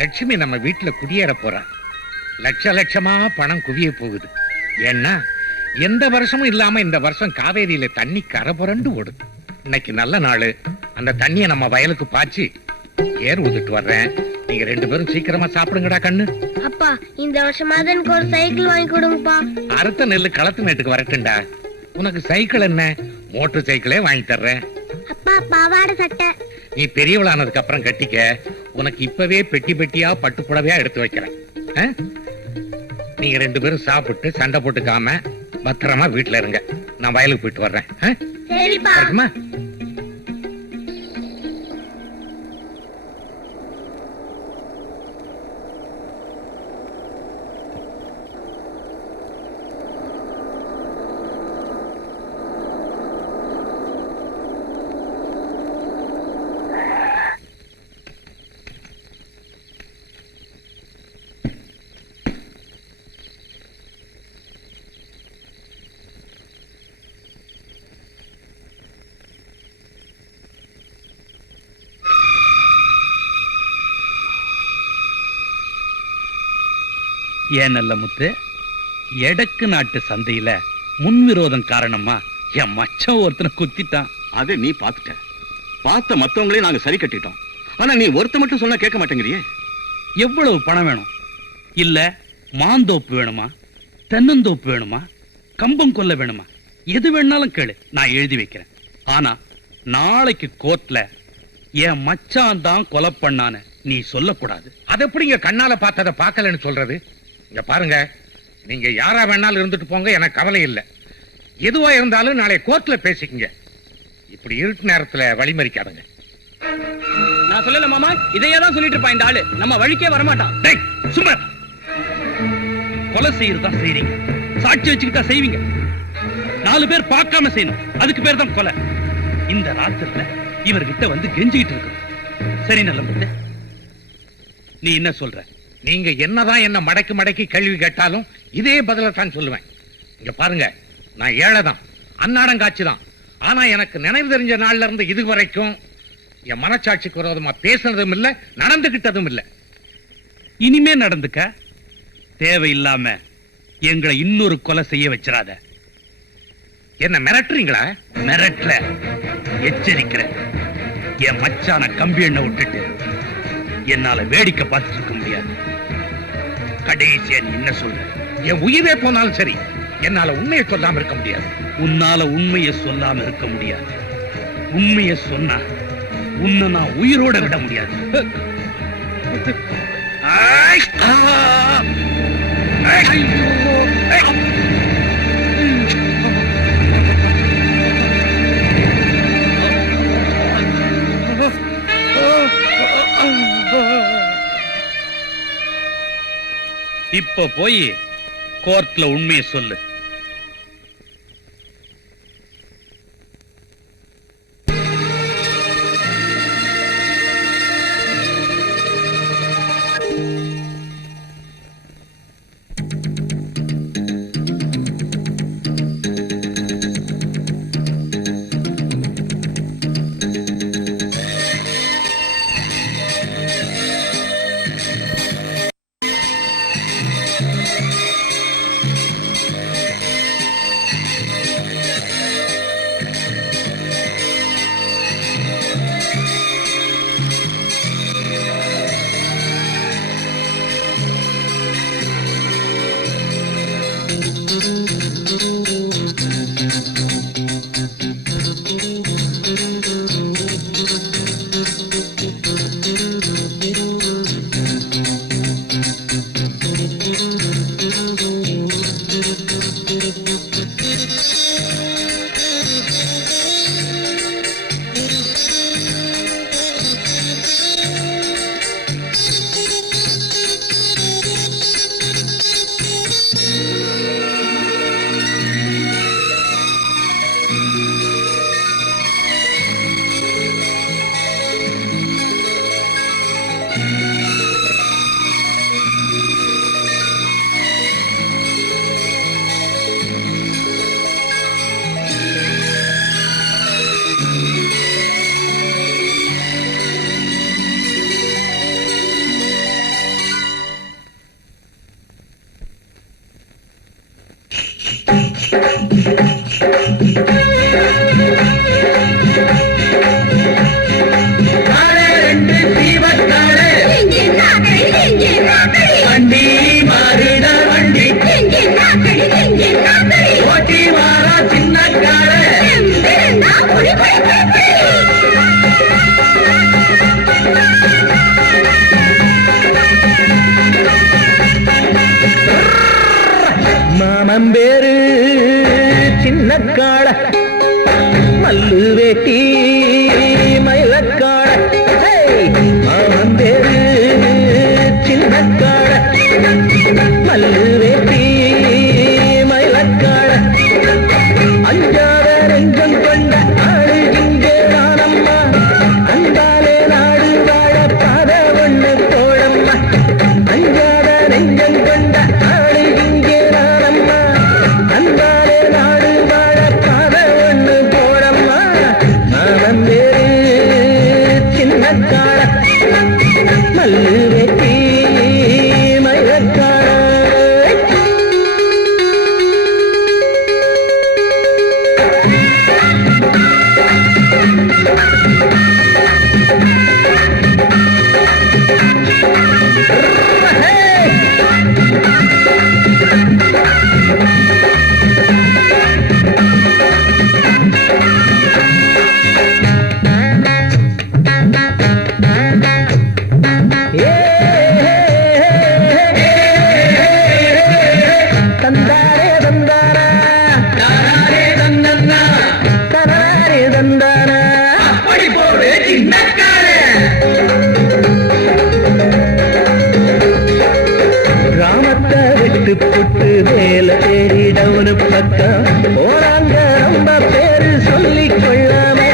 லட்சுமி நம்ம வீட்டுல குடியேற போறா. லட்ச லட்சமா பணம் குவிய போகுது. ஏன்னா எந்த வருஷமும் இல்லாம இந்த வருஷம் காவேரியில தண்ணி கரை புரண்டு ஓடுது. இன்னைக்கு நல்ல நாள். அந்த தண்ணியை நம்ம வயலுக்கு பாய்ச்சி ஏர் ஊதிட்டு வர்றேன். நீங்க 2 பேரும் சீக்கிரமா சாப்பிடுங்கடா கண்ணு. அப்பா இந்த வருஷமாவது எனக்கு ஒரு சைக்கிள் வாங்கி கொடுங்கப்பா. அறுத்த நெல்லு களத்து மேட்டுக்கு வரட்டுண்டா. உனக்கு சைக்கிள் என்ன, மோட்டர் சைக்கிளே வாங்கி தர்றேன். அப்பா பாவாடை சட்டை நீ பெரியவளானதுக்கு அப்புறம் கட்டிக்க. உனக்கு இப்பவே பெட்டி பெட்டியா பட்டு புடவையா எடுத்து வைக்கிறேன். நீங்க 2 பேரும் சாப்பிட்டு சண்டை போட்டுக்காம பத்திரமா வீட்டுல இருங்க. நான் வயலுக்கு போயிட்டு வர்றேன். சரிப்பா. இருக்குமா? ஏன் நல்ல முத்து, எடக்கு நாட்டு சந்தையில முன்விரோதம் காரணமா என் மச்சான் ஒருத்தனை குத்திட்டான். அதை நீ பார்த்துட்ட. பார்த்த மத்தவங்களே நாங்க சரி கட்டிட்டோம். ஆனா நீ ஒருத்த மட்டும் சொன்னா கேட்க மாட்டேங்கிறியே. எவ்வளவு பணம் வேணும்? இல்ல மாந்தோப்பு வேணுமா, தென்னந்தோப்பு வேணுமா, கம்பம் கொல்ல வேணுமா? எது வேணாலும் கேளு, நான் எழுதி வைக்கிறேன். ஆனா நாளைக்கு கோர்ட்ல என் மச்சான் தான் கொலை பண்ணான்னு நீ சொல்லக்கூடாது. அது எப்படிங்க கண்ணால பார்த்ததை பார்க்கலன்னு சொல்றது? இங்க பாருங்க, நீங்க யாரா வேணாலும் இருந்துட்டு போங்க, எனக்கு கவலை இல்லை. எதுவா இருந்தாலும் நாளை கோர்ட்ல பேசிக்கங்க. இப்படி இருட்டு நேரத்துல வழிமறிக்காதுங்க. நான் சொல்லல மாமா, இதையே தான் சொல்லிட்டு இருப்பான் இந்த ஆளு. நம்ம வழிக்கே வரமாட்டான். சும்மா கொலை செய்யறதா செய்றீங்க, சாட்சி வச்சுக்கிட்டா செய்வீங்க. 4 பேர் பார்க்காம செய்யணும், அதுக்கு பேர் தான் கொலை. இந்த ராத்திரில இவர்கிட்ட வந்து கெஞ்சிக்கிட்டு இருக்கு. சரி நல்ல முத்து, நீ என்ன சொல்ற? நீங்க என்னதான் என்ன மடக்கி மடக்கி கேள்வி கேட்டாலும் இதே பதில தான் சொல்லுவேன். இங்க பாருங்க, நான் ஏழைதான், அன்னாடங்காட்சி தான். ஆனா எனக்கு நினைவு தெரிஞ்ச நாள்ல இருந்து இது வரைக்கும் என் மனச்சாட்சிக்கு விரோதமா பேசுனதும் இல்ல, நடந்துகிட்டதும் இல்ல. இனிமே நடந்துக்க. தேவையில்லாம எங்களை இன்னொரு கொலை செய்ய வச்சிடாத. என்ன மிரட்டுறீங்களா? மிரட்டல, எச்சரிக்கிற. என் மச்சான கம்பி எண்ணெய் விட்டுட்டு என்னால வேடிக்கை பார்த்துட்டு இருக்க முடியாது. கடைசியா நீ என்ன சொல்ற? என் உயிரே போனாலும் சரி, என்னால உண்மையை சொல்லாம இருக்க முடியாது. உன்னால உண்மையை சொல்லாம இருக்க முடியாது. உண்மையை சொன்னா உன்னை நான் உயிரோட விட முடியாது. இப்ப போய் கோர்ட்ல உண்மையை சொல்லு. மாமம்பேரு சின்ன காள மல்லு வேட்டி மயிலக்காள மாமம்பேரு சின்ன காள மல்லு வேட்டி மயிலக்காள அஞ்சாத நெஞ்சம் கொண்ட ஆளு இங்கே நானம்மா அந்தாலே நாடு வாழ பாத ஒண்ணு தோழம்மா அஞ்சாத நெஞ்சம் கொண்ட ஆளு இங்கே நானம்மா அந்தாலே நாடு வாழ பாத ஒண்ணு தோழம்மா நானம் வேறு சின்ன காள மல்லு வெட்டி மயிலக்காள தந்தாரே தந்தாரா தாரே தந்தன்னா தராரே தந்தானா அப்படி போடு சின்னக்காரே கிராமத்தை விட்டு புட்டு மேல தேடிடவனு பக்கம் போறாங்க ரொம்ப பேரு சொல்லிக் கொள்ளாமே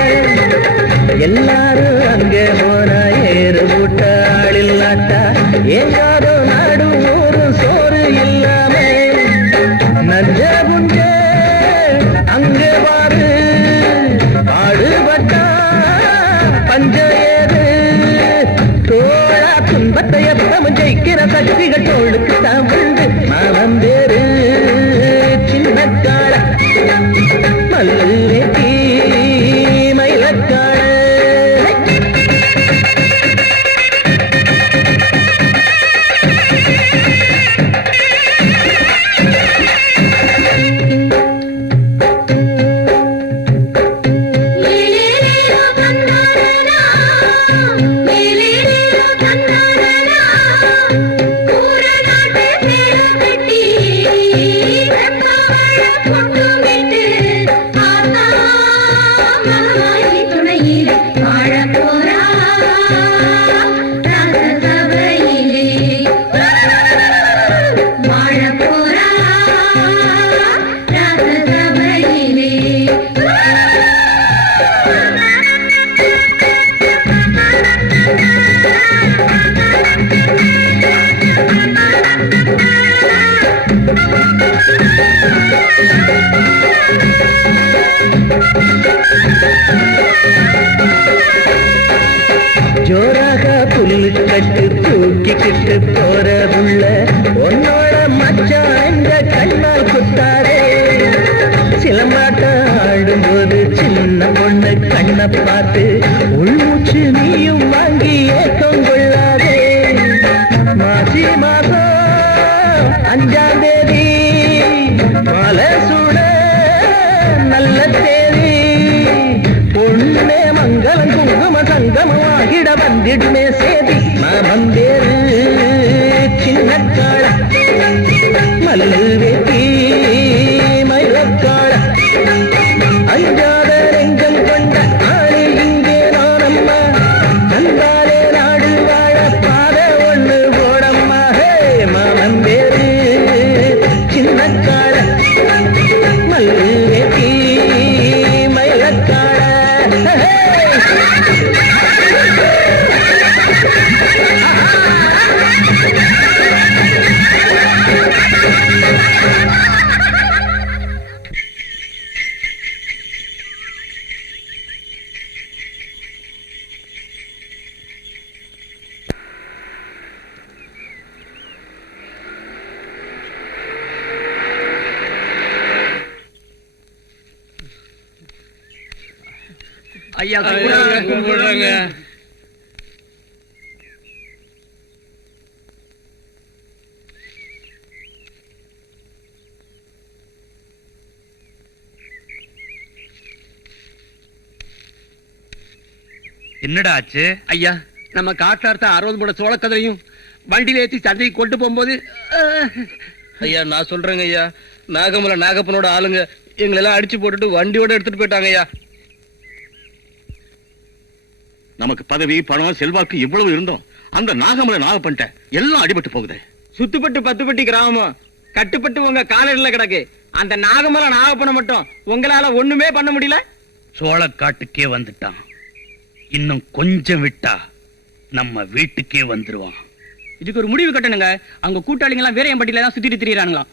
எல்லாரும் அங்கே போன ஏறு கூட்ட ஆளில்லாட்டா எங்காதோ நாடு ஊரு சோறு இல்லாமே நஞ்ச குஞ்ச அங்கே பாரு பாடுபட்டா பஞ்ச ஏது தோழா துன்பத்தை எப்பவும் ஜெயிக்கிற சக்திகள் தோளுக்கு தான் உண்டு மாமம் வேறு சின்ன காள மல்லு வெட்டி மயிலக்காள ஜோராக புல்லு கட்டு தூக்கிக்கிட்டு போற புள்ள உன்னோட மச்சான் என்ற கண்ணால் குத்தாரே சிலம்பாட்டம் ஆடும்போது சின்ன பொண்ணு கண்ணை பார்த்து உள்மூச்சு நீயும் வாங்கி ஏக்கம் கொள்ளாதே மாசி மாசம் 5ஆம் தேதி மாலை சூட நல்ல தேதி பொண்ணே மங்களம் குங்கும சங்கமமாகிட வந்திடுமே சேதி மாமம் வேறு சின்ன காள மல்லு வெட்டி மயிலக்காள அஞ்சாத நெஞ்சம் கொண்ட ஆளு இங்கே நானம்மா அந்தாலே நாடு வாழ பாத ஒண்ணு போடம்மா ஹே மாமம் வேறு சின்ன காள மல்லு வெட்டி மயிலக்காள ஐயா கும்பிடுறாங்க. என்னடா ஆச்சு? ஐயா நம்ம காட்டார்த்த 60 மூட சோளக்கதிரையும் வண்டியில ஏத்தி சந்தைக்கு கொண்டு போகும்போது ஐயா நான் சொல்றேங்க ஐயா, நாகமலை நாகப்பனோட ஆளுங்க எங்களை எல்லாம் அடிச்சு போட்டுட்டு வண்டியோட எடுத்துட்டு போயிட்டாங்க ஐயா. நமக்கு பதவி பணம் செல்வாக்கு இவ்வளவு இருந்தோம் அந்த நாகமலை நாகப்பன்ட்ட எல்லாம் அடிபட்டு போகுது. சுத்துப்பட்டு 10 பெட்டி கிராமம் கட்டுப்பட்டு உங்க காலடியில கிடக்கு. அந்த நாகமலை நாகப்பனை மட்டும் உங்களால ஒண்ணுமே பண்ண முடியல. சோளக்காட்டுக்கே வந்துட்டான். இன்னும் கொஞ்சம் விட்டா நம்ம வீட்டுக்கே வந்துருவான். இதுக்கு ஒரு முடிவு கட்டணுங்க. அவங்க கூட்டாளிங்க எல்லாம் வீரையம்பட்டியில தான் சுத்திட்டு திரியறாங்களாம்.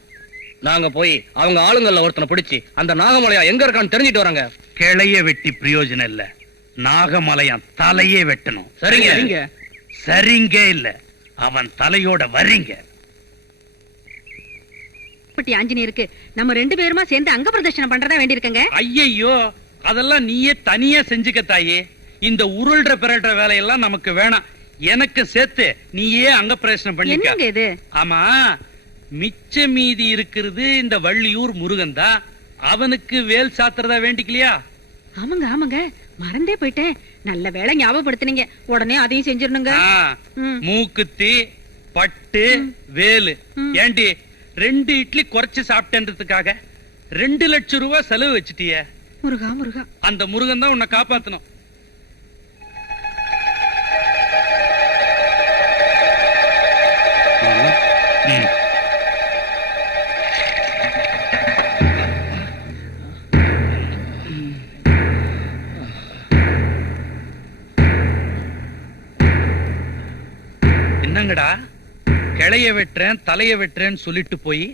நாங்க போய் அவங்க ஆளுங்கள்ல ஒருத்தனை பிடிச்சி அந்த நாகமலையா எங்க இருக்கான்னு தெரிஞ்சிட்டு வராங்க. கிளைய வெட்டி பிரயோஜனம் இல்ல, நாகமலையான் தலையே வெட்டணும். சரிங்க. சரிங்க இல்ல, அவன் தலையோட வரீங்க. ஆஞ்சநேயருக்கு நம்ம 2 பேருமா சேர்ந்து அங்க பிரதர்ஷனம் பண்றதா வேண்டியிருக்கங்க. ஐயையோ, அதெல்லாம் நீயே தனியா செஞ்சுக்க தாயே. இந்த உருள்ற பிறல்ற வேலையெல்லாம் நமக்கு வேணாம். எனக்கு சேர்த்து நீயே அங்க பிரதர்ஷனம் என்னங்க பண்ணிக்க. இது? ஆமா, மிச்ச மீதி இருக்கிறது இந்த வள்ளியூர் முருகன் தான். அவனுக்கு வேல் சாத்துறதா வேண்டிக்கலையா? ஆமாங்க ஆமாங்க, மறந்தே போயிட்டேன். நல்ல வேளை ஞாபகப்படுத்தினீங்க. உடனே அதையும் செஞ்சிடணுங்க. ம். மூக்குத்தி பட்டு வேலு. ஏண்டி 2 இட்லி குறைச்சு சாப்பிட்டேன்றதுக்காக 2 லட்சம் ரூபாய் செலவு வச்சுட்டிய. முருகா முருகா, அந்த முருகன் தான் உன்னை காப்பாத்தணும். ம். என்னங்கடா, கிளைய வெட்டுறேன் தலைய வெட்டுறேன்னு சொல்லிட்டு போய்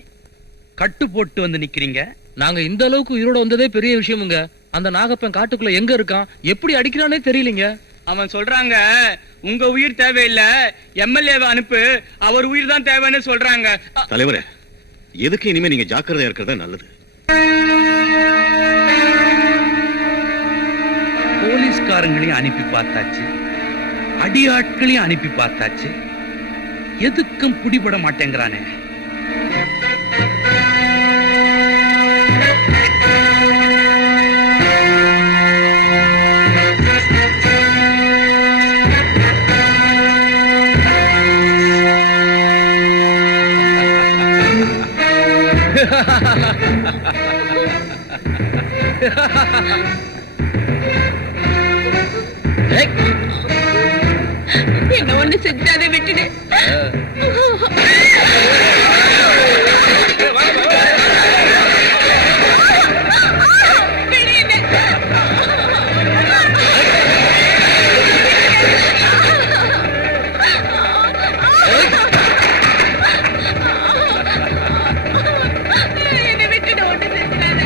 கட்டு போட்டு வந்து நிக்கிறீங்க. நாங்க இந்த அளவுக்கு உயிரோட வந்ததே பெரிய விஷயமுங்க. அந்த நாகப்பன் காட்டுக்குள்ள எங்க இருக்கான், எப்படி அடிக்கிறானே தெரியலீங்க. அவன் சொல்றாங்க உங்க உயிர் தேவையில்லை, எம்எல்ஏவை அனுப்பு, அவர் உயிர் தான் தேவைன்னு சொல்றாங்க. தலைவரே, எதுக்கு இனிமே நீங்க ஜாக்கிரதையா இருக்கிறதா நல்லது. போலீஸ்காரங்களையும் அனுப்பி பார்த்தாச்சு, அடியாட்களையும் அனுப்பி பார்த்தாச்சு, எதுக்கும் பிடிபட மாட்டேங்கிறானே. என்ன ஒண்ணு செஞ்சாத விட்டுடு. என்ன விட்டுடு, ஒண்ணு செஞ்சாத.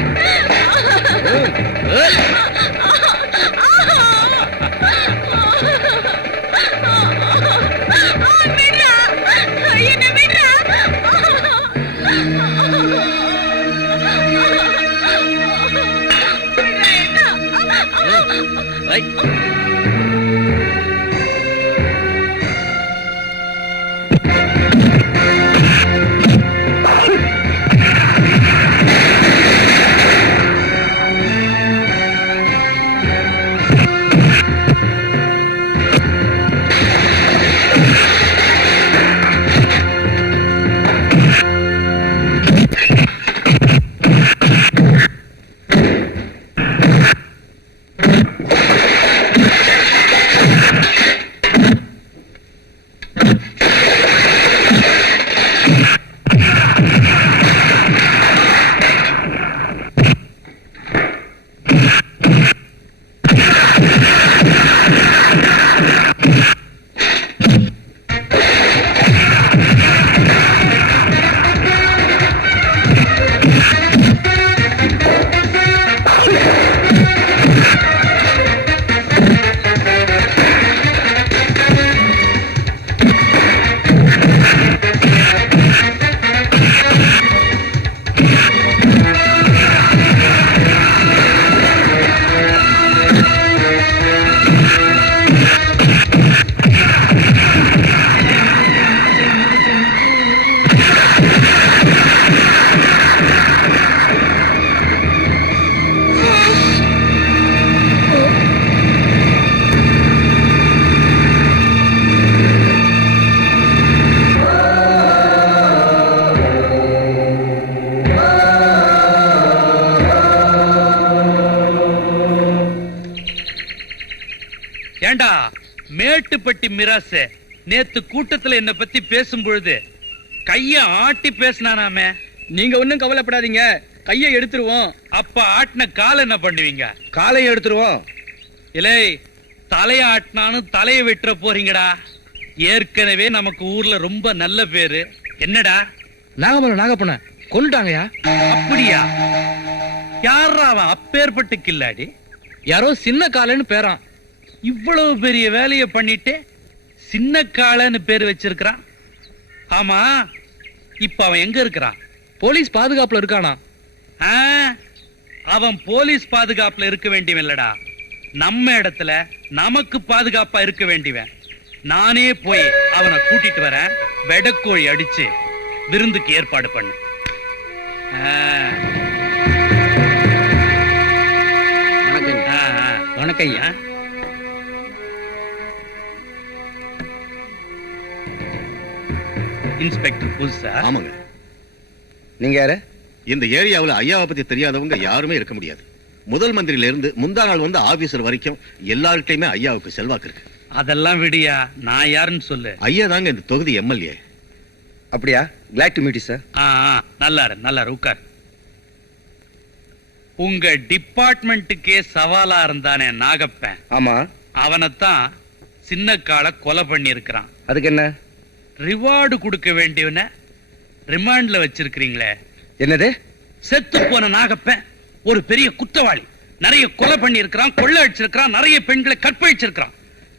ஏண்டா மேட்டுப்பட்டி மிராசு நேத்து கூட்டத்துல என்ன பத்தி பேசும் பொழுது கைய ஆட்டி பேசினானாமே. நீங்க ஒண்ணும் கவலைப்படாதீங்க, கையை எடுத்துருவோம். அப்ப ஆட்டின கால் என்ன பண்ணுவீங்க? காலையும் எடுத்துருவோம். இலே, தலைய ஆட்டினானு தலைய வெட்டுற போறீங்கடா. ஏற்கனவே நமக்கு ஊர்ல ரொம்ப நல்ல பேரு. என்னடா நாகப்பண்ண கொண்டுட்டாங்கயா. அப்படியா? யாரா அவன் அப்பேற்பட்ட கில்லாடி? யாரோ சின்ன காலன்னு பேரான். இவ்வளவு பெரிய வேலையை பண்ணிட்டு சின்ன காலன்னு பேர் வச்சிருக்கிறான். ஆமா, இப்ப அவன் எங்க இருக்கிறான்? போலீஸ் பாதுகாப்புல இருக்கானா? ஆ, அவன் போலீஸ் பாதுகாப்புல இருக்க வேண்டியவன் இல்லடா, நம்ம இடத்துல நமக்கு பாதுகாப்பா இருக்க வேண்டியவன். நானே போய் அவனை கூட்டிட்டு வரேன். வெடக்கோழி அடிச்சு விருந்துக்கு ஏற்பாடு பண்ணு. வணக்கம் ஐயா. இன்ஸ்பெக்டர் புதுசா? ஆமாங்க. நீங்க யாரு? இந்த ஏரியாவுல ஐயாவை பத்தி தெரியாதவங்க யாருமே இருக்க முடியாது. முதல் மந்திரியில இருந்து முந்தா நாள் வந்து ஆபீசர் வரைக்கும் எல்லார்கிட்டயுமே ஐயாவுக்கு செல்வாக்கு இருக்கு. அதெல்லாம் விடியா, நான் யாருன்னு சொல்லு. ஐயா தாங்க இந்த தொகுதி எம்எல்ஏ. அப்படியா? Glad to meet you sir. நல்லாரு உட்கார். உங்க டிபார்ட்மெண்ட்டுக்கே சவாலா இருந்தானே நாகப்பன், ஆமா. அவனைத்தான் சின்ன கால கொலை பண்ணி இருக்கிறான். அதுக்கு என்ன? ரிவார்டு கொடுக்க வேண்டியவன ரிமாண்ட்ல வச்சிருக்கீங்களே. என்னது? செத்து போன நாகப்பன் ஒரு பெரிய குற்றவாளி. நிறைய கொலை பண்ணி இருக்கிறான், கொள்ளை அடிச்சிருக்கான், நிறைய பெண்களை கற்பழிச்சிருக்கான்.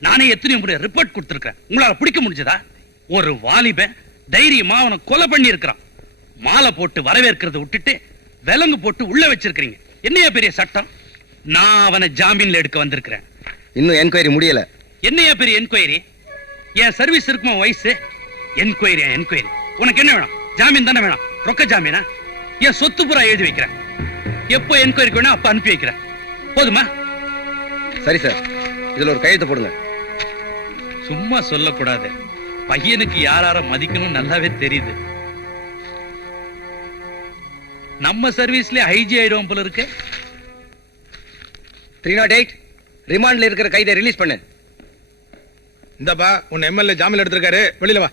நானே எத்தனை முறை ரிப்போர்ட் கொடுத்திருக்கேன். உங்களால பிடிக்க முடிஞ்சதா? ஒரு வாலிபன் தைரியமா அவனை கொலை பண்ணி இருக்கிறான். மாலை போட்டு வரவேற்கிறத விட்டுட்டு விலங்கு போட்டு உள்ள வச்சிருக்கீங்க. என்னையா பெரிய சட்டம்? நான் அவனை ஜாமீன்ல எடுக்க வந்திருக்கிறேன். இன்னும் என்கொயரி முடியல. என்னையா பெரிய என்கொயரி? என் சர்வீஸ் இருக்குமா வயசு? Enquiry enquiry. உனக்கு என்ன வேணும்? ஜாமீன் தானே வேணும்? ரொக்க ஜாமீனா? என் சொத்து பூரா எழுதி வைக்கிறேன். எப்போ என்கொயரிக்கு வேணும் அப்ப அனுப்பி வைக்கிறேன். போதுமா? சரி சார், இதுல ஒரு கையெழுத்து போடுங்க. சும்மா சொல்லக்கூடாது. பையனுக்கு யார மதிக்கணும் நல்லாவே தெரியுது. நம்ம சர்வீஸ்ல ஐஜி ஆயிடுவோம் போல இருக்கு. 308 ரிமாண்ட்ல இருக்கிற கைதை ரிலீஸ் பண்ணு. இந்தப்பா உன் எம்எல்ஏ ஜாமீன் எடுத்திருக்காரு, வெளியில வா.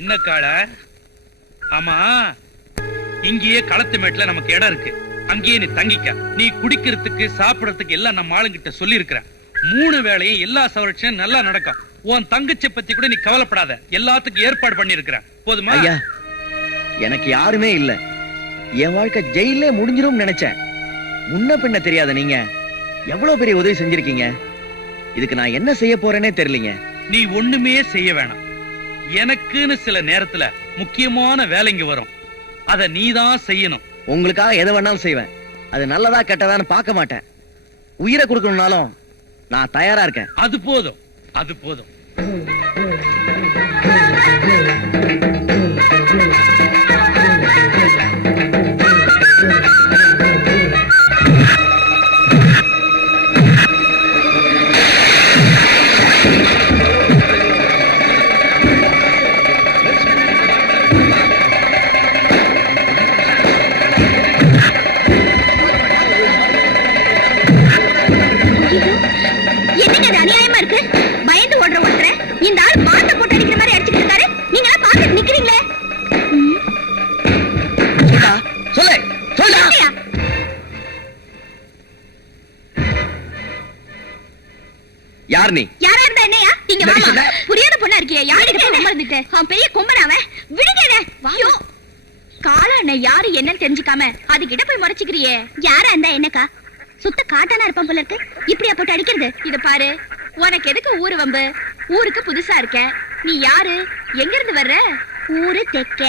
என்ன கால? ஆமா, இங்கேயே களத்து மேட்ல நமக்கு இடம் இருக்கு. அங்கேயே நீ தங்கிக்க. நீ குடிக்கிறதுக்கு சாப்பிடறதுக்கு எல்லாம் நம்ம ஆளுங்கிட்ட சொல்லி இருக்கிறேன். 3 வேளையும் எல்லா சவரட்சனும் நல்லா நடக்கும். உன் தங்கச்சி பத்தி கூட நீ கவலைப்படாத, எல்லாத்துக்கும் ஏற்பாடு பண்ணி இருக்கிறேன். போதுமா? ஐயா, எனக்கு யாருமே இல்ல. என் வாழ்க்கை ஜெயிலே முடிஞ்சிரும் நினைச்சேன். முன்ன பின்ன தெரியாத நீங்க எவ்வளவு பெரிய உதவி செஞ்சிருக்கீங்க. இதுக்கு நான் என்ன செய்ய போறேனே தெரியலீங்க. நீ ஒண்ணுமே செய்ய வேணாம். எனக்குன்னு சில நேரத்துல முக்கியமான வேலைங்க வரும். அத நீதான் செய்யணும். உங்களுக்காக எதை வேணாலும் செய்வேன். அது நல்லதா கெட்டதான்னு பார்க்க மாட்டேன். உயிரை கொடுக்கணும்னாலும் நான் தயாரா இருக்கேன். அது போதும், அது போதும். என்னங்க இது அநியாயமா இருக்கு? பயந்து ஓடுற ஒருத்தர இந்த ஆள் மாட்ட போட்டு அடிக்கிற மாதிரி அடிச்சிட்டு இருக்காரு. நீங்க எல்லாம் பார்த்துட்டு நிக்கிறீங்களே. சொல்லு சொல்லு. என்னையா? யார் நீ? யாரா இருந்தா என்னையா? இங்க என்ன வாமா. சொன்ன? புரியாத பொண்ணா இருக்கியே. யாருக்கு போய் உமர்ந்துட்ட? அவன் பெரிய கொம்பனாவன். விடுங்க என்ன? ஐயோ. கால அண்ணன் யாரு என்னன்னு தெரிஞ்சுக்காம அதுகிட்ட போய் முறைச்சுக்கிறியே. யாரா இருந்தா என்னக்கா? சுத்த காட்டானா இருப்பான் போல இருக்கு. இப்படியா போட்டு அடிக்கிறது? இத பாரு, உனக்கு எதுக்கு ஊரு வம்பு? ஊருக்கு புதுசா இருக்க. நீ யாரு? எங்க இருந்து வர்ற? ஊரு தெக்க.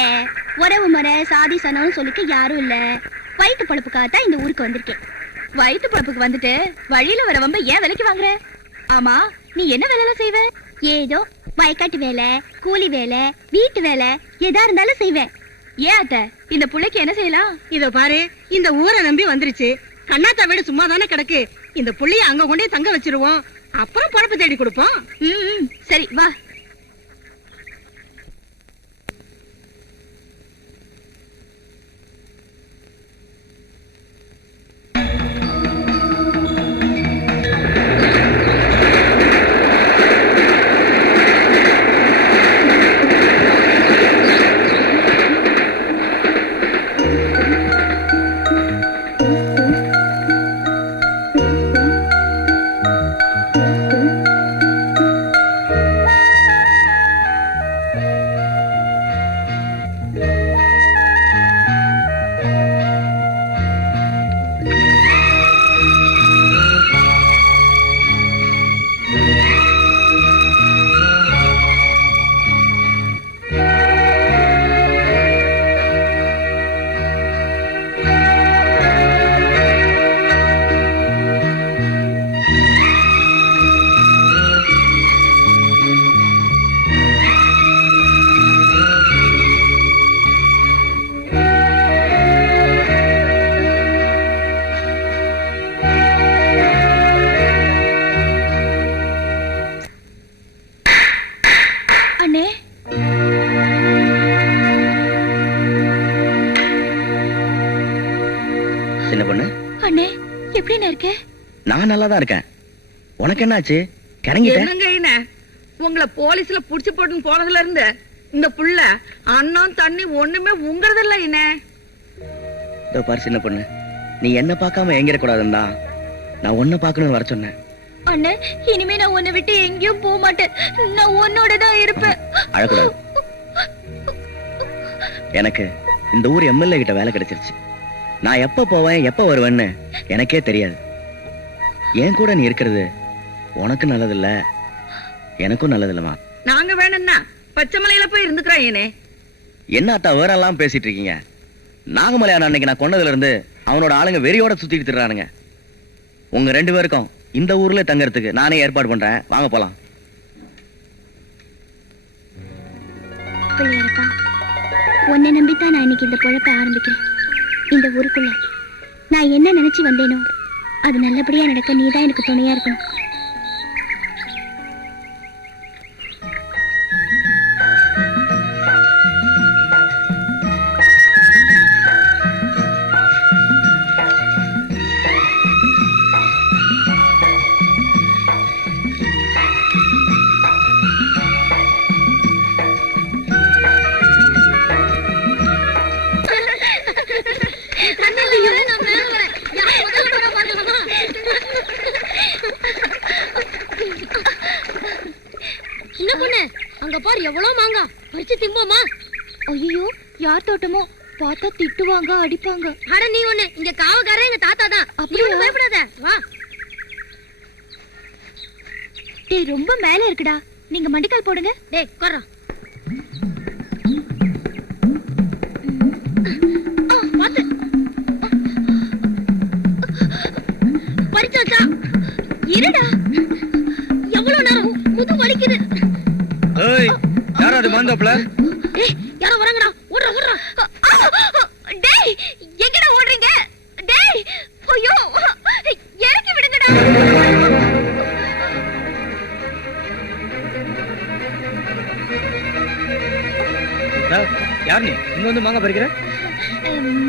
உறவு முறை சாதி சனம்னு சொல்லிக்க யாரும் இல்ல. வயிற்று பழப்புக்காகத்தான் இந்த ஊருக்கு வந்திருக்கேன். வயிற்று பழப்புக்கு வந்துட்டு வழியில வர வம்ப ஏன் விலைக்கு வாங்குற? ஆமா, நீ என்ன வேலை செய்வ? ஏதோ வயக்காட்டு வேலை, கூலி வேலை, வீட்டு வேலை எதா இருந்தாலும் செய்வேன். ஏன் அத்த, இந்த புள்ளைக்கு என்ன செய்யலாம்? இதோ பாரு, இந்த ஊரை நம்பி வந்துருச்சு. கண்ணாத்தா வீடு சும்மா தானே கிடக்கு. இந்த புள்ளைய அங்க கொண்டே தங்க வச்சிருவோம். அப்புறம் பொழப்பு தேடி கொடுப்போம். சரி வா. எப்படின்னு இருக்க? நான் நல்லா தான் இருக்கேன். உனக்கு என்னாச்சு? கரங்கிட்ட? என்னங்க என்ன உங்களை போலீஸ்ல புடிச்சு போட்டுன்னு போனதுல இருந்து இந்த புள்ள அண்ணன் தண்ணி ஒண்ணுமே உங்கறதில்ல என்ன. இதோ பாரு சின்ன பொண்ணு, நீ என்ன பார்க்காம எங்கிற கூடாதுன்னு தான் நான் உன்னை பார்க்கணும்னு வர சொன்னேன். அண்ணே, இனிமே நான் உன்னை விட்டு எங்கேயும் போக மாட்டேன். நான் உன்னோட தான் இருப்பேன். அழக்கூடாது. எனக்கு இந்த ஊர் எம்எல்ஏ கிட்ட வேலை கிடைச்சிருச்சு. நான் எப்ப போவேன் எப்ப வருவேன்னு எனக்கே தெரியாது. என் கூட நீ இருக்கிறது உனக்கு நல்லதில்ல, எனக்கும் நல்லதில்லமா. நாங்க வேணும்னா பச்சைமலையில போய் இருந்துக்கிறோம் ஏனே. என்ன அத்தா வேறெல்லாம் பேசிட்டு இருக்கீங்க? நாகமலையான அன்னைக்கு நான் கொன்னதுல இருந்து அவனோட ஆளுங்க வெறியோட சுத்திட்டு திர்றானுங்க. உங்க 2 பேருக்கும் இந்த ஊர்ல தங்கறதுக்கு நானே ஏற்பாடு பண்றேன். வாங்க போலாம். பிள்ளையாரப்பா, உன்னை நம்பித்தான் நான் இன்னைக்கு இந்த பொழப்ப ஆரம்பிக்கிறேன். இந்த ஊருக்குள்ள நான் என்ன நினைச்சு வந்தேனோ அது நல்லபடியா நடக்க நீதான் எனக்கு துணையா இருக்கணும். சின்ன பொண்ணு, அங்க பாரு எவ்வளவு மாங்காய். பறிச்சு திம்போமா? ஐயோ, யார் தோட்டமோ, பார்த்தா திட்டுவாங்க, அடிப்பாங்க. அட நீ ஒண்ணு, இங்க காவக்காரன் எங்க தாத்தா தான். நீ ஒண்ணும் பயப்படாத, வா. டேய், ரொம்ப மேல இருக்குடா, நீங்க மண்டிக்கால் போடுங்க. டேய் உட்கார்றா. பாத்து பறிச்சாச்சா? இருடா, எவ்வளவு நேரம் முது வலிக்குது. ஏய், யாரோ அது மாந்தோப்ல? டேய், யாரோ வராங்கடா. ஓடுறா ஓடுறா. டேய், எங்கடா ஓடுறீங்க? டேய், ஐயோ, இறக்கி விடுங்கடா. யார் நீ இங்க வந்து மாங்காய் பறிக்கிற?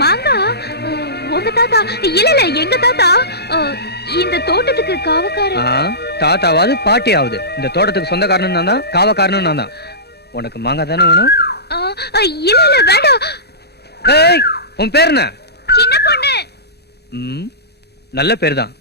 மாங்கா, உங்க தாத்தா? இல்ல இல்ல, எங்க தாத்தா. இந்த தோட்டத்துக்கு காவக்காரன். தாத்தாவாது பாட்டியாவது இந்த தோட்டத்துக்கு சொந்தக்காரனும் நான் தான், காவக்காரனும் நான் தான். உனக்கு மாங்காய் தானே வேணும்? இல்ல இல்ல, வேண்டாம். ஏய், உன் பேர் என்ன? சின்ன பொண்ணு. நல்ல பேர் தான்.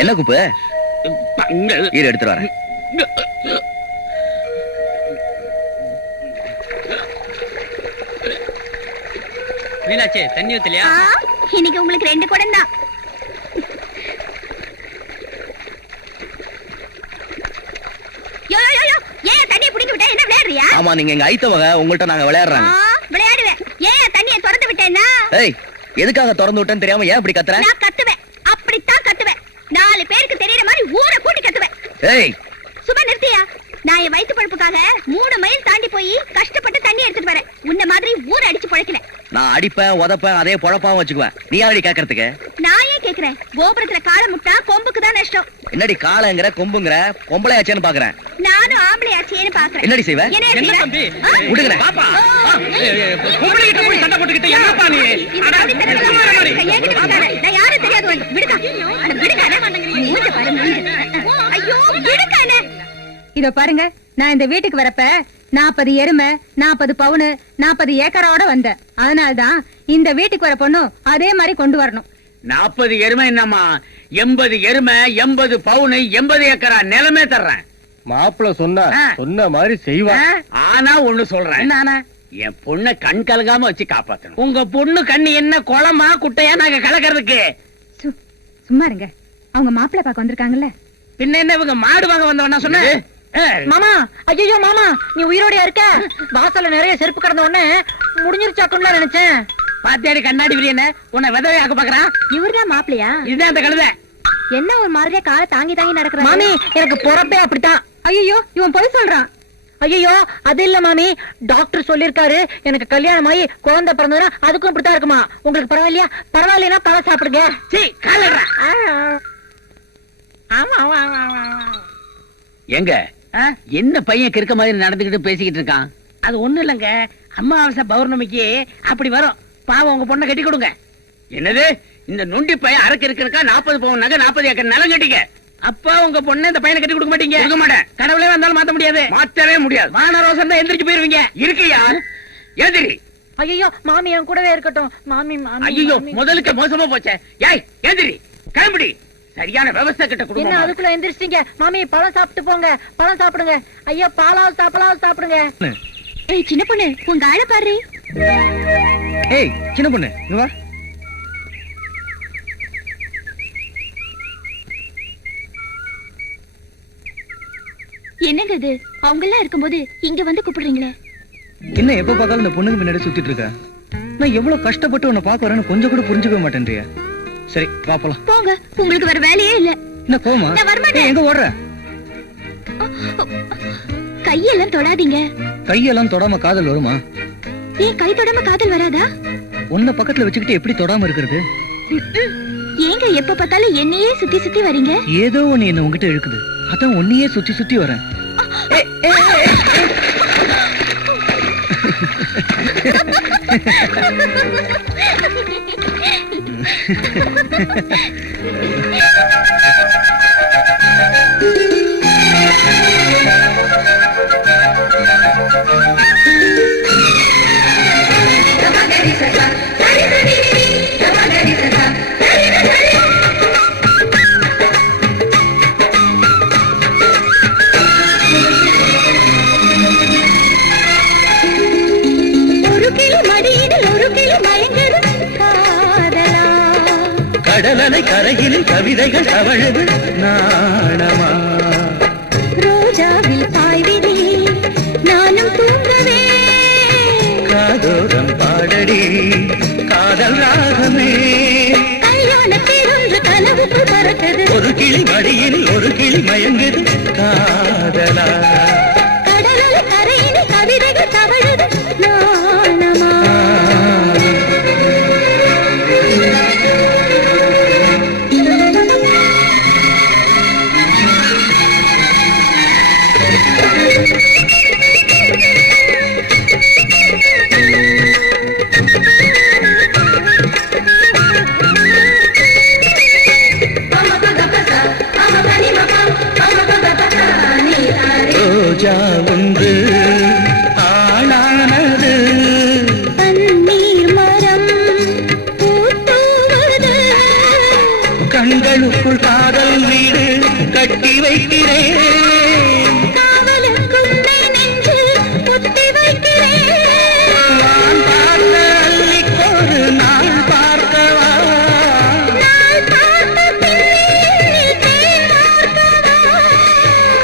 என்ன குப்பு? இரு, எடுத்துட்டு வரேன். மீனாட்சி, தண்ணி ஊத்தலையா? இன்னைக்கு உங்களுக்கு 2 குடம் தான். ஏன் தண்ணியை பிடிக்க விட்டா? என்ன விளையாடுறியா? ஆமா, நீங்க எங்க ஐத்தவங்க, உங்கள்ட்ட நாங்க விளையாடுறாங்க. விளையாடுவேன். ஏன் தண்ணியை திறந்து விட்டேன்னா? ஏய், எதுக்காக திறந்து விட்டேன்னு தெரியாம ஏன் இப்படி கத்துற? நான் கத்துவேன், அப்படித்தான் கத்துவேன். 4 பேருக்கு தெரியற மாதிரி ஊரை கூட்டி கத்துவேன். ஏய், சும்மா நிறுத்தியா? நான் என் வயிற்று பழப்புக்காக 3 மைல் தாண்டி போய் கஷ்டப்பட்டு தண்ணி எடுத்துட்டு வரேன். உன்ன மாதிரி ஊரை அடிச்சு பழைக்கல. நான் அடிப்பேன், உதப்பேன், அதே பொழப்பாவும் வச்சுக்குவேன். நீ யாரடி கேட்கறதுக்கு? நான் ஏன் கேக்குறேன்? கோபுரத்துல காலை முட்டா கொம்புக்கு தான் நஷ்டம். என்னடி காலங்கிற கொம்புங்கிற? பொம்பளையாச்சேன்னு பாக்குறேன். நானும் ஆம்பளையாச்சேன்னு பாக்குறேன். என்னடி செய்வ? என்ன தம்பி? விடுகிறேன். பாப்பா, பொம்பளை கிட்ட போய் சண்டை போட்டுக்கிட்டு என்னப்பா நீ? இது ரவுடித்தனமா இருக்கு. என்கிட்ட பேசாத. நான் யாரும் தெரியாது உனக்கு. விடுக்கா. அட விடுக்கா. மூஞ்ச பாரு, மூஞ்ச. ஐயோ, விடுக்கா. இதோ பாருங்க, நான் இந்த வீட்டுக்கு வரப்ப 40 எருமை, 40 பவுனு, 40 ஏக்கரோட வந்தேன். அதனால்தான் இந்த வீட்டுக்கு வர பொண்ணு அதே மாதிரி கொண்டு வரணும். 40 எருமை என்னம்மா? 80 எருமை, 80 பவுனு, 80 ஏக்கரா நிலமே தர்றேன். மாப்பிள்ள சொன்ன மாதிரி செய்வா. ஆனா ஒண்ணு சொல்றேன், என் பொண்ணை கண் கலகாம வச்சு காப்பாத்தணும். உங்க பொண்ணு கண்ணு என்ன குளமா குட்டையா நாங்க கலக்கிறதுக்கு? சும்மா இருங்க, அவங்க மாப்பிள்ளை பார்க்க வந்திருக்காங்கல்ல. பின்ன என்ன இவங்க மாடு வாங்க வந்தவனா சொன்ன? மாமா, ஐயோ மாமா, நீ உயிரோடயா இருக்க? வாசல்ல நிறைய செருப்பு கிடந்த உடனே முடிஞ்சிருச்சாக்குன்னு நினைச்சேன். பாத்தியாடி கண்ணாடி விரியன உன்னை விதவையாக்க பாக்குறான். இவர்தான் மாப்பிள்ளையா? இதுதான் அந்த கழுதை. என்ன ஒரு மாதிரியா காலை தாங்கி தாங்கி நடக்கிற? மாமி, எனக்கு பொறப்பே அப்படித்தான். ஐயோ, இவன் பொய் சொல்றான். ஐயோ அது இல்ல மாமி, டாக்டர் சொல்லிருக்காரு எனக்கு கல்யாணம் ஆகி குழந்தை பிறந்ததுன்னா அதுக்கும் இப்படித்தான் இருக்குமா. உங்களுக்கு பரவாயில்லையா? பரவாயில்லையா பழம் சாப்பிடுங்க. எங்க என்ன பையன் கிறுக்க மாதிரி நடந்துகிட்டு பேசிக்கிட்டு இருக்கான்? அது ஒண்ணு இல்லங்க, அமாவாசை பௌர்ணமிக்கு அப்படி வரும். பாவம் உங்க பொண்ணை கட்டி கொடுங்க. என்னது இந்த நொண்டி பையன் அரக்கு இருக்கா? 40 பவுன் நகை 40 ஏக்கர் நிலம் கட்டிக்க. அப்பா உங்க பொண்ணு இந்த பையனை கட்டி கொடுக்க மாட்டீங்க? கொடுக்க மாட்டேன். கடவுளே வந்தாலும் மாத்த முடியாது. மாத்தவே முடியாது. வான ரோசம் தான் எந்திரிச்சு போயிருவீங்க. இருக்கியா? எதிரி. ஐயோ மாமி என் கூடவே இருக்கட்டும். மாமி ஐயோ முதலுக்கு மோசமா போச்சே. ஏய் எந்திரி, கிளம்புடி. சரியான விவசாய கிட்ட என்ன கொடுங்க. அதுக்குள்ள எந்திரிச்சிட்டீங்க? மாமி பழம் சாப்பிட்டு போங்க, பழம் சாப்பிடுங்க. ஐயோ பாலாவது சாப்பிடுங்க. ஏய் சின்ன பொண்ணு, உங்க ஆளை பாரு. ஏய் சின்ன பொண்ணு இங்க வா. என்னங்க இது? அவங்க எல்லாம் இருக்கும்போது இங்க வந்து கூப்பிடுறீங்களே? என்ன எப்ப பார்த்தாலும் இந்த பொண்ணுக்கு பின்னாடி சுத்திட்டு இருக்க? நான் எவ்வளவு கஷ்டப்பட்டு உன்னை பார்க்க வரேன்னு கொஞ்சம் கூட புரிஞ்சுக்க மாட்டேன்றியா? சரி வா போலாம். போங்க, உங்களுக்கு வேற வேலையே இல்ல. என்ன கோமா? நான் வரமாட்டேன். எங்க ஓடுற? கையெல்லாம் தொடாதீங்க. கையெல்லாம் தொடாம காதல் வருமா? ஏன் கை தொடாம காதல் வராதா? உன்னை பக்கத்துல வச்சுக்கிட்டு எப்படி தொடாம இருக்கிறது? ஏங்க எப்ப பார்த்தாலும் என்னையே சுத்தி சுத்தி வரீங்க? ஏதோ ஒண்ணு என்ன உங்ககிட்ட இழுக்குது, அதான் உன்னையே சுத்தி சுத்தி வரேன். கடலலை கரையில் கவிதைகள் தவழுது நாணமா. ரோஜாவில் பாய்விதே நானும் தூங்கவே. காதோரம் பாடடி காதல் ராகமே. கல்யாணத்தில் ஒன்று கனவுக்குள் பறக்குது. ஒரு கிளி மடியில் ஒரு கிளி மயங்குது காதலா. கடலலை கரையில் கவிதைகள் தவழுது நாணமா. ரோஜா ஒன்று ஆளானது, பன்னீர் மரம் பூத்தூவது. கண்களுக்குள் காதல் வீடு கட்டி வைக்கிறேன். காவலுக்குள்ளே நெஞ்சு புத்தி வைக்கிறேன். நான் பார்த்த அள்ளிக்கொரு நாள் பார்க்கவா. நாள் பார்த்த பின்னே தேன் பார்க்கவா.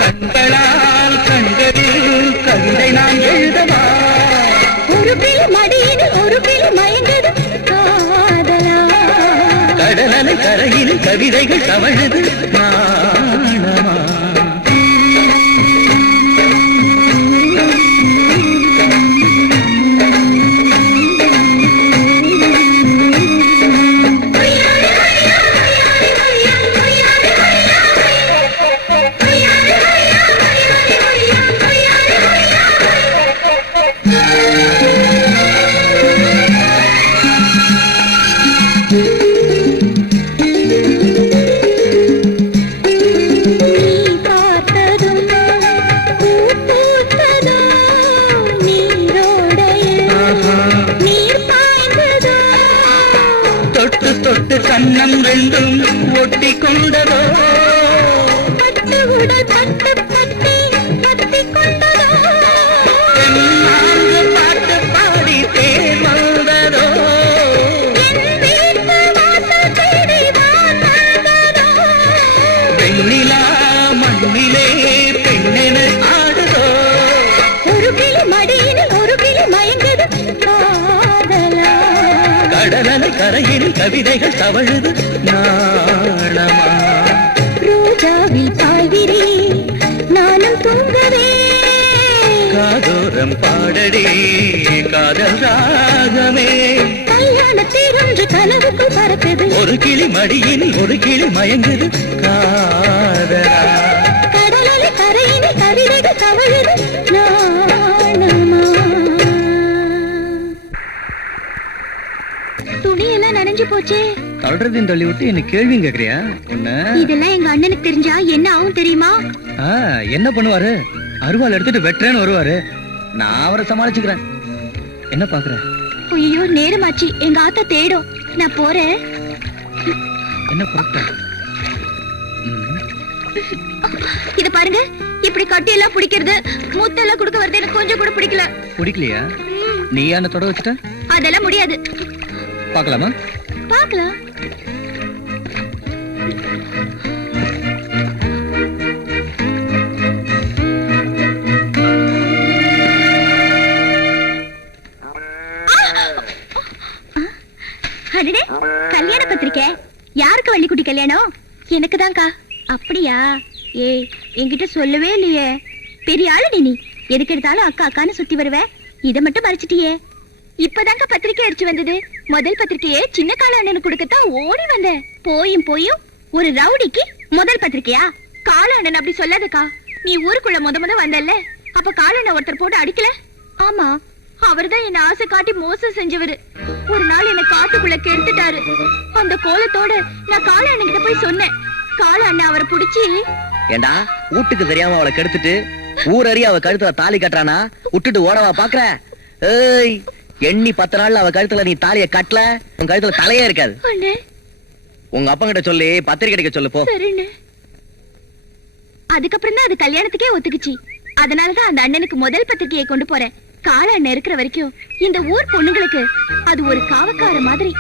கண்களால் கண்களில் கவிதை நான் எழுதவா. ஒரு பிள்ளை மடியில் ஒரு பிள்ளை மயங்குது காதலா. கடலலை கரையில் கவிதைகள் தவழுது நாணமா. நீ பார்த்ததும் பூ பூத்ததும் நீரோடையில் நீர் பாய்ந்ததும். தொட்டு தொட்டு கண்ணம் ரெண்டும் ஒட்டி கொண்டதோ. பட்டு உடல் பட்டு பட்டி பத்தி கொண்டதோ. தென்னாங்கு பாட்டு பாடி தேர் வந்ததோ. என் வீட்டு வாசல் தேடி வான் வந்ததோ. பெண்ணிலா மண்ணிலே பெண்ணென ஆடுதோ. ஒரு கிளி மடியில் ஒரு கிளி மயங்குது காதலா. கடலலை கரையில் கவிதைகள் தவழுது நாணமா. ரோஜாவில் பாய்கிறே நானும் தூங்கவே. பாடடி காதல் ராகமே. கல்யாணத்தேரொன்று கனவுக்குள் பறக்குது. ஒரு கிளி மடியில் ஒரு கிளி மயங்குது காதலா. கடலலை கரையினில் கவிதைகள் தவழுது நாணமா. துணியெல்லாம் நனைஞ்சு போச்சே. தள்ளுறதையும் தள்ளி விட்டு என்ன கேள்வியும் கேக்குறியா? உன்ன இதெல்லாம் எங்க அண்ணனுக்கு தெரிஞ்சா என்ன ஆகும் தெரியுமா? என்ன பண்ணுவாரு? அருவாள் எடுத்துட்டு வெட்டுறேன்னு வருவாரு. நான் அவரை சமாளிச்சுக்கிறேன். என்ன பாக்குற? ஐயோ நேரமாச்சு, எங்க ஆத்தா தேடும். நான் போறேன். என்ன பொறுத்த? இத பாருங்க, இப்படி கட்டி எல்லாம் பிடிக்கிறது, முத்தெல்லாம் கொடுக்க வருது எனக்கு கொஞ்சம் கூட பிடிக்கல. பிடிக்கலையா? நீ என்ன தொட வச்சுட்ட? அதெல்லாம் முடியாது. பாக்கலாமா? பாக்கலாம். அடடே, கல்யாண பத்திரிக்கை. யாருக்கு வள்ளிக்குட்டி கல்யாணம்? எனக்கு தான்க்கா. அப்படியா? ஏய், என்கிட்ட சொல்லவே இல்லையே. பெரிய ஆளு நீ. எதுக்கு எடுத்தாலும் அக்கா அக்கான்னு சுத்தி வருவ. இத மட்டும் மறைச்சிட்டியே. இப்பதாங்க பத்திரிக்கை அடிச்சு வந்தது. முதல் பத்திரிக்கையே சின்ன கால அண்ணனுக்கு கொடுக்கத்தான் ஓடி வந்தேன். போயும் போயும் ஒரு ரவுடிக்கு முதல் பத்திரிக்கையா? கால அண்ணன் அப்படி சொல்லாதக்கா. நீ ஊருக்குள்ள முத வந்தல்ல, அப்ப கால அண்ணன் ஒருத்தர் போட்டு அடிக்கல? ஆமா, அவர்தான் என்ன ஆசை காட்டி மோசம் செஞ்சவரு. ஒரு நாள் என்ன காட்டுக்குள்ள கெடுத்துட்டாரு. அந்த கோலத்தோட நான் கால அண்ணன் கிட்ட போய் சொன்னேன். கால அண்ணன் அவரை புடிச்சு, ஏண்டா வீட்டுக்கு தெரியாம அவளை கெடுத்துட்டு ஊர் அறிய அவ கழுத்துல தாலி கட்டுறானா? விட்டுட்டு ஓடவா பாக்குற? ஏய், எண்ணி 10 நாள்ல அவ கழுத்துல நீ தாலிய கட்டல, உன் கழுத்துல தலையே இருக்காது. உங்க அப்பா கிட்ட சொல்லி பத்திரிக்கை அடிக்க சொல்லு போ. அதுக்கப்புறம் தான் அது கல்யாணத்துக்கே ஒத்துக்குச்சு. அதனாலதான் அந்த அண்ணனுக்கு முதல் பத்திரிக்கையை கொண்டு போறேன். கால அண்ணன் இருக்கிற வரைக்கும் இந்த ஊர் பொண்ணுங்களுக்கு அது ஒரு காவக்கார மாதிரி.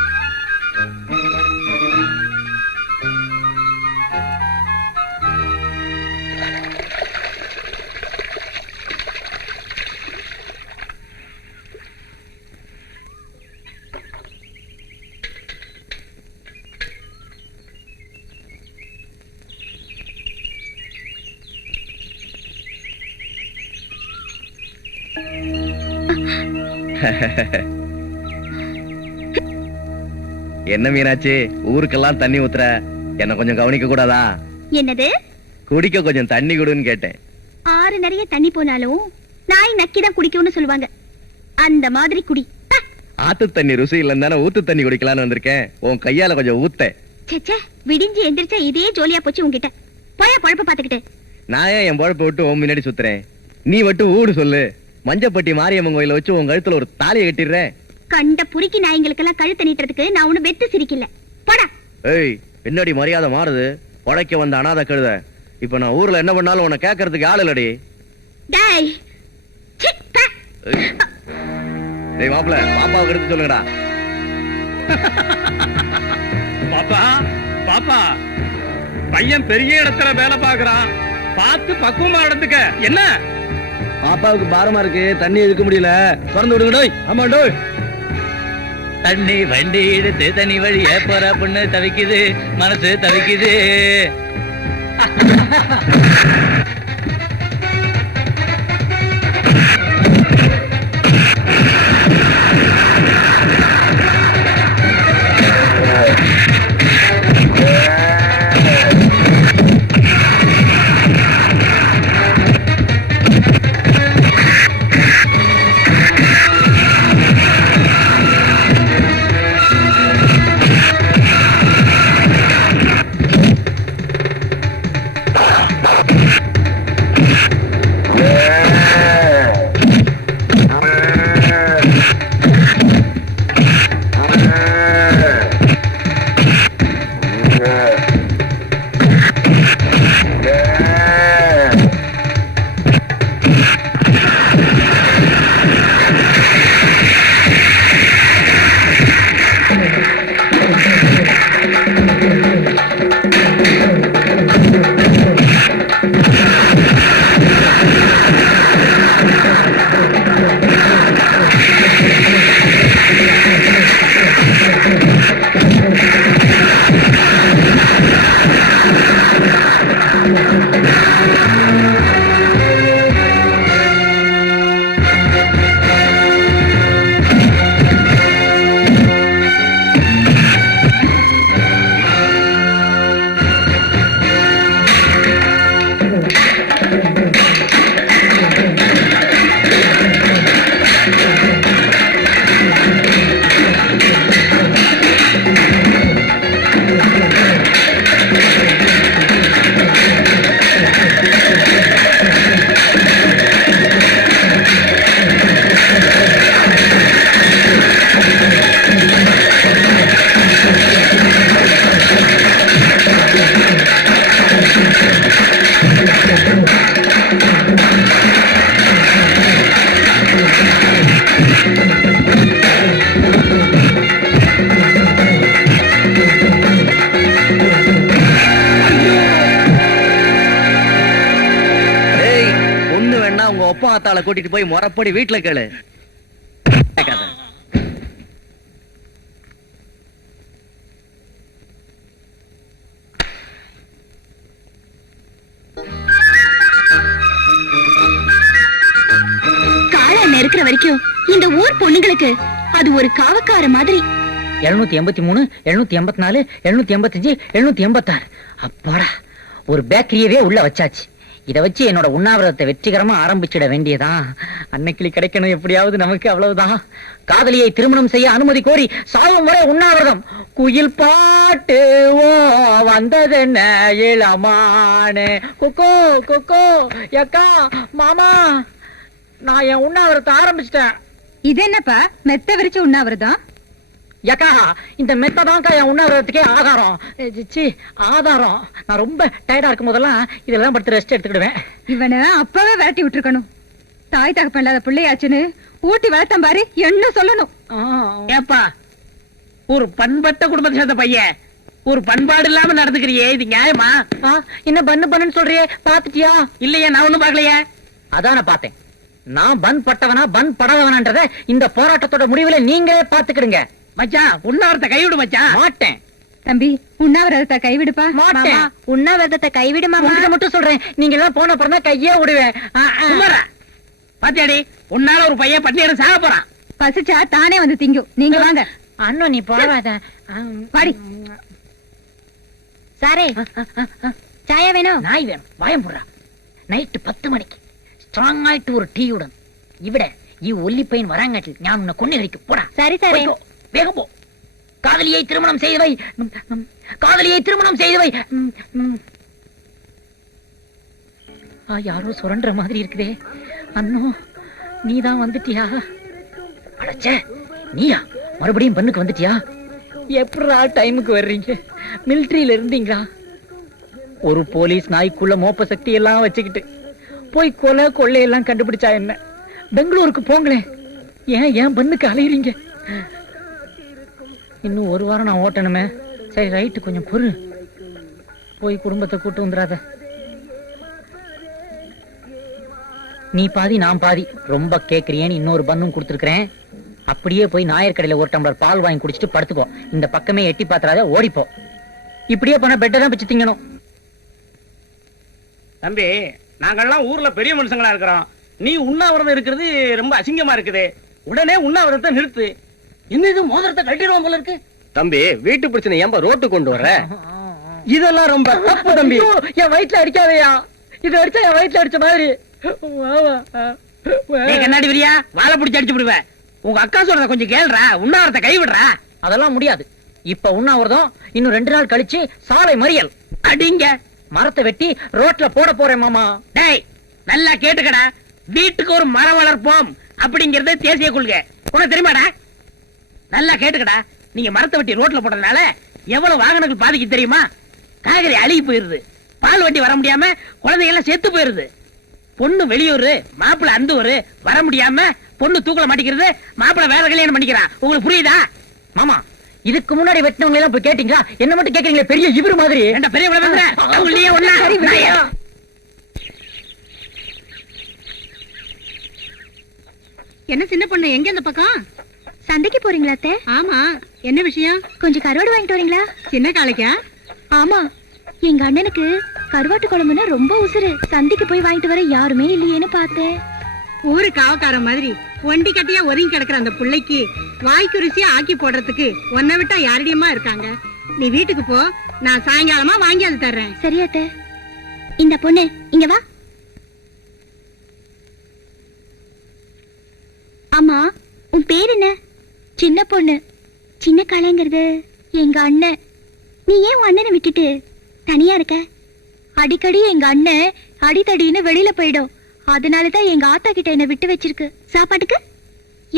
என்ன மீனாட்சி, ஊருக்கெல்லாம் தண்ணி ஊத்துற, என்ன கொஞ்சம் கவனிக்க கூடாதா? என்னது? குடிக்க கொஞ்சம் தண்ணி கொடுன்னு கேட்டேன். ஆறு நிறைய தண்ணி போனாலும் நாய் நக்கிதான் குடிக்கும்னு சொல்லுவாங்க. அந்த மாதிரி குடி. ஆத்து தண்ணி ருசி இல்லன்னு தானே ஊத்து தண்ணி குடிக்கலான்னு வந்திருக்கேன். உன் கையால கொஞ்சம் ஊத்த. சேச்சே, விடிஞ்சு எந்திரிச்சா இதே ஜோலியா போச்சு உங்ககிட்ட. போயா பொழப்ப பாத்துக்கிட்டு. நான் ஏன் என் பொழப்ப விட்டு உன் முன்னாடி சுத்துறேன்? நீ மட்டும் ஊடு சொல்லு. மஞ்சப்பட்டி மாரியம்மன் கோயில வச்சு உன் கழுத்துல ஒரு தாலியை கட்டிடுறேன். கண்ட புரிக்கி நாய்களுக்கெல்லாம் கழுத்தை நீட்டுறதுக்கு நான் ஒண்ணு வெத்து சிரிக்கல. போடா. ஏய், பின்னாடி மரியாதை மாறுது. உழைக்க வந்த அனாதை கழுத. இப்ப நான் ஊர்ல என்ன பண்ணாலும் உன்னை கேட்கறதுக்கு ஆள் இல்லடி. டேய், டேய் மாப்ள, பாப்பாவுக்கு எடுத்து சொல்லுங்கடா. பாப்பா, பாப்பா, பையன் பெரிய இடத்துல வேலை பாக்குறான். பார்த்து பக்குவமா நடந்துக்க. என்ன? பாப்பாவுக்கு பாரமா இருக்கு, தண்ணி எடுக்க முடியல. திறந்து விடுங்க டோய். ஆமா டோய். தண்ணி வண்டி எடுத்து தண்ணி வழிய போற பொண்ணு தவிக்குது, மனசு தவிக்குது. அப்பா ஆத்தாள கூட்டிட்டு போய் முறப்படி வீட்டுல கேளு. கேட்காத. காலம் இருக்கிற வரைக்கும் இந்த ஊர் பொண்ணுங்களுக்கு அது ஒரு காவக்கார மாதிரி. 783, 784, 785, 786. அப்பாடா, ஒரு பேக்கரியவே உள்ள வச்சாச்சு. இத வச்சு என்னோட உண்ணாவிரதத்தை வெற்றிகரமா ஆரம்பிச்சிட வேண்டியதான். அன்னைக்கிளி கிடைக்கணும் எப்படியாவது நமக்கு, அவ்வளவுதான். காதலியை திருமணம் செய்ய அனுமதி கோரி சாகும் வரை உண்ணாவிரதம். குயில் பாட்டு ஓ வந்ததென்ன இளமானே. கொக்கோ கொக்கோ எக்கா மாமா, நான் என் உண்ணாவிரதத்தை ஆரம்பிச்சிட்டேன். இது என்னப்பா மெத்த விரிச்சு உண்ணாவிரதம்? யக்கா, இந்த மெத்ததான்க்கா என் உண்ணாவிரதத்துக்கே ஆகாரம். சி, ஆதாரம். நான் ரொம்ப டயர்டா இருக்கும் போதெல்லாம் இதெல்லாம் படுத்து ரெஸ்ட் எடுத்துக்கிடுவேன். இவனை அப்பவே விரட்டி விட்டுருக்கணும். தாய் தகப்பன் இல்லாத பிள்ளையாச்சுன்னு ஊட்டி வளர்த்தம் பாரு, என்ன சொல்லணும். ஏப்பா, ஒரு பண்பட்ட குடும்பத்தை சேர்ந்த பையன் ஒரு பண்பாடு இல்லாம நடந்துக்கிறியே, இது நியாயமா? என்ன பண்ணு பண்ணுன்னு சொல்றியே, பாத்துட்டியா? இல்லையே, நான் ஒண்ணும் பாக்கலையே. அதான் நான் பார்த்தேன். நான் பன் பட்டவனா பன் படவனான்றத இந்த போராட்டத்தோட முடிவுல நீங்களே பாத்துக்கிடுங்க. மச்சான், உண்ணாவிரத்தை கைவிடு மச்சான். மாட்டேன் தம்பி, உண்ணாவிரதத்தை கைவிடுப்பா. மாட்டேன். உண்ணாவிரதத்தை கைவிடுமா? உங்ககிட்ட மட்டும் சொல்றேன், நீங்க எல்லாம் போன அப்புறம் தான் கையே விடுவேன். பாத்தியாடி, உன்னால ஒரு பையன் பட்டியல சாக போறான். பசிச்சா தானே வந்து திங்கும். நீங்க வாங்க. அண்ணா நீ போகாத. பாடி. சாரே, சாயா வேணும்? நாய் வேணும். வாயம் போடுறா. நைட்டு 10 மணிக்கு ஸ்ட்ராங் ஆயிட்டு ஒரு டீயுடன் இவிட ஒல்லி பையன் வராங்காட்டில் நான் உன்னை கொண்டு வரைக்கும் போடா. சரி சாரே, வேகம் போ. காதலியை திருமணம் செய்து வை. காதலியை திருமணம் செய்து வை. யாரோ சுரண்ட மாதிரி இருக்குதே. அண்ணோ, நீதான் வந்துட்டியா? அடச்சே, நீயா மறுபடியும் பண்ணுக்கு வந்துட்டியா? எப்படா டைமுக்கு வர்றீங்க? மிலிட்டரியில இருந்தீங்களா? ஒரு போலீஸ் நாய்க்குள்ள மோப்ப சக்தி எல்லாம் வச்சுக்கிட்டு போய் கொலை கொள்ளையெல்லாம் கண்டுபிடிச்சா என்ன? பெங்களூருக்கு போங்களேன். ஏன் பண்ணுக்கு அலையிறீங்க? இன்னும் ஒரு வாரம் நான் ஓட்டணுமே. சரி ரைட்டு, கொஞ்சம் பொறு. போய் குடும்பத்தை கூட்டு வந்துடாத. நீ பாதி நான் பாதி. ரொம்ப கேக்குறியேன்னு இன்னொரு பண்ணும் கொடுத்துருக்கிறேன். அப்படியே போய் நாயர் கடையில ஒரு டம்ளர் பால் வாங்கி குடிச்சிட்டு படுத்துக்கோ. இந்த பக்கமே எட்டி பாத்துறாத, ஓடிப்போ. இப்படியே பண்ண பெட்டை தான் பிச்சு திங்கணும். தம்பி, நாங்கெல்லாம் ஊர்ல பெரிய மனுஷங்களா இருக்கிறோம். நீ உண்ணாவிரதம் இருக்கிறது ரொம்ப அசிங்கமா இருக்குது. உடனே உண்ணாவிரதத்தை நிறுத்து. என்ன இது, மோதிரத்தை கட்டிடுவோம் போல இருக்கு. தம்பி, வீட்டு பிரச்சனை ஏன்பா ரோட்டு கொண்டு வர? இதெல்லாம் ரொம்ப தப்பு தம்பி. என் வயிற்றுல அடிக்காதயா. இது அடிச்சா என் வயிற்றுல அடிச்ச மாதிரி. கண்ணாடி விரியா, வாழை பிடிச்சு அடிச்சு விடுவேன். உங்க அக்கா சொல்றத கொஞ்சம் கேளுடா, உண்ணாவிரத்தை கைவிடுறா. அதெல்லாம் முடியாது. இப்ப உண்ணாவிரதம். இன்னும் 2 நாள் கழிச்சு சாலை மறியல். அடிங்க. மரத்தை வெட்டி ரோட்ல போட போறேன் மாமா. டேய், நல்லா கேட்டுக்கடா. வீட்டுக்கு ஒரு மரம் வளர்ப்போம் அப்படிங்கறது தேசிய கொள்கை. உனக்கு தெரியுமாடா? நல்லா கேட்டுக்கடா. நீங்க மரத்தை வெட்டி ரோட்ல போட்டதுனால எவ்வளவு வாகனங்கள் பாதிக்கு தெரியுமா? காய்கறி அழுகி போயிருது. பால் வண்டி வர முடியாம குழந்தைங்க எல்லாம் செத்து போயிருது. பொண்ணு வெளியூர், மாப்பிள்ள அந்த ஊரு, வர முடியாம பொண்ணு தூக்கல மாட்டிக்கிறது. மாப்பிள்ள வேற கல்யாணம் பண்ணிக்கிறான். உங்களுக்கு புரியுதா? மாமா, இதுக்கு முன்னாடி வெட்டினவங்க எல்லாம் போய் கேட்டீங்களா? என்ன மட்டும் கேக்குறீங்களே பெரிய இவரு மாதிரி. என்ன பெரிய ஒண்ணா? என்ன சின்ன பொண்ணு, எங்க இந்த பக்கம்? சந்தைக்கு போறீங்களா அத்தை? ஆமா, என்ன விஷயம்? கொஞ்சம் கருவாடு வாங்கிட்டு வரீங்களா? சின்ன காளைக்கா? ஆமா, எங்க அண்ணனுக்கு கருவாட்டு குழம்புனா ரொம்ப உசுரு. சந்தைக்கு போய் வாங்கிட்டு வர யாருமே இல்லையேன்னு பார்த்தேன். ஊரு காவக்கார மாதிரி ஒண்டி கட்டியா ஒதுங்கி கிடக்குற அந்த பிள்ளைக்கு வாய்க்கு ருசியா ஆக்கி போடுறதுக்கு உன்னை விட்டா யாரடியமா இருக்காங்க. நீ வீட்டுக்கு போ, நான் சாயங்காலமா வாங்கி அது தர்றேன். சரி அத்தை. இந்த பொண்ணு இங்க வா. ஆமா, உன் பேர் என்ன? சின்ன பொண்ணு. சின்ன கலைங்கிறது எங்க அண்ணன். நீ ஏன் உன் அண்ணனை விட்டுட்டு தனியா இருக்க? அடிக்கடி எங்க அண்ணன் அடித்தடின்னு வெளியில போயிடும். அதனாலதான் எங்க ஆத்தா கிட்ட என்ன விட்டு வச்சிருக்கு. சாப்பாட்டுக்கு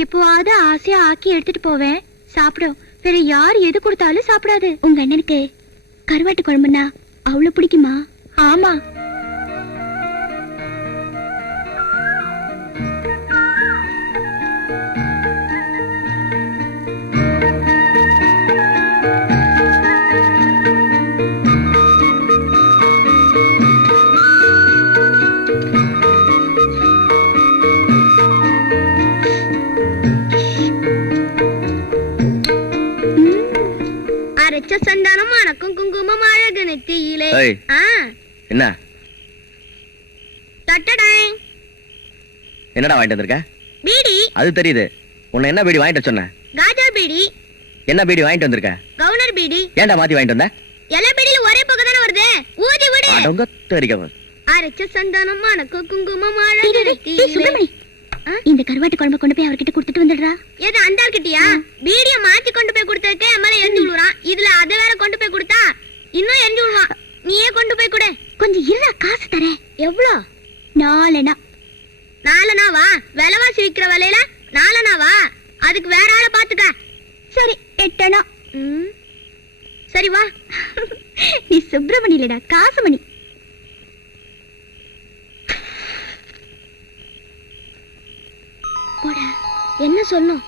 எப்போவாவது ஆசையா ஆக்கி எடுத்துட்டு போவேன், சாப்பிடும். வேற யார் எது கொடுத்தாலும் சாப்பிடாது. உங்க அண்ணனுக்கு கருவாட்டு குழம்புனா அவ்வளவு பிடிக்குமா? ஆமா. ஏய். ஆ என்ன டட்டடாய் என்னடா வாங்கிட்டு வந்திருக்க? பீடி அது தெரியுது. உன்னை என்ன பீடி வாங்கிட்டு வர சொன்னேன்? காஜா பீடி என்ன பீடி வாங்கிட்டு வந்திருக்க? கவுனர் பீடி. ஏன்டா மாத்தி வாங்கிட்டு வந்த? எல்லா பீடியில ஒரே புகை தானே வருது. ஊதி விடு. அடங்க தெரியும். அரைச்ச சந்தானம் மணக்கு குங்குமம் சுப்பிரமணி, இந்த கருவாட்டு குழம்பு கொண்டு போய் அவர்கிட்ட கொடுத்துட்டு வந்துடுறா. ஏதோ அந்த ஆள் கிட்டயா? பீடிய மாத்தி கொண்டு போய் கொடுத்ததுக்கே என் மேல எரிஞ்சு விழுறான். இதுல அதை வேற கொண்டு போய் கொடுத்தா இன்னும் எரிஞ்சு விழுவான். நீயே கொண்டு போய் கொடு. கொஞ்சம் இருடா, காசு தரேன். எவ்வளோ? 4 நாலனாவா? விலைவாசி விக்கிற விலையில 4 நாவா? அதுக்கு வேற ஆளை பாத்துக்க. சரி 8 சரி வா. நீ சுப்பிரமணி இல்லடா, காசுமணி. போடா. என்ன சொல்லும்?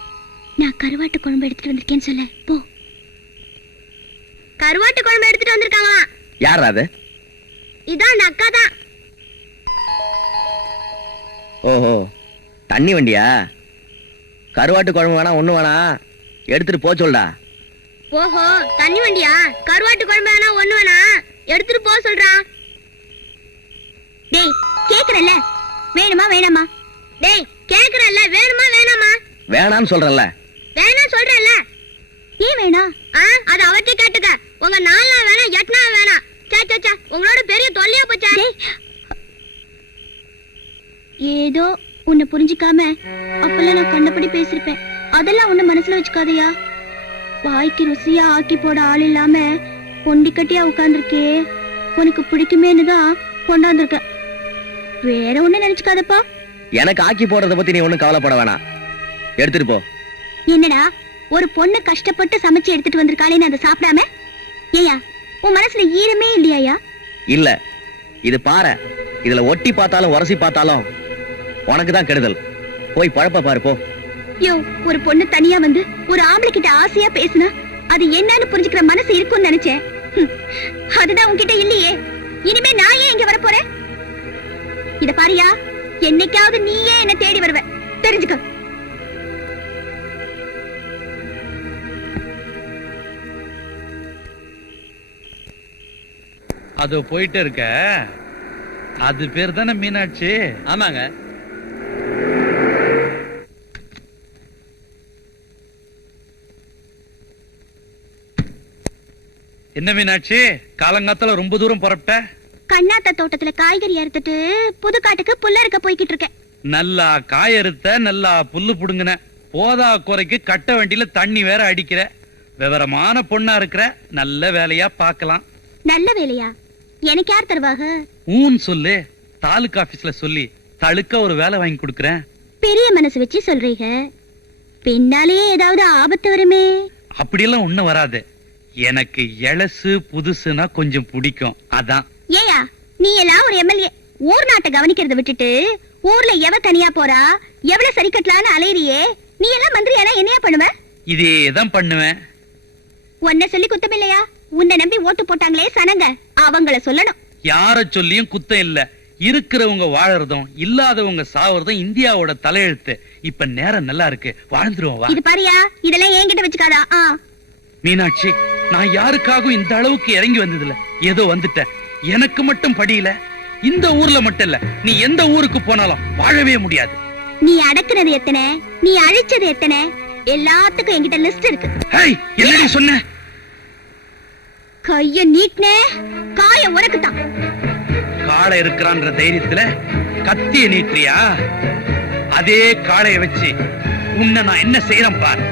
நான் கருவாட்டு குழம்பு எடுத்துட்டு வந்திருக்கேன்னு சொல்ல போ. கருவாட்டு குழம்பு எடுத்துட்டு வந்திருக்காங்களா? யார் அது? இதான் அந்த அக்கா தான். ஓஹோ, தண்ணி வண்டியா? கருவாட்டு குழம்பு வேணா, ஒண்ணு வேணா, எடுத்துட்டு போ சொல்டா. ஓஹோ, தண்ணி வண்டியா? கருவாட்டு குழம்பு வேணா, ஒண்ணு வேணா, எடுத்துட்டு போ சொல்றா. டேய் கேக்குறல்ல, வேணுமா வேணாமா? டேய் கேக்குறல்ல, வேணுமா வேணாமா? வேணான்னு சொல்றேன்ல. வேணா சொல்றல்ல. ஏன் வேணா? அது அவர்கிட்ட கேட்டுக்க. உங்க 4 நாள் வேணா, 8 நாள் வேணா. சே உங்களோட பெரிய தொல்லையா போச்சா? ஏதோ உன்னை புரிஞ்சுக்காம அப்பெல்லாம் நான் கண்டபடி பேசிருப்பேன். அதெல்லாம் உன்னை மனசுல வச்சுக்காதையா. வாய்க்கு ருசியா ஆக்கி போட ஆள் இல்லாம பொண்டி கட்டியா உட்கார்ந்துருக்கே, உனக்கு பிடிக்குமேன்னு தான் கொண்டாந்துருக்க. வேற ஒண்ணு நினைச்சுக்காதப்பா. எனக்கு ஆக்கி போடுறத பத்தி நீ ஒண்ணும் கவலைப்பட வேணாம், எடுத்துட்டு போ. என்னடா, ஒரு பொண்ணு கஷ்டப்பட்டு சமைச்சு எடுத்துட்டு வந்திருக்காளேன்னு அதை சாப்பிடாம? ஏயா உன் மனசுல ஈரமே இல்லையா? இல்ல, இது பாரு. இதுல ஒட்டி பார்த்தாலும் உரசி பார்த்தாலும் உனக்கு தான் கெடுதல். போய் பழப்ப பாரு போ. யோ, ஒரு பொண்ணு தனியா வந்து ஒரு ஆம்பளை கிட்ட ஆசையா பேசுனா அது என்னன்னு புரிஞ்சுக்கிற மனசு இருக்கும்னு நினைச்சேன். அதுதான் உன்கிட்ட இல்லையே. இனிமே நான் ஏன் இங்க வர போறேன்? இத பாரியா, என்னைக்காவது நீயே என்ன தேடி வருவ, தெரிஞ்சுக்க. அது போயிட்டு இருக்க. அது பேர் தானே மீனாட்சி? ஆமாங்க. என்ன மீனாட்சி, காலங்காத்தால ரொம்ப தூரம் புறப்பட்ட? கண்ணாத்த தோட்டத்துல காய்கறி அறுத்துட்டு புதுக்காட்டுக்கு புல்ல இருக்க போய்கிட்டு இருக்கேன். நல்லா காயறுத்த, நல்லா புல்லு புடுங்கின, போதா குறைக்கு கட்ட வண்டியில தண்ணி வேற அடிக்கிற. விவரமான பொண்ணா இருக்கிற, நல்ல வேலையா பார்க்கலாம். நல்ல வேலையா? எனக்கு யார் தருவாக? ஊன் சொல்லு, தாலுகா ஆபீஸ்ல சொல்லி தழுக்க ஒரு வேலை வாங்கி கொடுக்கறேன். பெரிய மனசு வச்சு சொல்றீங்க, பின்னாலேயே ஏதாவது ஆபத்து வருமே. அப்படியெல்லாம் ஒண்ணும் வராது. எனக்கு எலசு புதுசுனா கொஞ்சம் பிடிக்கும், அதான். ஏயா, நீ எல்லாம் ஒரு எம்எல்ஏ, ஊர் நாட்டை கவனிக்கிறத விட்டுட்டு ஊர்ல எவ தனியா போறா, எவ்வளவு சரி கட்டலான்னு அலையறியே. நீ எல்லாம் மந்திரியானா என்னையா பண்ணுவ? இதேதான் பண்ணுவேன். உன்னை சொல்லி குத்தம் இல்லையா? உன்னை நம்பி ஓட்டு போட்டாங்களே சனங்க, அவங்கள சொல்லணும். யார சொல்லியும் குத்தம் இல்ல. இருக்கிறவங்க வாழறதும் இல்லாதவங்க சாவறதும் இந்தியாவோட தலையெழுத்து. இப்ப நேரம் நல்லா இருக்கு, வாழ்ந்துருவோம் வா. இது பாரியா, இதெல்லாம் என்கிட்ட வச்சுக்காதா. மீனாட்சி, நான் யாருக்காகவும் இந்த அளவுக்கு இறங்கி வந்ததில்ல. ஏதோ வந்துட்டேன். எனக்கு மட்டும் படியில. இந்த ஊர்ல மட்டும் இல்ல, நீ எந்த ஊருக்கு போனாலும் வாழவே முடியாது. நீ அடக்குனது எத்தனை, நீ அழிச்சது எத்தனை, எல்லாத்துக்கும் என்கிட்ட லிஸ்ட் இருக்கு. என்னடி சொன்ன? கைய நீட்னே, காய உனக்குத்தான். காளை இருக்கிறான்ற தைரியத்துல கத்திய நீட்டியா? அதே காளைய வச்சு உன்னை நான் என்ன செய்யறேன் பார்.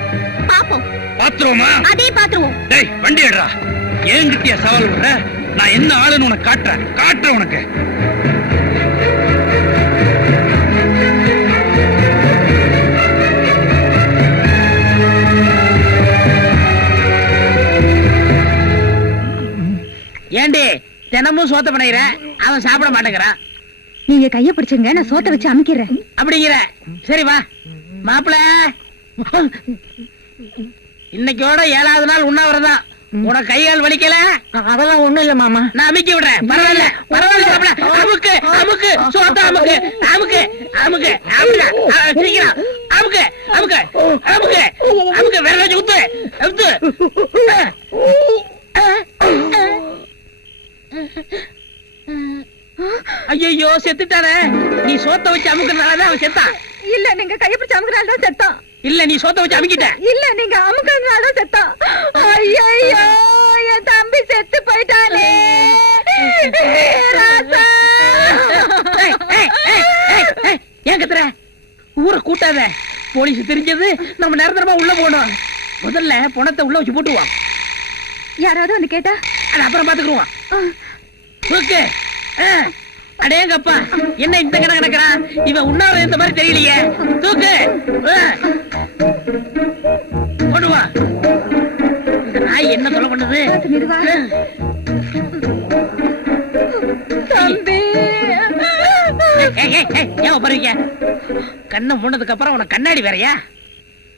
பாப்போம். பாத்துருவோமா? அதே பாத்துருவோம். டேய் வண்டி எடுறா. ஏங்கிட்டியா சவால் விடுற? நான் என்ன ஆளுன்னு உனக்கு காட்டுறேன் உனக்கு. ஏண்டி தினமும் சோத்த பண்ணிக்கிற, அவன் சாப்பிட மாட்டேங்கிறான். நீங்க கைய பிடிச்சுங்க, நான் சோத்த வச்சு அமைக்கிறேன். அப்படிங்கிற? சரி வா. மாப்பிள, இன்னைக்கோட 7வது நாள் உண்ணாவிரதம். உனக்கு கையால் வலிக்கல? அதெல்லாம் ஒண்ணும் இல்ல மாமா, நான் அமுக்கி விடுறேன். பரவாயில்ல பரவாயில்ல மாப்பிள. அமுக்கு அமுக்கு சோத்த அமுக்கு அமுக்கு அமுக்கு சீக்கிரம் அமுக்கு அமுக்கு அமுக்கு அமுக்கு. வேற வச்சு குத்து குத்து. ஐயோ செத்துட்டானே. நீ சோத்த வச்சு அமுக்குறதுனாலதான் அவன் செத்தான். இல்ல நீங்க கைய பிடிச்சு அமுக்குறாள் தான் செத்தான். இல்ல நீ சோத்த வச்சு அமுக்கிட்ட. இல்ல நீங்க அமுக்குறதுனால தான் செத்தான். ஐயோ என் தம்பி செத்து போயிட்டானே. ராசா. ஏன் கத்துற? ஊரை கூட்டாத. போலீஸ் தெரிஞ்சது நம்ம நிரந்தரமா உள்ள போகணும். முதல்ல பணத்தை உள்ள வச்சு போட்டுவான். யாராவது வந்து கேட்டா அது அப்புறம் பாத்துக்குருவான். ஓகே. அடேங்கப்பா, என்ன இந்த கணக்கு நடக்கிறான்? இவன் உண்ணாவிரதம் இந்த மாதிரி தெரியலையே. தூக்கு போடுவா. இந்த நாய் என்ன சொல்ல பண்ணுது? தம்பி ஏன் பாருங்க, கண்ணை மூணதுக்கு அப்புறம் உனக்கு கண்ணாடி வேறையா?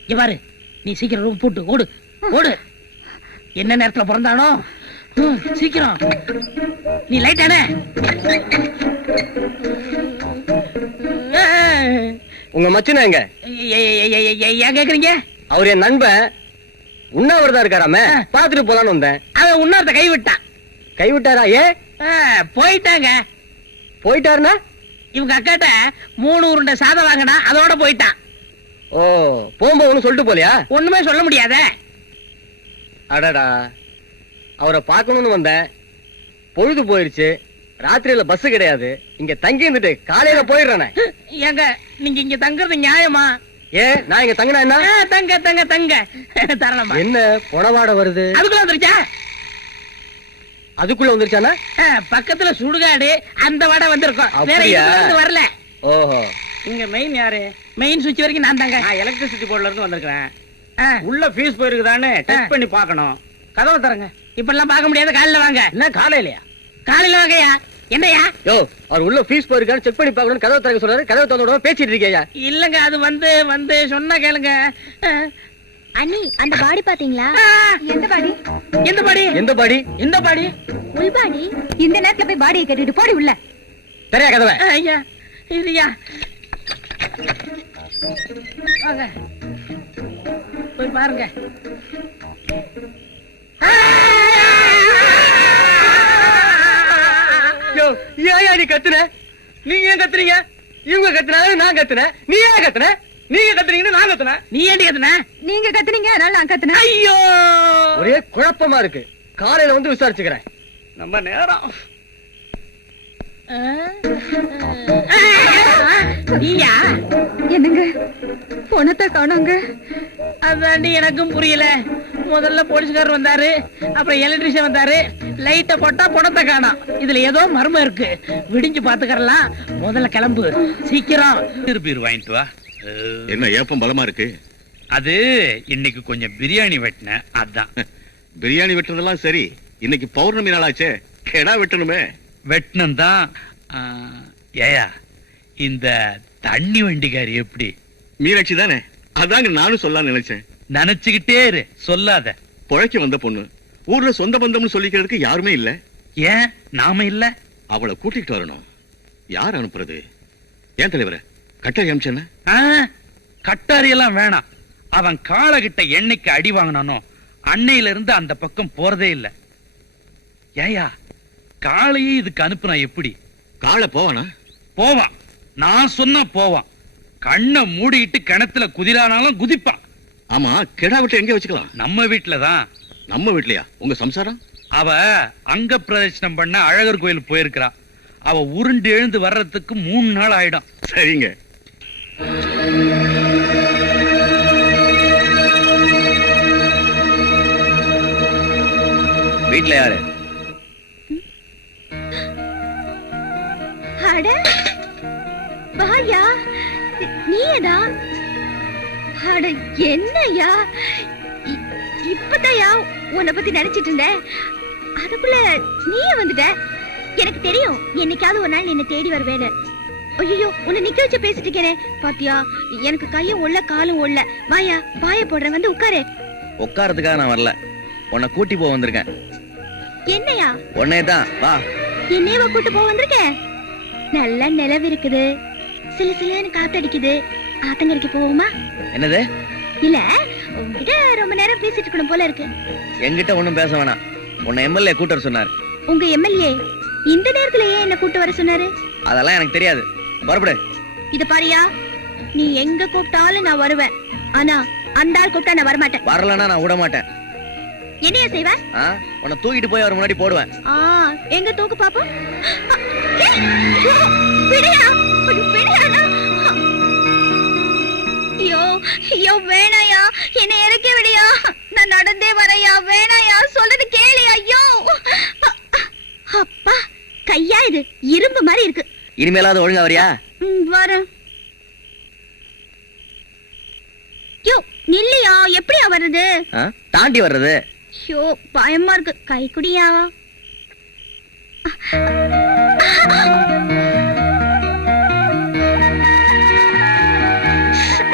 இங்க பாரு, நீ சீக்கிரம் ரூம் போட்டு ஓடு ஓடு. என்ன நேரத்துல பிறந்தானோ? சீக்கிரம் நீ லைட்டான. உங்க மச்சனா எங்க? ஏன் கேக்குறீங்க? அவர் என் நண்பன் உண்ணாவிரதம் இருக்காராமே, பாத்துட்டு போலான்னு வந்தேன். அவன் உன்னார்த்த கைவிட்டான். கைவிட்டாரா? ஏ போயிட்டாங்க. போயிட்டாருன்னா? இவங்க அக்காட்ட 3 உருண்டை சாதம் வாங்கினா அதோட போயிட்டான். ஓ, போகும்போது ஒண்ணு சொல்லிட்டு போலியா? ஒண்ணுமே சொல்ல முடியாத. அடடா, அவரை பார்க்கணும்னு வந்தேன். பொழுது போயிருச்சு, ராத்திரியில பஸ் கிடையாது. இங்க தங்கி இருந்துட்டு காலையில போயிடுறேனே. ஏங்க நீங்க இங்க தங்குறது நியாயமா? ஏன் நான் இங்க தங்கினா என்ன? தங்க தங்க தங்க தரலாமா? என்ன பொணவாட வருது? அதுக்குள்ள வந்துருச்சா? அதுக்குள்ள வந்துருச்சானா? பக்கத்துல சுடுகாடு, அந்த வடை வந்திருக்கும். வேற அப்படியா? எதுல இருந்து வரல. ஓஹோ. இங்க மெயின் யாரு? மெயின் சுவிட்ச் வரைக்கும் நான் தாங்க. எலக்ட்ரிசிட்டி போர்டுல இருந்து வந்திருக்கேன். உள்ள ஃபீஸ் போயிருக்குதான்னு டெஸ்ட் பண்ணி பார்க்கணும். கதவை தரங்க. இப்ப எல்லாம் பார்க்க முடியாது, காலையில வாங்க. என்ன காலையிலயா? காலையில வாங்கயா. என்னையா? யோ, அவர் உள்ள ஃபீஸ் போயிருக்கான்னு செக் பண்ணி பார்க்கணும். கதவை திறக்க சொல்றாரு. கதவை திறந்து பேசிட்டு இருக்கீங்க. இல்லங்க, அது வந்து சொன்னா கேளுங்க. அண்ணி, அந்த பாடி பாத்தீங்களா? எந்த பாடி? எந்த பாடி? எந்த பாடி? எந்த பாடி? உள் பாடி. இந்த நேரத்துல போய் பாடியை கட்டிட்டு போடி உள்ள. தெரியா கதவை? ஐயா இதுயா வாங்க போய் பாருங்க. யோ, ஏன் நீ கத்துன? நீங்க ஏன் கத்துறீங்க? இவங்க கத்துனாங்க, நான் கத்துனேன். நீ ஏன் கத்துன? நீங்க கத்துறீங்கன்னு நான் கத்துனேன். நீ ஏண்டி கத்துன? நீங்க கத்துனீங்க, அதனால நான் கத்துனேன். ஐயோ, ஒரே குழப்பமா இருக்கு. காலையில வந்து விசாரிச்சுக்கிறேன். நம்ம நேரம். நீயா? என்னங்க பொணத்தை காணோங்க? அதாண்டி எனக்கும் புரியல. முதல்ல போலீஸ்காரர் வந்தாரு, அப்புறம் எலக்ட்ரிஷியன் வந்தாரு. லைட்ட போட்டா பணத்தை காணோம். இதுல ஏதோ மர்மம் இருக்கு. விடிஞ்சு பாத்துக்கறலாம். முதல்ல கிளம்பு சீக்கிரம். திருப்பீர் வாங்கிட்டு வா. என்ன ஏப்பம் பலமா இருக்கு? அது இன்னைக்கு கொஞ்சம் பிரியாணி வெட்டினேன், அதான். பிரியாணி வெட்டுறதெல்லாம் சரி, இன்னைக்கு பௌர்ணமி நாளாச்சே, கெடா வெட்டணுமே. வெட்டினம் தான். ஏயா, இந்த தண்ணி வண்டிக்காரி எப்படி? மீனாட்சி தானே? அதாங்க நானும் சொல்லலாம்னு நினைச்சேன். நினைச்சுக்கிட்டே இரு, சொல்லாத. புழைக்க வந்த பொண்ணு, ஊர்ல சொந்த பந்தம்னு சொல்லிக்கிறதுக்கு யாருமே இல்ல. ஏன் நாம இல்ல? அவளை கூட்டிட்டு வரணும். யார் அனுப்புறது? ஏன் தலைவரே, கட்டாரி அமிச்சன? கட்டாரி எல்லாம் வேணாம். அவன் காலகிட்ட என்னைக்கு அடி வாங்கினானோ அன்னையில இருந்து அந்த பக்கம் போறதே இல்ல. ஏயா, காளையே இதுக்கு அனுப்புனா எப்படி? காளை போவானா? போவான். நான் சொன்னா போவான். கண்ணை மூடிட்டு கிணத்துல குதிரானாலும் குதிப்பான். ஆமா, கெடா விட்டு எங்க வச்சுக்கலாம்? நம்ம வீட்டுலதான். நம்ம வீட்லயா? உங்க சம்சாரம்? அவ அங்க பிரதட்சணம் பண்ண அழகர் கோயில் போயிருக்கிறா. அவ உருண்டு எழுந்து வர்றதுக்கு 3 நாள் ஆயிடும். சரிங்க. வீட்ல யாரு? அட வாயா, நீயேடா. அட என்னையா, இப்பதாயா உன்னை பத்தி நினைச்சிட்டு இருந்தேன். அதுக்குள்ள நீயே வந்துட்ட. எனக்கு தெரியும் என்னைக்காவது ஒரு நாள் நீ என்ன தேடி வருவேன்னு. ஐயோ, உன்னை நிக்க வச்சு பேசிட்டு இருக்கேனே பாத்தியா? எனக்கு கையும் ஒல்ல காலும் ஒல்ல. வாயா, பாய போடுறேன், வந்து உட்காரு. உட்காரத்துக்காக நான் வரல, உன்னை கூட்டி போக வந்திருக்கேன். என்னையா? உன்னையே தான். வா. என்னையவா கூட்டு போக வந்திருக்கேன்? நல்ல நிலவு இருக்குது, சில சிலன்னு காத்தடிக்குது. ஆத்தங்கரைக்கு போவோமா? என்னது? இல்ல, உங்ககிட்ட ரொம்ப நேரம் பேசிட்டு இருக்கணும் போல இருக்கு. என்கிட்ட ஒண்ணும் பேச வேணாம். உன்னை எம்எல்ஏ கூட்டர் சொன்னார். உங்க எம்எல்ஏ இந்த நேரத்துல ஏன் என்ன கூட்டு வர சொன்னாரு? அதெல்லாம் எனக்கு தெரியாது. புறப்படு. இத பாரியா, நீ எங்க கூப்பிட்டாலும் நான் வருவேன். ஆனா அந்த ஆள் கூப்பிட்டா நான் வரமாட்டேன். வரலன்னா நான் விட மாட்டேன். என்னைய செய்வ? உன்னை தூக்கிட்டு போய் அவர் முன்னாடி போடுவேன். எங்க தூக்கு பாப்போம். விடுயா, விடுயா. ஐயோ ஐயோ, வேணாயா, என்னை இறக்கி விடியா. நான் நடந்தே வரையா. வேணாயா, சொல்றது கேளு. ஐயோ அப்பா, கையா இது இரும்பு மாதிரி இருக்கு. இனிமேலாவது ஒழுங்கா வரியா? வரேன். யோ நில்லையா, எப்படியா வர்றது? தாண்டி வர்றது. ஐயோ பயமா இருக்கு. கை குடியா.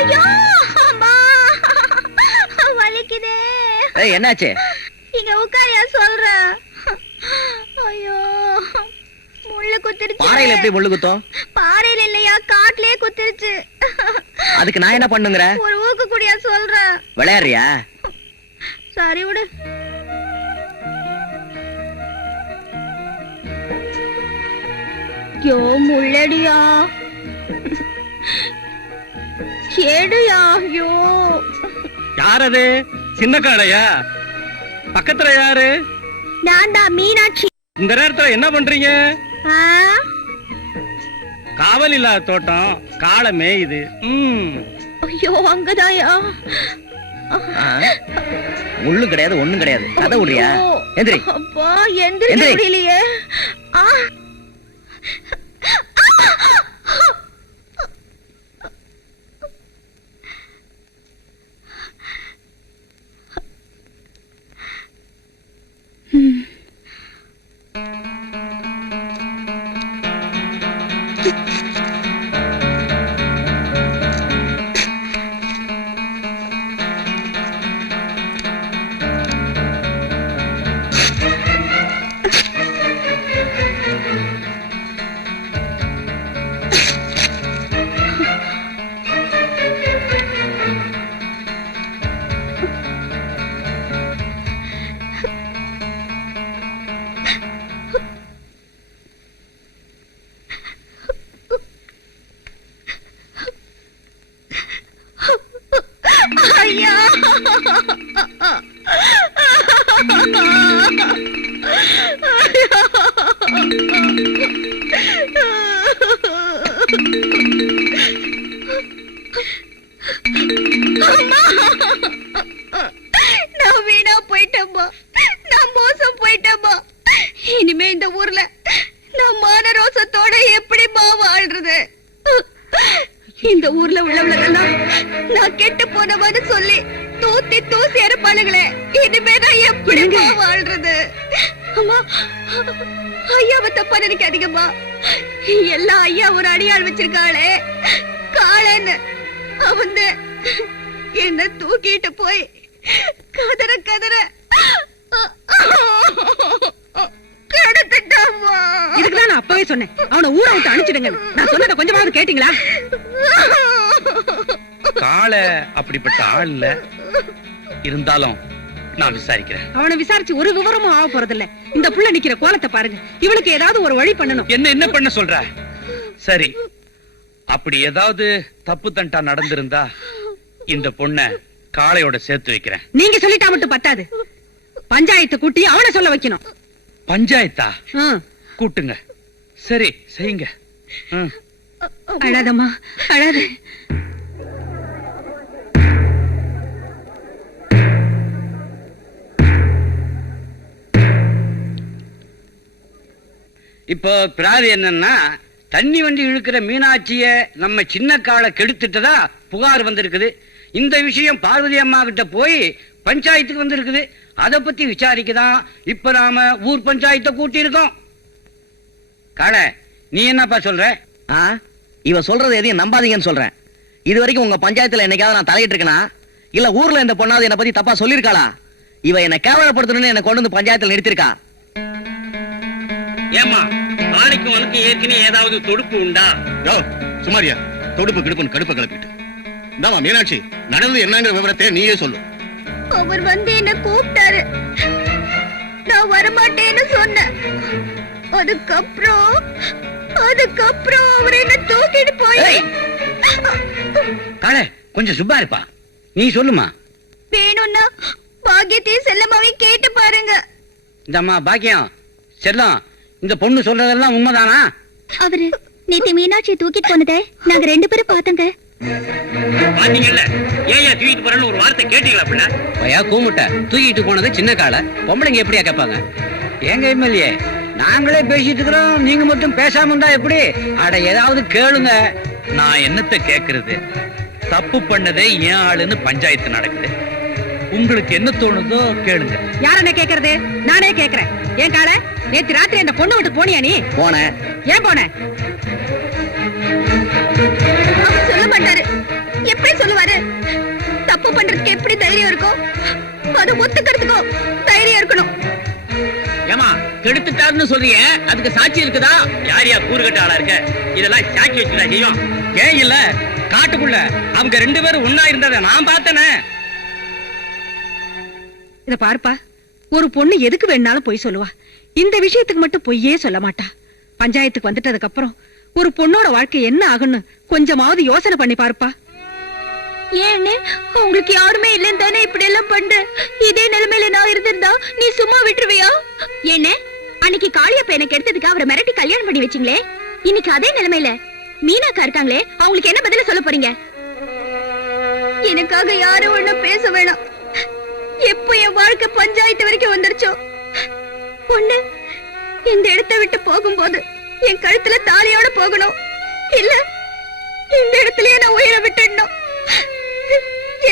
ஐயோ அம்மா, வலிக்குதே. என்னாச்சு? இங்க உட்காரியா சொல்றேன். ஐயோ முள்ளு குத்திருச்சு. பாறையில எப்படி முள்ளு குத்தும்? பாறையில இல்லையா, காட்டுலயே குத்திருச்சு. அதுக்கு நான் என்ன பண்ணுங்கற? ஒரு ஊக்கு குடியா சொல்றேன். விளையாடுறியா? சரி விடு. யோ முள்ளடியா, கேடுயா. யோ யாரது? சின்ன காளையா? பக்கத்துல யாரு? நான் தான் மீனாட்சி. இந்த நேரத்துல என்ன பண்றீங்க? ஆ? காவல் இல்லாத தோட்டம், காளை மேயுது. ஐயோ அங்கதாயா. முள்ளு கிடையாது, ஒண்ணும் கிடையாது. கதை விடுறியா? எந்திரி. அப்பா எந்திரிக்க முடியலையே. ஐயா நான் வீணா போயிட்டேம்மா. நான் மோசம் போயிட்டேம்மா. இனிமே இந்த ஊர்ல நான் மான ரோசத்தோட எப்படிமா வாழ்றது? இந்த ஊர்ல உள்ளவங்களெல்லாம் நான் கெட்டு போனவன்னு சொல்லி தூத்தி தூசி அறுப்பாளுங்களே. இனிமே நான் எப்படிமா வாழ்றது? அம்மா, ஐயாவை தப்பா நினைக்காதீங்கம்மா. எல்லா ஐயா ஒரு அடியாள் வச்சிருக்காளே காளைன்னு, அவன் என்ன தூக்கிட்டு போய் கதற கதற கெடுத்துட்டாம்மா. இதுக்குதான் நான் அப்பவே சொன்னேன், அவனை ஊரை விட்டு அனுப்பிச்சிடுங்க. நான் சொன்னதை கொஞ்சமாவது கேட்டீங்களா? காளை அப்படிப்பட்ட ஆள் இல்ல, இருந்தாலும் நான் விசாரிக்கிறேன். அவனை விசாரிச்சு ஒரு விவரமும் ஆக போறதில்ல. இந்த புள்ள நிக்கிற கோலத்தை பாருங்க. இவனுக்கு ஏதாவது ஒரு வழி பண்ணணும். என்ன பண்ண சொல்ற? சரி, அப்படி ஏதாவது தப்பு தண்டா நடந்திருந்தா இந்த பொண்ண காளையோட சேர்த்து வைக்கிறேன். நீங்க சொல்லிட்டா மட்டும் பத்தாது, பஞ்சாயத்து கூட்டி அவனை சொல்ல வைக்கணும். பஞ்சாயத்தா? கூட்டுங்க. சரி செய்யுங்க. அழாதம்மா, அழாத. இப்போ பிராதி என்னன்னா, தண்ணி வண்டி இழுக்கிற மீனாட்சிய நம்ம சின்ன காலை கெடுத்துட்டதா புகார் வந்திருக்குது. இந்த விஷயம் பார்வதி அம்மா கிட்ட போய் பஞ்சாயத்துக்கு வந்திருக்குது. அதை பத்தி விசாரிக்கதான் இப்ப நாம ஊர் பஞ்சாயத்தை கூட்டி இருக்கோம். காளை, நீ என்னப்பா சொல்ற? இவ சொல்றது எதையும் நம்பாதீங்கன்னு சொல்றேன். இது வரைக்கும் உங்க பஞ்சாயத்துல என்னைக்காவது நான் தலையிட்டு இருக்கேனா? இல்ல ஊர்ல இந்த பொண்ணாவது என்ன பத்தி தப்பா சொல்லிருக்காளா? இவ என்ன கேவலப்படுத்தணும்னு என்ன கொண்டு வந்து பஞ்சாயத்துல நிறுத்திருக்கா. ஏமா, நாளைக்கு உனக்கு ஏற்கனவே ஏதாவது தொடுப்பு உண்டா? சுமாரியா, தொடுப்பு கிடுப்புன்னு கடுப்ப கிளப்பிட்டு. இந்தாமா மீனாட்சி, நடந்து என்னங்கிற விவரத்தை நீயே சொல்லு. அவர் வந்து என்ன கூப்பிட்டாரு, நான் வரமாட்டேன்னு சொன்னேன். அதுக்கப்புறம் அவர் என்ன தூக்கிட்டு போய் காளை கொஞ்சம் சுப்பா இருப்பா, நீ சொல்லுமா. வேணும்னா பாக்கியத்தையும் செல்லமாவையும் கேட்டு பாருங்க. இந்த அம்மா பாக்கியம் செல்லம், இந்த பொண்ணு சொல்றதெல்லாம் உண்மைதானா? அவரு நேத்து மீனாட்சியை தூக்கிட்டு போனதை நாங்க 2 பேரும் பார்த்தோங்க. பாத்தீங்கல்ல, ஏன் தூக்கிட்டு போறேன்னு ஒரு வார்த்தை கேட்டீங்களா? அப்படின்னா பையா கூமுட்ட தூக்கிட்டு போனது சின்ன காலை, பொம்பளைங்க எப்படியா கேட்பாங்க? ஏங்க எம்எல்ஏ, நாங்களே பேசிட்டு இருக்கிறோம், நீங்க மட்டும் பேசாம இருந்தா எப்படி? அட ஏதாவது கேளுங்க. நான் என்னத்தை கேக்குறது? தப்பு பண்ணதே ஏன் ஆளுன்னு பஞ்சாயத்து நடக்குது. உங்களுக்கு என்ன தோணுதோ கேளுங்க. யார் என்ன கேக்குறது? நானே கேக்குறேன். ஏன் கால நேத்து ராத்திரி அந்த பொண்ணு விட்டு போனியா நீ? போனேன். ஏன் போன? சொல்ல மாட்டாரு. எப்படி சொல்லுவாரு? தப்பு பண்றதுக்கு எப்படி தைரியம் இருக்கும்? அது ஒத்துக்கிறதுக்கும் தைரியம் இருக்கணும். ஏமா கெடுத்துட்டாருன்னு சொல்றீங்க, அதுக்கு சாட்சி இருக்குதா? யாரியா கூறுகட்ட ஆளா இருக்க? இதெல்லாம் சாக்கி வச்சுடா செய்யும். ஏன் இல்ல, காட்டுக்குள்ள அவங்க 2 பேரும் ஒன்னா இருந்ததை நான் பார்த்தேனே. இத பாருப்பா, ஒரு பொண்ணு எதுக்கு வேணாலும் பொய் சொல்லுவா. இந்த விஷயத்துக்கு மட்டும் பொய்யே சொல்ல மாட்டா. பஞ்சாயத்துக்கு வந்துட்டதுக்கு அப்புறம் ஒரு பொண்ணோட வாழ்க்கை என்ன ஆகும்னு கொஞ்சமாவது யோசனை பண்ணி பாருப்பா. ஏன்னு உங்களுக்கு யாருமே இல்லன்னு தானே இப்படி எல்லாம் பண்ற? இதே நிலைமையில நான் இருந்திருந்தா நீ சும்மா விட்டுருவியா? என்ன அன்னைக்கு காளியப்ப எனக்கு எடுத்ததுக்கு அவரை மிரட்டி கல்யாணம் பண்ணி வச்சிங்களே, இன்னைக்கு அதே நிலைமையில மீனாக்கா இருக்காங்களே, அவங்களுக்கு என்ன பதில சொல்ல போறீங்க? எனக்காக யாரும் ஒண்ணும் பேச வேணாம். எப்போ என் வாழ்க்கை பஞ்சாயத்து வரைக்கும் வந்துருச்சோ, பொண்ணு இந்த இடத்தை விட்டு போகும்போது என் கழுத்துல தாலியோட போகணும், இல்ல இந்த இடத்துலயே நான் உயிரை விட்டுடணும்.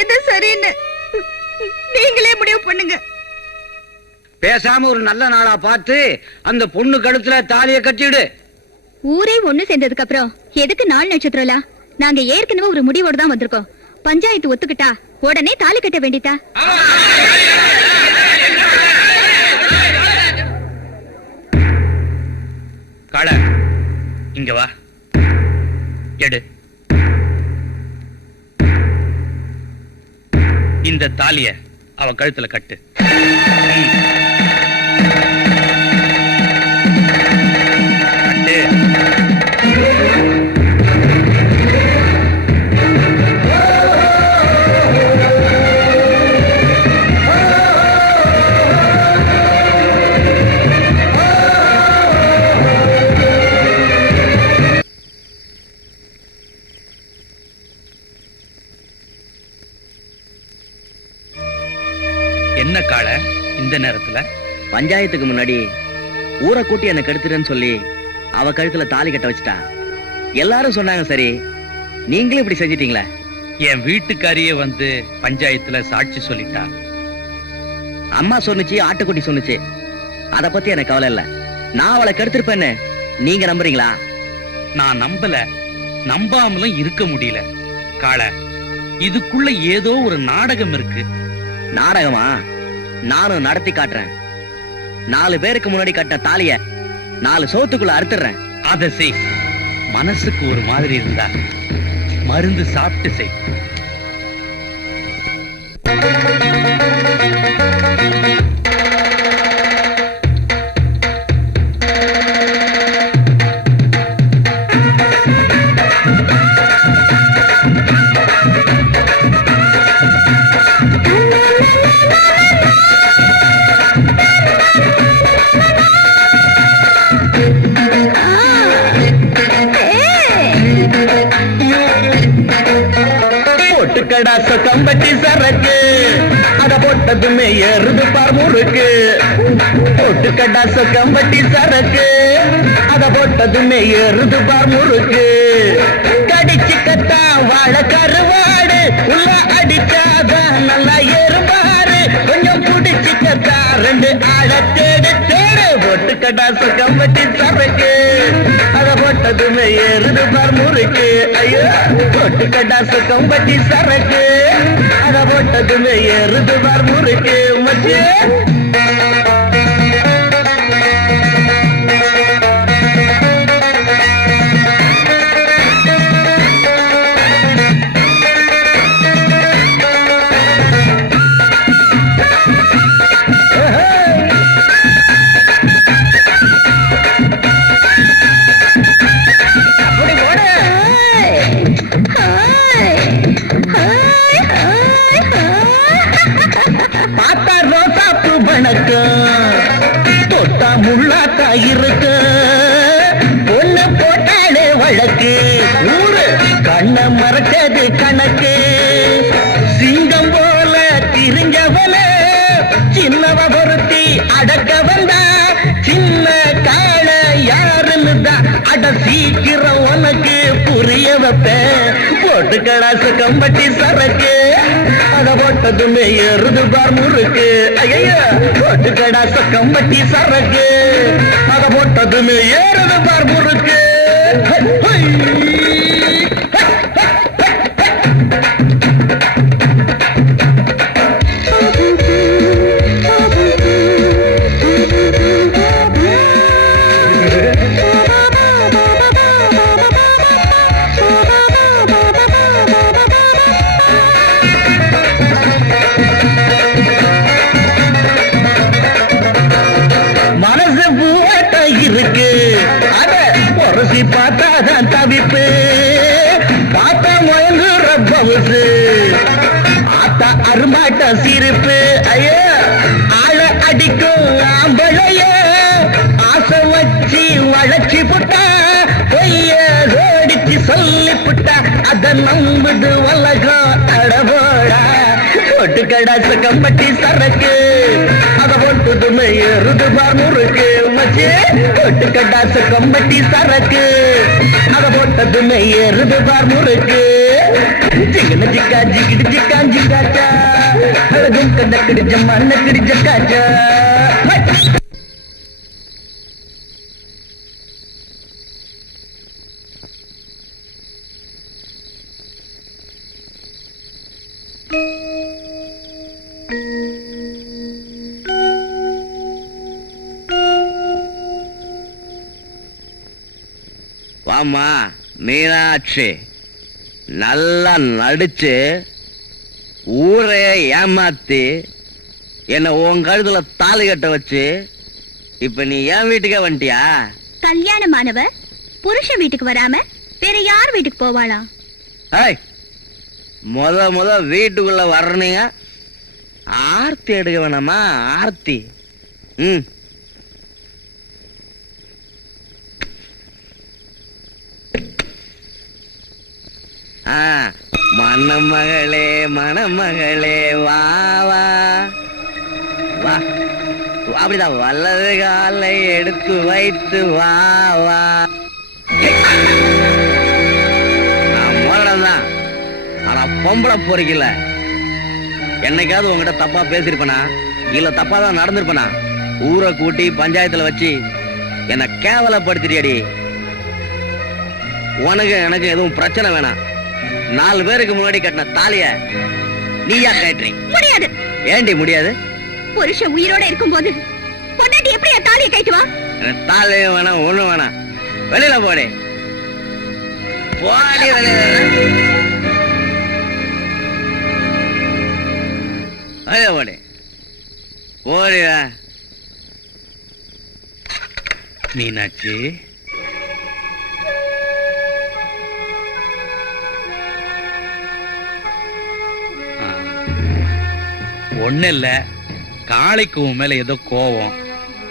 எது சரின்னு நீங்களே முடிவு பண்ணுங்க. பேசாம ஒரு நல்ல நாளா பார்த்து அந்த பொண்ணு கழுத்துல தாலிய கட்டிடு. ஊரே ஒண்ணு சேர்ந்ததுக்கு அப்புறம் எதுக்கு 4 நட்சத்திரம்லாம்? நாங்க ஏற்கனவே ஒரு முடிவோடு தான் வந்திருக்கோம். பஞ்சாயத்து ஒத்துக்கிட்டா உடனே தாலி கட்ட வேண்டியதா? காள இங்க வா, எடு. இந்த தாலிய அவ கழுத்துல கட்டு. கட்டு. என்ன காள இந்த நேரத்துல? பஞ்சாயத்துக்கு முன்னாடி ஊரை கூட்டி என்ன கெடுத்துறேன்னு சொல்லி அவ கழுத்துல தாலி கட்ட வச்சுட்டா. எல்லாரும் சொன்னாங்க சரி, நீங்களும் இப்படி செஞ்சிட்டீங்களே. என் வீட்டுக்காரியே வந்து பஞ்சாயத்துல சாட்சி சொல்லிட்டா. அம்மா சொன்னுச்சு, ஆட்டுக்குட்டி சொன்னுச்சு, அத பத்தி எனக்கு கவலை இல்ல. நான் அவளை கெடுத்திருப்பேன்னு நீங்க நம்புறீங்களா? நான் நம்பல, நம்பாமலும் இருக்க முடியல. காள, இதுக்குள்ள ஏதோ ஒரு நாடகம் இருக்கு. நாடகமா? நானும் நடத்தி காட்டுறேன். 4 பேருக்கு முன்னாடி கட்ட தாலிய 4 சோத்துக்குள்ள அறுத்துறேன். அத செய். மனசுக்கு ஒரு மாதிரி இருந்தா மருந்து சாப்பிட்டு செய். பொட்டுக்கடாச கம்பட்டி சரக்கு, அத போட்டதுமே ஏறுது பார் முறுக்கு. பொட்டுக்கடாச கம்பட்டி சரக்கு, அத போட்டதுமே ஏறுது பார் முறுக்கு. கடிச்சு கத்தா வாழ கருவாடு, உள்ள அடிச்சாதான் நல்லா ஏறுபாரு. கொஞ்சம் குடிச்சு கத்தா 2 ஆழ தேடு தேடு. பொட்டுக்கடாச கம்பட்டி சரக்கு, அத போட்டதுமே ஏறுது பார் முறுக்கு. ஐயோ, பொட்டுக்கடாச கம்பட்டி சரக்கு, அத போட்டதுமே ஏறுது பார் முறுக்கு. மச்சே வழக்கு ஊரு கண்ண மறைச்சது கணக்கு சிங்கம் போல திரிஞ்சவன சின்னவ பொருத்தி அடக்க வந்தா சின்ன கால யாருன்னு தான் அட சீக்கிரம் உனக்கு புரிய வைப்ப போட்டு கடாசு கம்பட்டி சரக்கு அத போட்டதுமே எருது பார் முறுக்கு ஐயா போட்டு கடாசு கம்பட்டி சரக்கு அத போட்டதுமே ஏறுது பார் முறுக்கு மனசு பூவாட்ட இருக்கு அத பொறசி பார்த்தாதான் தவிப்பு பார்த்தா முயங்குற பவுசு ஆத்தா அருமாட்ட சிரிப்பு ஐயோ ஆள அடிக்கும் ஆம்பளைய ஆசை வச்சு வளைச்சி புட்டா பொய்ய ஓடிச்சு சொல்லி புட்டா அத நம்புது உலகம் அடபோடா போட்டு கடாச கம்பட்டி சரக்கு அத போட்டுதுமே எருது பார் முறுக்கு மச்சே போட்டு கடாச கம்பட்டி சரக்கு அத போட்டதுமே எருது பார் முறுக்கு ஜிகன ஜிக்கா ஜிகிடு ஜிக்கா ஜிக்காச்சா அழகும் கண்டக்கிடு ஜம்மண்ண கிடி ஜக்காச்சா வாமா மீனாட்சி நல்லா நடிச்சு ஊரே ஏமாத்தி என்ன உன் கழுத்துல தாலி கட்ட வச்சு இப்ப நீ என் வீட்டுக்கே வந்துட்டியா? கல்யாணமானவ புருஷ வீட்டுக்கு வராம வேற யார் வீட்டுக்கு போவாளா? முத வீட்டுக்குள்ள வர்றீங்க ஆர்த்தி எடுக்க வேணாமா? ஆர்த்தி மணமகளே மணமகளே வா வா வா அப்படிதான் வலது காலை எடுத்து வைத்து வா வா. நான் மோடதான் ஆனா பொம்பளை பொறிக்கல. என்னைக்காவது உங்ககிட்ட தப்பா பேசிருப்பனா இல்ல தப்பா தான் நடந்திருப்பனா? ஊரை கூட்டி பஞ்சாயத்துல வச்சு என்ன கேவலப்படுத்திட்டியடி. உனக்கு எனக்கு எதுவும் பிரச்சனை வேணாம். 4 பேருக்கு முன்னாடி கட்டின தாலிய நீயா கட்டுறீ? முடியாது. ஏண்டி முடியாது? புருஷன் உயிரோட இருக்கும்போது பொண்டாட்டி எப்படி தாலியை கட்டுவா? தாலியும் வேணாம் ஒண்ணும் வேணாம். வெளியில போடி போடி வெளியில போடி போடி. மீனாட்சி ஒண்ணு இல்ல, காளைக்கு உன் மேல ஏதோ கோவம்.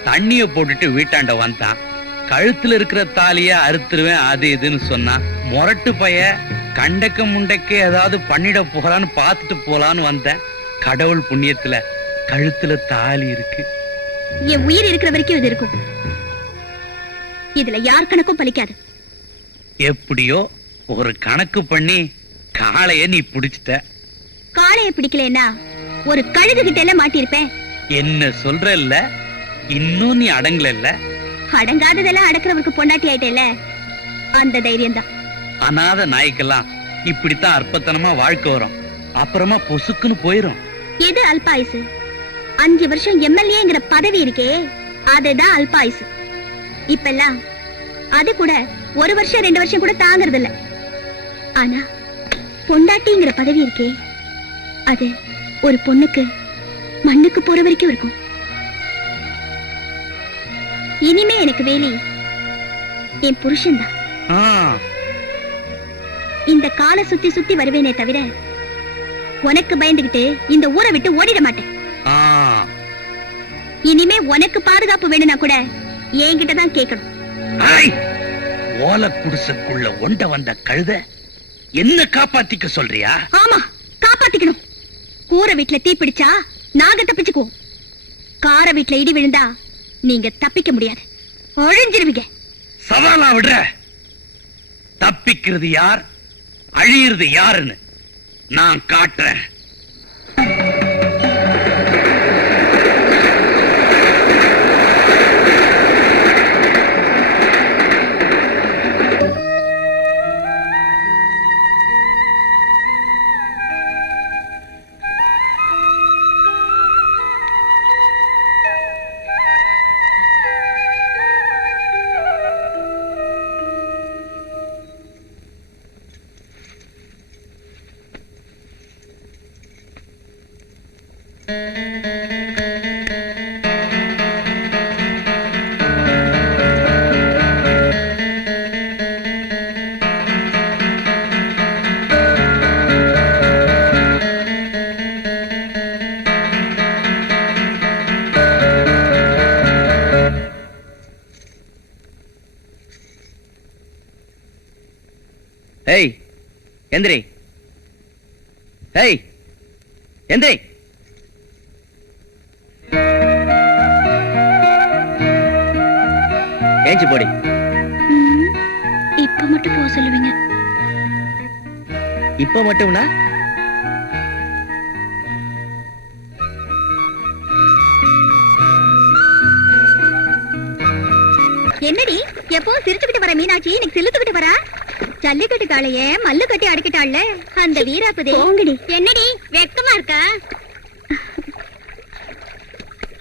தண்ணிய போட்டுட்டு வீட்டாண்ட வந்தான். கழுத்துல இருக்கிற தாலிய அறுத்துருவேன் அது இதுன்னு சொன்னான். முரட்டு பைய கண்டக்க முண்டக்க ஏதாவது பண்ணிட போறான்னு பாத்துட்டு போலான்னு வந்தேன். கடவுள் புண்ணியத்துல கழுத்துல தாலி இருக்கு. என் உயிர் இருக்கிற வரைக்கும் இது இருக்கும். இதுல யார் கணக்கும் பலிக்காது. எப்படியோ ஒரு கணக்கு பண்ணி காளைய நீ பிடிச்சிட்ட. காளைய பிடிக்கலன்னா ஒரு கழுகு கிட்ட எல்லாம் மாட்டிருப்பேன். என்ன சொல்ற இல்ல, இன்னும் நீ அடங்கல இல்ல. அடங்காததெல்லாம் அடக்கிறவருக்கு பொண்டாட்டி ஆயிட்டேல, அந்த தைரியம் தான். அனாத நாய்க்கெல்லாம் இப்படித்தான் அற்பத்தனமா வாழ்க்கை வரும். அப்புறமா பொசுக்குன்னு போயிரும். எது அல்பாயுசு? 5 வருஷம் எம்எல்ஏங்கிற பதவி இருக்கே, அதுதான் அல்பாயுசு. இப்பெல்லாம் அது கூட 1 வருஷம் 2 வருஷம் கூட தாங்கறது இல்ல. ஆனா பொண்டாட்டிங்கிற பதவி இருக்கே, அது ஒரு பொண்ணுக்கு மண்ணுக்கு போற வரைக்கும் இருக்கும். இனிமே எனக்கு வேலி என் புருஷன் தான். இந்த காலை சுத்தி சுத்தி வருவேனே தவிர உனக்கு பயந்துகிட்டு இந்த ஊரை விட்டு ஓடிட மாட்டேன். இனிமே உனக்கு பாதுகாப்பு வேணும்னா கூட என்கிட்ட தான் கேட்கணும். ஓலை குடிசைக்குள்ள ஒண்ட வந்த கழுத என்ன காப்பாத்திக்க சொல்றியா? ஆமா, காப்பாத்திக்கணும். கூரை வீட்டுல தீ பிடிச்சா நாங்க தப்பிச்சுக்குவோம். கார வீட்டுல இடி விழுந்தா நீங்க தப்பிக்க முடியாது, அழிஞ்சிருவீங்க. சவாலா விடுற? தப்பிக்கிறது யார், அழியிறது யாருன்னு நான் காட்டுறேன். ஏய் எந்திரி, ஏய் எந்திரி. ஏஞ்சி போடி. இப்ப மட்டும் போக சொல்லுவீங்க? இப்ப மட்டும்னா என்னடி எப்பவும் சிரிச்சுக்கிட்டு வர மீனாட்சி இன்னைக்கு சிலுத்துக்கிட்டு வரா? ஜல்லிக்கட்டு காளைய மல்லு கட்டி அடிக்கிட்டாள்ல அந்த வீராப்பதே. என்னடி வெக்கமா இருக்கா?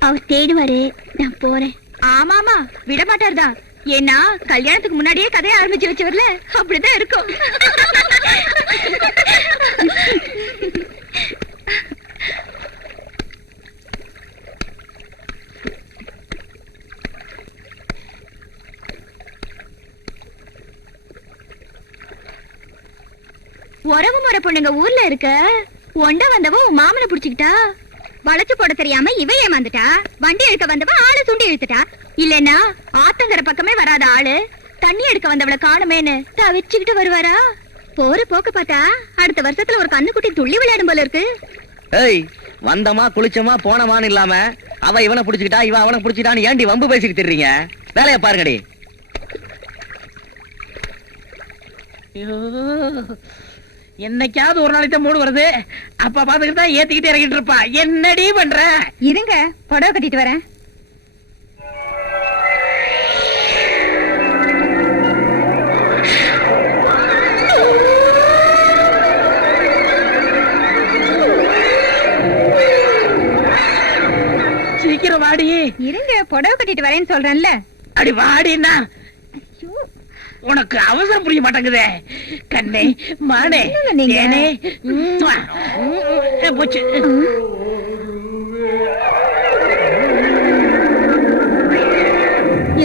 அவர் தேடுவாரு, நான் போறேன். ஆமாமா, விட மாட்டார்தான். ஏன்னா கல்யாணத்துக்கு முன்னாடியே கதையை ஆரம்பிச்சு வச்சவர்ல, அப்படிதான் இருக்கும். உறவு முறை பொண்ணுங்க ஊர்ல இருக்க, ஒண்ட வந்தவ உன் மாமனை புடிச்சுக்கிட்டா, வளைச்சு போட தெரியாம இவ ஏமாந்துட்டா, வண்டி எடுக்க வந்தவ ஆளை சுண்டி இழுத்துட்டா. இல்லன்னா ஆத்தங்கர பக்கமே வராத ஆளு தண்ணி எடுக்க வந்தவளை காணுமேன்னு தவிச்சுக்கிட்டு வருவாரா? போற போக்க பார்த்தா அடுத்த வருஷத்துல ஒரு கண்ணுக்குட்டி துள்ளி விளையாடும் போல இருக்கு. ஏய், வந்தமா குளிச்சமா போனமான்னு இல்லாம அவ இவனை புடிச்சுக்கிட்டா இவ அவனை புடிச்சுக்கிட்டான்னு ஏண்டி வம்பு பேசிக்கிட்டு திரியறீங்க? வேலைய பாருங்கடி. என்னைக்காவது ஒரு நாளைக்கு தான் மூடு வருது, அப்ப பாத்துக்கிட்டு தான் ஏத்திக்கிட்டு இறங்கிட்டு இருப்பா. என்னடி பண்ற? இருங்க, புடவை கட்டிட்டு வரேன். சீக்கிரம் வாடி. இருங்க, புடவை கட்டிட்டு வரேன்னு சொல்றேன்ல. அடி வாடினா உனக்கு அவசரம் புரிய மாட்டேங்குதே. கண்ணே மானே தேனே போச்சு.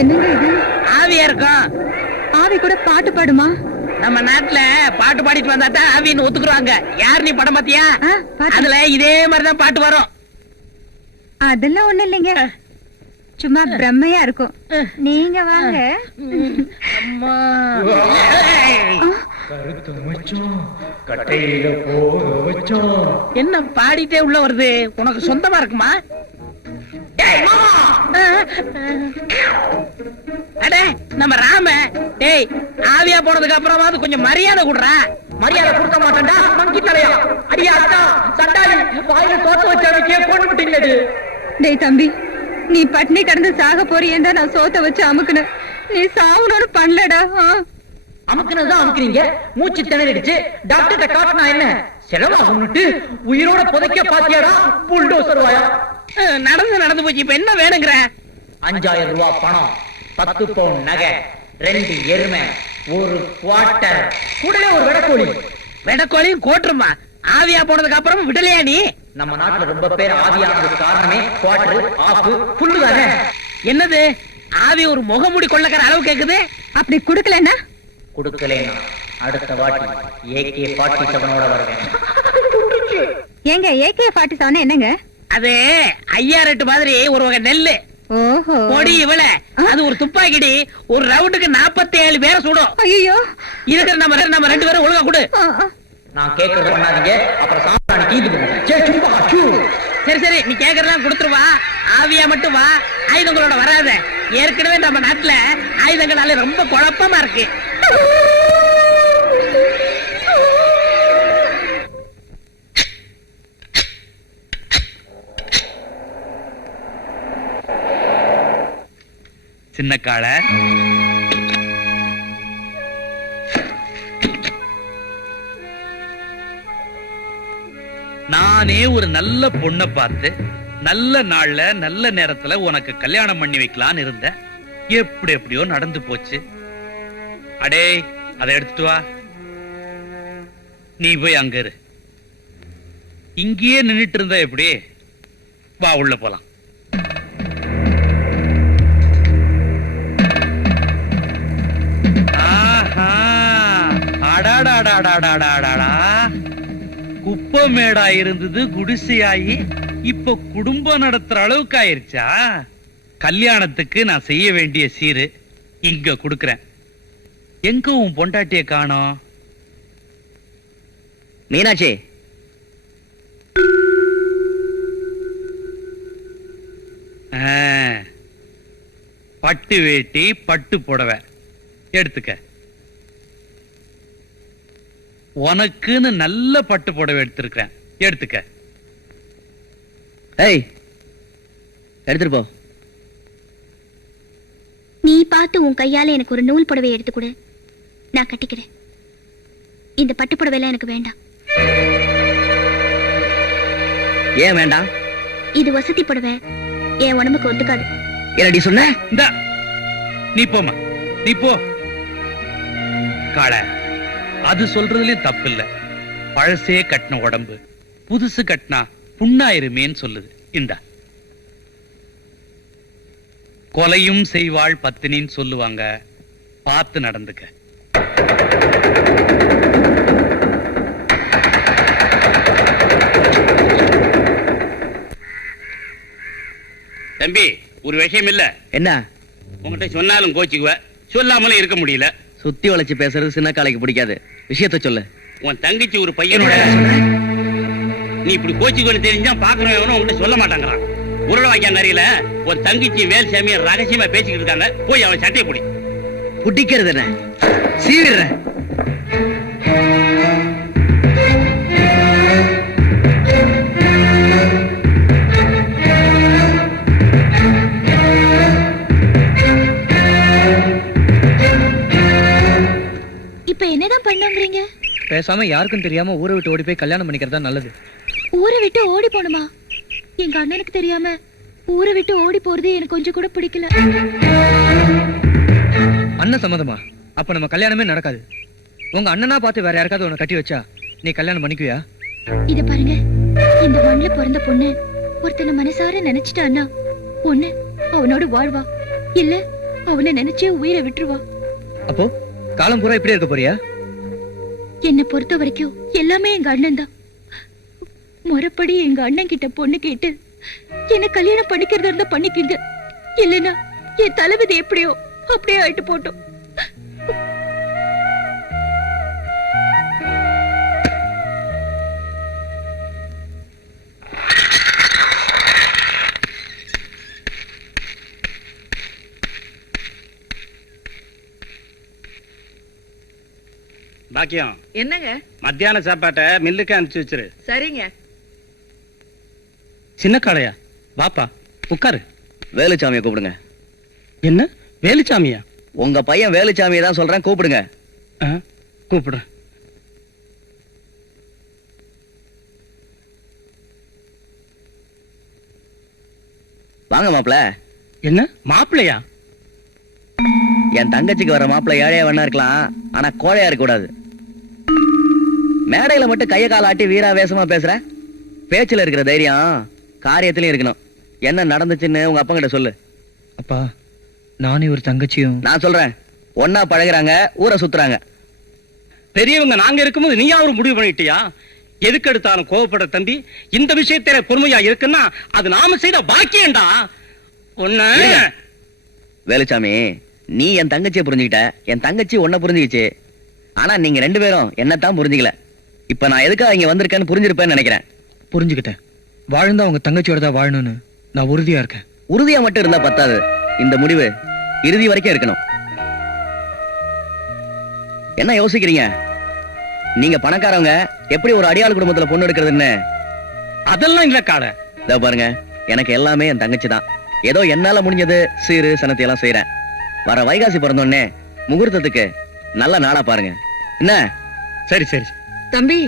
என்னங்க இது? ஆவியா இருக்கும். ஆவி கூட பாட்டு பாடுமா? நம்ம நாட்டுல பாட்டு பாடிட்டு வந்தாதான் ஆவின்னு ஒத்துக்குறாங்க. யார் நீ படம் பாத்தியா? அதுல இதே மாதிரிதான் பாட்டு வரும். அதெல்லாம் ஒண்ணு இல்லைங்க, சும்மா பிரம்மையா இருக்கும். நீங்க வாங்க. அம்மா என்ன பாடிட்டே உள்ள வருது? உனக்கு சொந்தமா இருக்குமா? அடே நம்ம ராம, டேய் ஆவியா போனதுக்கு அப்புறமாவது கொஞ்சம் மரியாதை கொடுறா. மரியாதை கொடுக்க மாட்டேன்டா மங்கி தலையா. அடியா அக்கா சண்டாளி, வாயில தோத்து வச்சாவே கொண்டு விட்டீங்களே. டேய் தம்பி, நீ பட்னி கடந்து சாக போறியேண்டா நான் சோத்த வச்சு அமுக்குனேன். நீ சாவணும்னு பண்ணலடா. அமுக்குனதான் அமுக்குறீங்க. மூச்சு திணறிடுச்சு. டாக்டர்கிட்ட காட்டினா என்ன செலவாகும்னுட்டு உயிரோட புதைக்க பாத்தியாடா புல்டோசர் வாயா. நடந்து போச்சு. இப்ப என்ன வேணுங்கிற? 5000 ரூபாய் பணம், 10 பவுன் நகை, 2 எருமை, ஒரு குவார்ட்டர், கூடவே ஒரு வெடக்கோழி. வெடக்கோழியும் கோட்டுருமா? ஆவியா போனதுக்கு அப்புறம் விடலையா நீ? நம்ம நாட்டுல ரொம்ப பேர் ஆவியானதுக்கு காரணமே குவார்ட்டர், ஆஃப், ஃபுல்லு தானே. என்னது ஆவி ஒரு முகமூடி கொள்ளக்கிற அளவு கேக்குது? அப்படி குடுக்கலன்னா? குடுக்கலைன்னா அடுத்த வாட்டி AK-47 வருவேன். ஏங்க AK-47 என்னங்க? அது 5008 மாதிரி ஒரு வகை நெல்லு. ஓஹோ பொடி இவள அது ஒரு துப்பாக்கிடி ஒரு ரவுண்டுக்கு 47 பேரை சுடும். ஐயோ இருக்கிற நம்ம 2 பேரும் ஒழுங்கா கொடு. நான் கேக்குறது பண்ணாதீங்க, அப்புறம் சாப்பாடு தீந்து போகும். சரி நீ கேக்குறதெல்லாம் கொடுத்துருவா, ஆவியா மட்டும் வா, ஆயுதங்களோட வராத. ஏற்கனவே நம்ம நாட்டுல ஆயுதங்களால ரொம்ப குழப்பமா இருக்கு. சின்ன காள நானே ஒரு நல்ல பொண்ணை பார்த்து நல்ல நாள்ல நல்ல நேரத்துல உனக்கு கல்யாணம் பண்ணி வைக்கலான்னு இருந்தேன். எப்படியோ நடந்து போச்சு. அடே அதை எடுத்துட்டு வா. நீ போய் அங்க இரு. இங்கேயே நின்னுட்டு இருந்தா எப்படி? வா உள்ள போலாம். குப்பமேடா இருந்தது குடிசையாயி இப்ப குடும்பம் நடத்துற அளவுக்கு ஆயிருச்சா? கல்யாணத்துக்கு நான் செய்ய வேண்டிய சீரு இங்க கொடுக்கறேன். எங்க உன் பொண்டாட்டிய காணோம்? மீனாட்சி, பட்டு வேட்டி பட்டு புடவை எடுத்துக்க. உனக்குன்னு நல்ல பட்டு புடவை எடுத்திருக்கிறேன், எடுத்துக்க. ஏய் எடுத்துட்டு போ. நீ பார்த்து உன் கையால எனக்கு ஒரு நூல் புடவை எடுத்து கொடு, நான் கட்டிக்கிறேன். இந்த பட்டு புடவைலாம் எனக்கு வேண்டாம். ஏன் வேண்டாம்? இது வசதி புடவை, என் உடம்புக்கு ஒத்துக்காது. என்னடி சொன்ன? இந்த நீ போமா, நீ போ. காள அது சொல்றதுலயும் தப்பு இல்ல. பழசே கட்டின உடம்பு புதுசு கட்டினா புண்ணாயிருமேன்னு சொல்லுது. இந்த கொலையும் செய்வாள் பத்தினின்னு சொல்லுவாங்க, பார்த்து நடந்துக்க. தம்பி ஒரு விஷயம் இல்ல. என்ன? உங்ககிட்ட சொன்னாலும் கோச்சுக்குவ, சொல்லாமலும் இருக்க முடியல. சுத்தி வளைச்சு பேசுறது சின்ன காளைக்கு பிடிக்காது. விஷயத்த சொல்லு. உன் தங்கச்சி ஒரு பையனோட நீ இப்படி கோச்சுக்கொண்டு தெரிஞ்சா பாக்குறவன் உங்ககிட்ட சொல்ல மாட்டாங்கிறான். உருளை வாய்க்காங்க அறியல உன் தங்கச்சி வேல்சாமிய ரகசியமா பேசிக்கிட்டு இருக்காங்க. போய் அவன் சட்டையை பிடி. புடிக்கிறது என்ன? சீவிடுற. இப்ப என்னதான் பண்ணுங்கிறீங்க? பேசாம யாருக்கும் தெரியாம ஊரை விட்டு ஓடி போய் கல்யாணம் பண்ணிக்கிறதா நல்லது. ஊரை விட்டு ஓடி போணுமா? எங்க அண்ணனுக்கு தெரியாம ஊரை விட்டு ஓடி போறது எனக்கு கொஞ்சம் கூட பிடிக்கல. அண்ணன் சம்மதமா? அப்ப நம்ம கல்யாணமே நடக்காது. உங்க அண்ணனா பார்த்து வேற யாருக்காவது உன்னை கட்டி வச்சா நீ கல்யாணம் பண்ணிக்குவியா? இத பாருங்க, இந்த மண்ணில பிறந்த பொண்ணு ஒருத்தனை மனசார நினைச்சிட்டான்னா பொண்ணு அவனோட வாழ்வா, இல்ல அவனை நினைச்சே உயிரை விட்டுருவா. அப்போ காலம் பூரா இப்படியே இருக்க போறியா? என்னை பொறுத்த வரைக்கும் எல்லாமே எங்க அண்ணன் தான். முறைப்படி எங்க அண்ணன் கிட்ட பொண்ணு கேட்டு என்ன கல்யாணம் பண்ணிக்கிறதா இருந்தா பண்ணிக்கிங்க, இல்லைன்னா என் தலைவிதி எப்படியோ அப்படியே ஆயிட்டு போட்டோம். பாக்கியம் என்னங்க? மத்தியான சாப்பாட்டை மில்லுக்கு அனுப்பிச்சு வச்சிரு. சரிங்க. சின்ன காளையா, வாப்பா உட்காரு. வேலுச்சாமியை கூப்பிடுங்க. என்ன வேலுச்சாமியா? உங்க பையன் வேலுச்சாமியை தான் சொல்றேன், கூப்பிடுங்க. கூப்பிடுறேன். வாங்க மாப்பிள. என்ன மாப்பிள்ளையா? என் தங்கச்சிக்கு வர மாப்பிள ஏழையா வேணா இருக்கலாம், ஆனா கோழையா இருக்க கூடாது. மேடையில மட்டும் கைய கால ஆட்டி வீராவேசமா பேசுற, பேச்சுல இருக்கிற தைரியம் காரியத்திலயும் இருக்கணும். என்ன நடந்துச்சுன்னு உங்க அப்பா கிட்ட சொல்லு. அப்பா, நானே ஒரு தங்கச்சியும். நான் சொல்றேன், ஒன்னா பழகுறாங்க, ஊரை சுத்துறாங்க. பெரியவங்க நாங்க இருக்கும்போது நீயா ஒரு முடிவு பண்ணிட்டியா? எதுக்கு எடுத்தாலும் கோவப்பட தம்பி. இந்த விஷயத்தில பொறுமையா இருக்குன்னா அது நாம செய்த பாக்கியம்டா. ஒண்ணு இருங்க. வேலுச்சாமி, நீ என் தங்கச்சியை புரிஞ்சுக்கிட்ட, என் தங்கச்சி உன்னை புரிஞ்சுக்கிச்சு. ஆனா நீங்க ரெண்டு பேரும் என்னத்தான் புரிஞ்சுக்கல. இப்ப நான் எதுக்காக இங்க வந்திருக்கேன்னு புரிஞ்சிருப்பேன்னு நினைக்கிறேன். புரிஞ்சுக்கிட்டேன். வாழ்ந்தா அவங்க தங்கச்சியோட தான் வாழணும்னு நான் உறுதியா இருக்கேன். உறுதியா மட்டும் இருந்தா பத்தாது. இந்த முடிவு இறுதி வரைக்கும் இருக்கணும். என்ன யோசிக்கிறீங்க? நீங்க பணக்காரவங்க, எப்படி ஒரு அடியாள் குடும்பத்துல பொண்ணு எடுக்கிறதுன்னு? அதெல்லாம் இல்ல காட. இதோ பாருங்க, எனக்கு எல்லாமே என் தங்கச்சி தான். ஏதோ என்னால முடிஞ்சது சீரு சனத்தை எல்லாம் செய்யறேன். வர வைகாசி பிறந்தோடனே முகூர்த்தத்துக்கு நல்ல நாளா பாருங்க. என்ன? சரி சரி. தம்பி,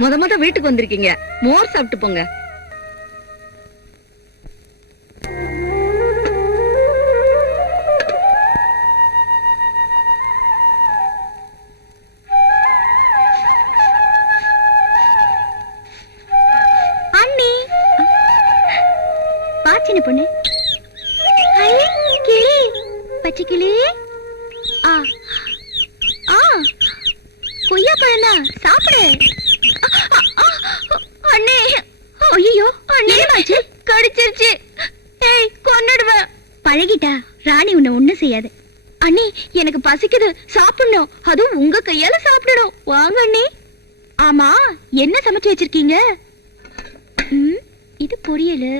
முத வீட்டுக்கு வந்திருக்கீங்க, மோர் சாப்பிட்டு போங்க. அண்ணி, வா சின்ன பொண்ணு. ஐ, கிளி, பச்சை கிளி. ஆ ஆ, கொய்யா பழம் சாப்பிடு. அண்ணே, ஐயோ அண்ணே, கடிச்சிருச்சு. ஏய், கொன்னுடுவேன். பழகிட்டா ராணி உன்னை ஒண்ணும் செய்யாது. அண்ணே, எனக்கு பசிக்குது, சாப்பிடணும். அதுவும் உங்க கையால சாப்பிடணும். வாங்க அண்ணே. ஆமா, என்ன சமைச்சு வச்சிருக்கீங்க? இது பொரியல்.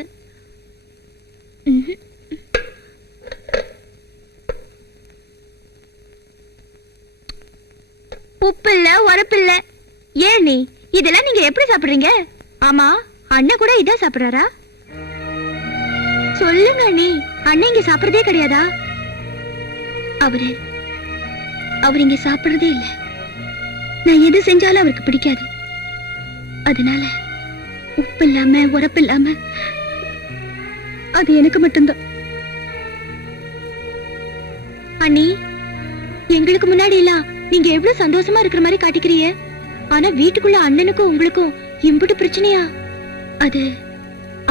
உப்பு இல்ல, உரப்பு இல்ல. ஏன் நீ இதெல்லாம் நீங்க எப்படி சாப்பிடுறீங்க? ஆமா, அண்ணன் கூட இதான் சாப்பிடுறாரா? சொல்லுங்க நீ, அண்ணன் இங்க சாப்பிடுறதே கிடையாதா? அவர் இங்க சாப்பிடுறதே இல்ல. நான் எது செஞ்சாலும் அவருக்கு பிடிக்காது. அதனால உப்பு இல்லாம உரப்பு இல்லாம அது எனக்கு மட்டும்தான். அண்ணி, எங்களுக்கு முன்னாடி எல்லாம் நீங்க எவ்வளவு சந்தோஷமா இருக்கிற மாதிரி காட்டிக்கிறீங்க. ஆனா வீட்டுக்குள்ள அண்ணனுக்கும் உங்களுக்கும் இம்புட்டு பிரச்சனையா? அது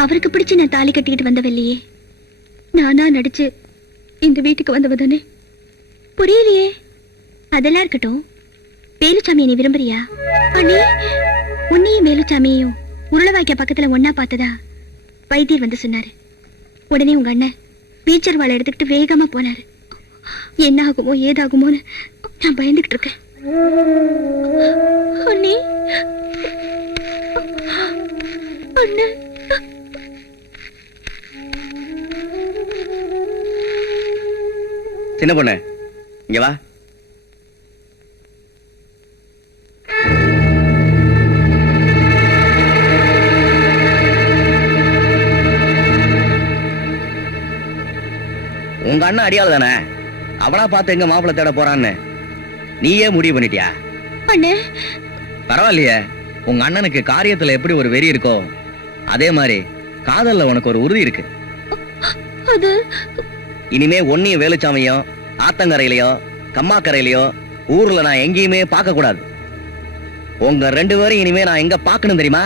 அவருக்கு பிடிச்சு நான் தாலி கட்டிக்கிட்டு வந்தவில்லையே, நானா நடிச்சு இந்த வீட்டுக்கு வந்தவதானே. புரியலையே. அதெல்லாம் இருக்கட்டும், வேலுச்சாமியை நீ விரும்புறியா? அண்ணி, உன்னையும் வேலுச்சாமியையும் உருளவாய்க்க பக்கத்துல ஒன்னா பார்த்ததா வைத்தியர் வந்து சொன்னாரு. உடனே உங்க அண்ணன் வீச்சர் வாழை எடுத்துக்கிட்டு வேகமா போனாரு. என்ன ஆகுமோ ஏதாகுமோன்னு நான் பயந்துகிட்டு இருக்கேன். அண்ணே, அண்ணன். சின்ன பொண்ணு, இங்க வா. உங்க அண்ணன் அடியாள் தானே, அவனா பார்த்து எங்க மாப்பிள்ளை தேட போறான்னு நீயே முடிவு பண்ணிட்டியா? அண்ணே, பரவாயில்லையே. உங்க அண்ணனுக்கு காரியத்துல எப்படி ஒரு வெறி இருக்கோ, அதே மாதிரி காதல்ல உனக்கு ஒரு உறுதி இருக்கு. அது இனிமே ஒன்னியும் வேலுச்சாமியும் ஆத்தங்கரையிலயோ கம்மாக்கரையிலயோ ஊர்ல நான் எங்கேயுமே பார்க்க கூடாது. உங்க ரெண்டு பேரும் இனிமே நான் எங்க பார்க்கணும் தெரியுமா?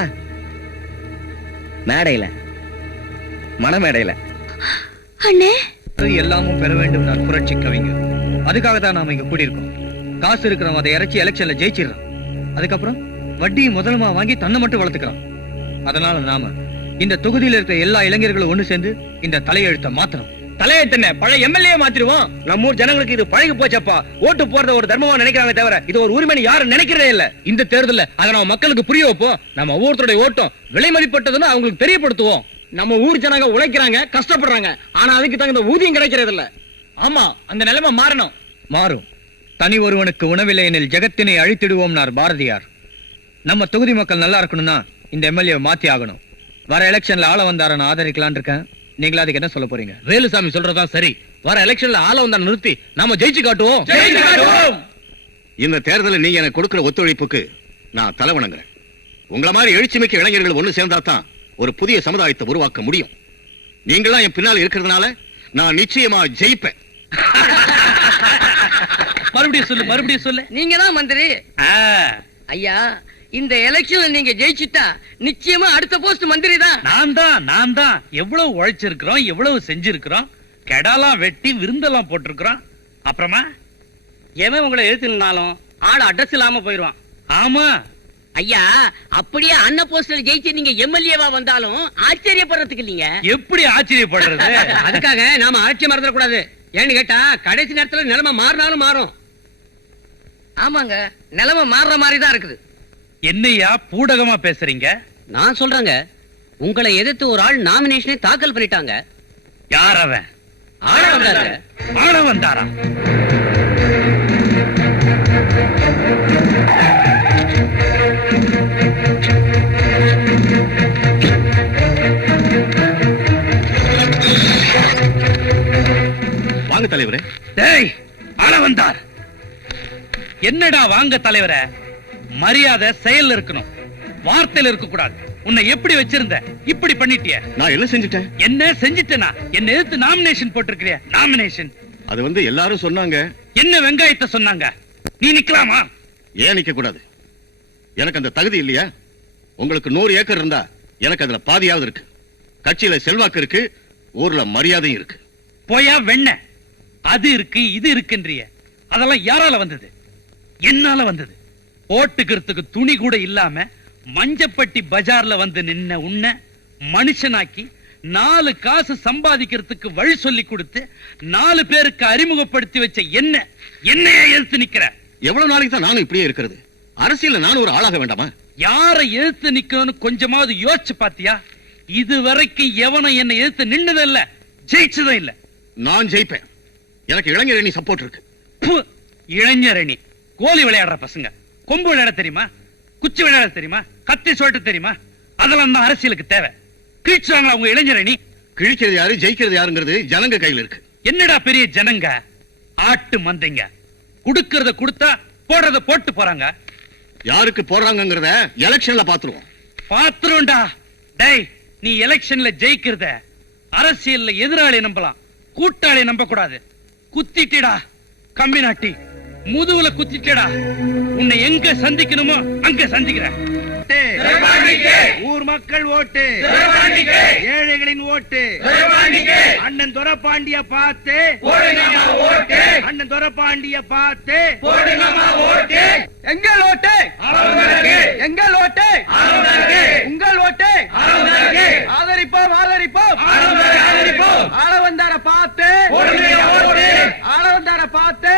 மேடையில, மணமேடையில. அண்ணே, எல்லாமும் பெற வேண்டும் நான் புரட்சி கவிஞர். அதுக்காக தான் நாம இங்க கூடியிருக்கோம். காசு இருக்கிறவன் அதை இறைச்சி எலெக்ஷன்ல ஜெயிச்சிடறான். அதுக்கப்புறம் வட்டி முதலமா வாங்கி தன்னை மட்டும் வளர்த்துக்கிறான். அதனால நாம இந்த தொகுதியில இருக்க எல்லா இளைஞர்களும் ஒண்ணு சேர்ந்து இந்த தலையெழுத்தை மாத்தணும். தலையெழுத்தன பழைய எம்எல்ஏ மாத்திருவோம். நம்ம ஊர் ஜனங்களுக்கு இது பழகி போச்சப்பா. ஓட்டு போறத ஒரு தர்மமா நினைக்கிறாங்க தவிர இது ஒரு உரிமைன்னு யாரும் நினைக்கிறதே இல்ல. இந்த தேர்தல்ல அதை நம்ம மக்களுக்கு புரிய வைப்போம். நம்ம ஒவ்வொருத்தருடைய ஓட்டம் விலை மதிப்பட்டதுன்னு அவங்களுக்கு தெரியப்படுத்துவோம். நம்ம ஊர் ஜனங்க உழைக்கிறாங்க, கஷ்டப்படுறாங்க. ஆனா அதுக்கு தகுந்த ஊதியம் கிடைக்கிறது இல்ல. ஆமா, அந்த நிலைமை மாறணும். மாறும். தனி ஒருவனுக்கு உணவில்லை எனில் ஜெகத்தினை அழித்திடுவோம்னார் பாரதியார். நம்ம தொகுதி மக்கள் நல்லா இருக்கணும்னா இந்த எம்எல்ஏ மாத்தி ஆகணும். வர எலெக்ஷன்ல ஆள வந்தார நான் ஆதரிக்கலான் இருக்கேன். நீங்களா அதுக்கு என்ன சொல்ல போறீங்க? வேலுசாமி சொல்றதா சரி. வர எலெக்ஷன்ல ஆள வந்தா நிறுத்தி நாம ஜெயிச்சு காட்டுவோம். இந்த தேர்தலில் நீங்க எனக்கு கொடுக்கிற ஒத்துழைப்புக்கு நான் தலை வணங்குறேன். உங்கள மாதிரி எழுச்சிமிக்க இளைஞர்கள் ஒண்ணு சேர்ந்தா தான் ஒரு புதிய சமுதாயத்தை உருவாக்க முடியும். நீங்களாம் என் பின்னால் இருக்கிறதுனால நான் நிச்சயமா ஜெயிப்பேன். மறுபடியும் சொல்லு. நீங்க தான் மந்திரி. ஐயா, இந்த எலெக்ஷன்ல நீங்க ஜெயிச்சிட்டா நிச்சயமா அடுத்த போஸ்ட் மந்திரி தான். நான் தான் எவ்வளவு உழைச்சிருக்கிறோம், எவ்வளவு செஞ்சிருக்கிறோம். கெடாலாம் வெட்டி விருந்தெல்லாம் போட்டிருக்கிறோம். அப்புறமா எவன் உங்களை எழுத்துனாலும் ஆள் அட்ரஸ் இல்லாம போயிடுவான். ஆமா, ஐயா அப்படியே அன்ன போஸ்டர் ஜெயிச்சு நீங்க எம்எல்ஏவா வந்தாலும் ஆச்சரியப்படுறதுக்கு இல்லீங்க. எப்படி ஆச்சரியப்படுறது? அதுக்காக நாம ஆட்சி மறந்துட கூடாது. ஏன்னு கேட்டா கடைசி நேரத்துல நிலைமை மாறினாலும் மாறும். ஆமாங்க, நிலைமை மாறுற மாதிரி தான் இருக்குது. என்னையா பூடகமா பேசுறீங்க? நான் சொல்றேங்க, உங்களை எதிர்த்து ஒரு ஆள் நாமினேஷனை தாக்கல் பண்ணிட்டாங்க. யார் அவன்? ஆள வந்தாரா? வாங்க தலைவரே. டேய், ஆள வந்தார். என்னடா வாங்க தலைவரே? மரியாதை செயல்ல இருக்கணும், வார்த்தையில இருக்க கூடாது. உன்னை எப்படி வச்சிருந்த? இப்படி பண்ணிட்டிய. நான் என்ன செஞ்சுட்டேன்? என்ன செஞ்சிட்டனா? என்ன எதிர்த்து நாமினேஷன் போட்டிருக்கிறியா? நாமினேஷன் அது வந்து எல்லாரும் சொன்னாங்க. என்ன வெங்காயத்தை சொன்னாங்க? நீ நிக்கலாமா? ஏன் நிக்க கூடாது? எனக்கு அந்த தகுதி இல்லையா? உங்களுக்கு 100 ஏக்கர் இருந்தா எனக்கு அதுல பாதியாவது இருக்கு. கட்சியில செல்வாக்கு இருக்கு, ஊர்ல மரியாதையும் இருக்கு. போயா வெண்ண, அது இருக்கு இது இருக்குன்றிய. அதெல்லாம் யாரால வந்தது? என்னால வந்தது. போட்டுக்கிறதுக்கு துணி கூட இல்லாம மஞ்சப்பட்டி பஜார்ல வந்து நின்ன உன்னை மனுஷனாக்கி 4 காசு சம்பாதிக்கிறதுக்கு வழி சொல்லி கொடுத்து 4 பேருக்கு அறிமுகப்படுத்தி வச்ச என்னைய எதிர்த்து நிக்கிற? எவ்வளவு நாளைக்கு தான் நானும் இப்படியே இருக்கிறது? அரசியல்ல நானும் ஒரு ஆளாக வேண்டாமா? யாரை எதிர்த்து நிக்கணும்னு கொஞ்சமாவது யோசிச்சு பாத்தியா? இதுவரைக்கும் எவனும் என்னை எதிர்த்து நின்னதில்ல, ஜெயிச்சதும் இல்ல. நான் ஜெயிப்பேன். எனக்கு இளைஞரணி சப்போர்ட் இருக்கு. ப்பு, இளைஞரணி கோலி விளையாடுற பசங்க. கொம்பு விளையாட தெரியுமா? குச்சி விளையாட தெரியுமா? கத்தி சொல்லிட்டு தெரியுமா? அதெல்லாம் தான் அரசியலுக்கு தேவை. கிழிச்சாங்களா உங்க இளைஞரணி? கிழிக்கிறது யாரு, ஜெயிக்கிறது யாருங்கிறது ஜனங்க கையில இருக்கு. என்னடா பெரிய ஜனங்க? ஆட்டு மந்தைங்க. குடுக்கறத கொடுத்தா போடுறத போட்டு போறாங்க. யாருக்கு போடுறாங்கங்கறத எலெக்ஷன்ல பாத்துருவோம். பாத்துருண்டா. டேய், நீ எலெக்ஷன்ல ஜெயிக்கிறத அரசியல்ல எதிராளி நம்பலாம், கூட்டாளி நம்ப கூடாது. குத்திட்டடா கம்பி நாட்டி, முதுகுல குத்திட்டடா. உன்னை எங்க சந்திக்கணுமோ அங்க சந்திக்கிறேன். ஊர் மக்கள் ஓட்டு, ஏழைகளின் ஓட்டு. அண்ணன் துரப்பாண்டிய பார்த்து, அண்ணன் துரப்பாண்டிய பார்த்து எங்கள் ஓட்டு, எங்கள் ஓட்டு, உங்கள் ஓட்டு. ஆதரிப்போம், ஆதரிப்போம், ஆதரிப்போம். ஆள வந்தார பார்த்து, ஆள வந்தார பார்த்து,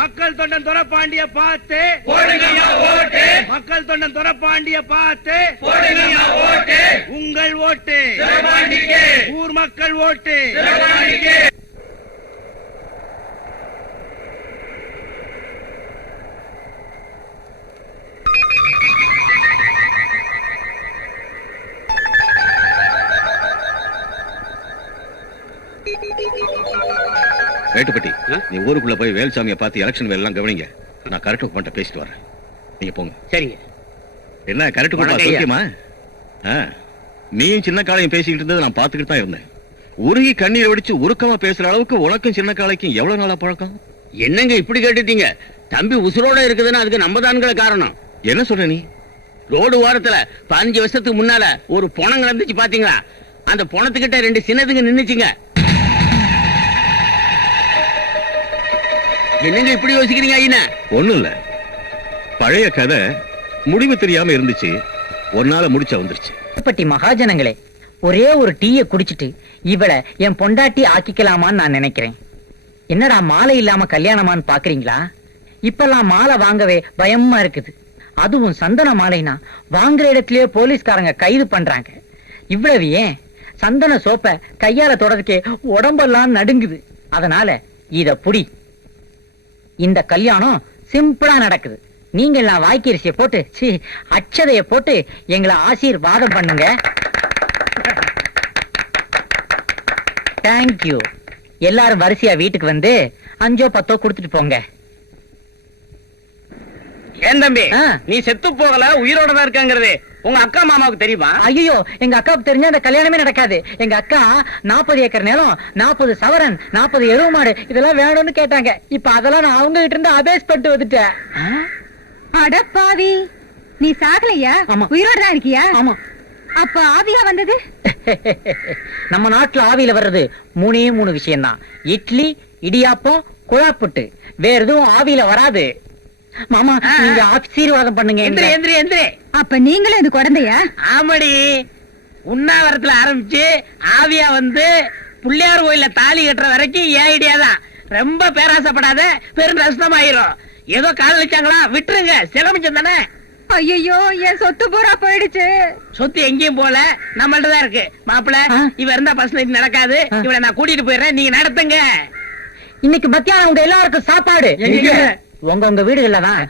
மக்கள் தொண்டன் துரப்பாண்டிய பார்த்து, மக்கள் தொண்டன் துரப்பாண்டிய பார்த்து உங்கள் ஓட்டு, ஊர் மக்கள் ஓட்டு. வேட்டுப்பட்டி, நீ ஊருக்குள்ள போய் வேல்சாமியை பார்த்து எலெக்ஷன் வேலையெல்லாம் கவனிங்க. நான் கரெக்ட் பண்ணிட்டு பேசிட்டு வரேன். நீங்க போங்க. சரிங்க. என்ன கரெக்ட் பண்ணா சோக்கியமா? நீயும் சின்ன காலையும் பேசிக்கிட்டு இருந்தது நான் பாத்துக்கிட்டு தான் இருந்தேன். உருகி கண்ணீரை வெடிச்சு உருக்கமா பேசுற அளவுக்கு உனக்கும் சின்ன காலைக்கும் எவ்வளவு நாளா பழக்கம்? என்னங்க இப்படி கேட்டுட்டீங்க? தம்பி உசுரோட இருக்குதுன்னா அதுக்கு நம்ம தான்கள காரணம். என்ன சொல்ற நீ? ரோடு ஓரத்துல 15 வருஷத்துக்கு முன்னால ஒரு பொணம் கிடந்துச்சு பாத்தீங்களா? அந்த பொணத்துக்கிட்ட 2 சின்னதுங்க நின்னுச்சுங்க. என்னங்க இப்படி யோசிக்கிறீங்க ஐயா? ஒண்ணும் இல்ல, பழைய கதை முடிவு தெரியாம இருந்துச்சு, ஒரு நாள முடிச்ச வந்துருச்சு. பட்டி மகாஜனங்களே, ஒரே ஒரு டீயை குடிச்சிட்டு இவளை என் பொண்டாட்டி ஆக்கிக்கலாமான்னு நான் நினைக்கிறேன். என்னடா மாலை இல்லாம கல்யாணமான்னு பாக்குறீங்களா? இப்பெல்லாம் மாலை வாங்கவே பயமா இருக்குது. அதுவும் சந்தன மாலைனா வாங்குற இடத்திலேயே போலீஸ்காரங்க கைது பண்றாங்க. இவ்வளவு ஏன், சந்தன சோப்ப கையால தொடறதுக்கே உடம்பெல்லாம் நடுங்குது. அதனால இத புடி. இந்த கல்யாணம் சிம்பிளா நடக்குது. நீங்க எல்லாம் வாய்க்கரிசியை போட்டு அட்சதைய போட்டு எங்களை ஆசீர்வாதம் பண்ணுங்க. தேங்க்யூ. எல்லாரும் வரிசையா வீட்டுக்கு வந்து 5ஓ 10ஓ கொடுத்துட்டு போங்க. ஏன் தம்பி, நீ செத்து போகல, உயிரோட தான் இருக்காங்கிறது உங்க அக்கா மாமாவுக்கு தெரியுமா? ஐயோ, எங்க அக்காவுக்கு தெரிஞ்சா அந்த கல்யாணமே நடக்காது. எங்க அக்கா 40 ஏக்கர் நிலம், 40 சவரன், 40 எருவு மாடு இதெல்லாம் வேணும்னு கேட்டாங்க. இப்ப அதெல்லாம் நான் அவங்க கிட்ட இருந்து அபேஸ் பண்ணிட்டு வந்துட்டேன். அடப்பாவி, நீ சாகலையா? உயிரோட தான் இருக்கியா? ஆமா. அப்ப ஆவியா வந்தது? நம்ம நாட்டுல ஆவியில வர்றது 3 விஷயம் தான். இட்லி, இடியாப்பம், குழாப்புட்டு. வேற எதுவும் ஆவியில வராது. மாமா நீங்க ஆசீர்வாதம் பண்ணுங்க எந்திரி எங்களை. எந்திரி எந்திரி. அப்ப நீங்களும் இது குழந்தையா? ஆமாடி, உண்ணாவிரத்துல ஆரம்பிச்சு ஆவியா வந்து பிள்ளையார் கோயில்ல தாலி கட்டுற வரைக்கும் என் ஐடியா தான். ரொம்ப பேராசப்படாத, பெரும் நஷ்டமாயிரும். ஏதோ காதலிச்சாங்களா, விட்டுருங்க, சிரமிச்சம் தானே. ஐயோ என் சொத்து பூரா போயிடுச்சு. சொத்து எங்கேயும் போல, நம்மள்ட்ட தான் இருக்கு. மாப்பிள, இவ இருந்தா பர்சனேஜ் நடக்காது. இவளை நான் கூட்டிட்டு போயிடுறேன், நீங்க நடத்துங்க. இன்னைக்கு மத்தியானம் உங்க எல்லாருக்கும் சாப்பாடு எங்க? உங்க வீடுகள்ல தான்.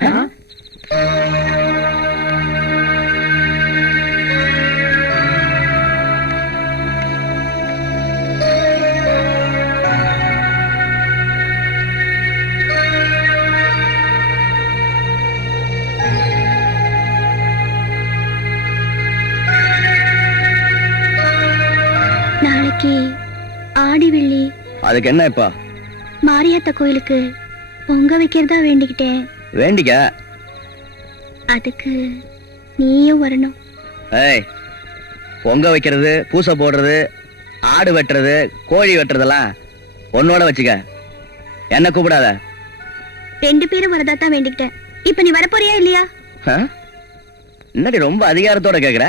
நாளைக்கு ஆடி வெள்ளி அதுக்கு என்ன இப்ப மாரியாத்தா கோயிலுக்கு பொங்க வைக்கிறதா வேண்டிக்கிட்டேன். வேண்டிக்க? அதுக்கு நீயும் வரணும். ஏய், பொங்க வைக்கிறது, பூசை போடுறது, ஆடு வெட்டுறது, கோழி வெட்டுறதெல்லாம் உன்னோட வச்சுக்க, என்ன கூப்பிடாத. 2 பேரும் வரதா தான் வேண்டிக்கிட்டேன். இப்ப நீ வரப்போறியா இல்லையா? என்னடி ரொம்ப அதிகாரத்தோட கேக்குற?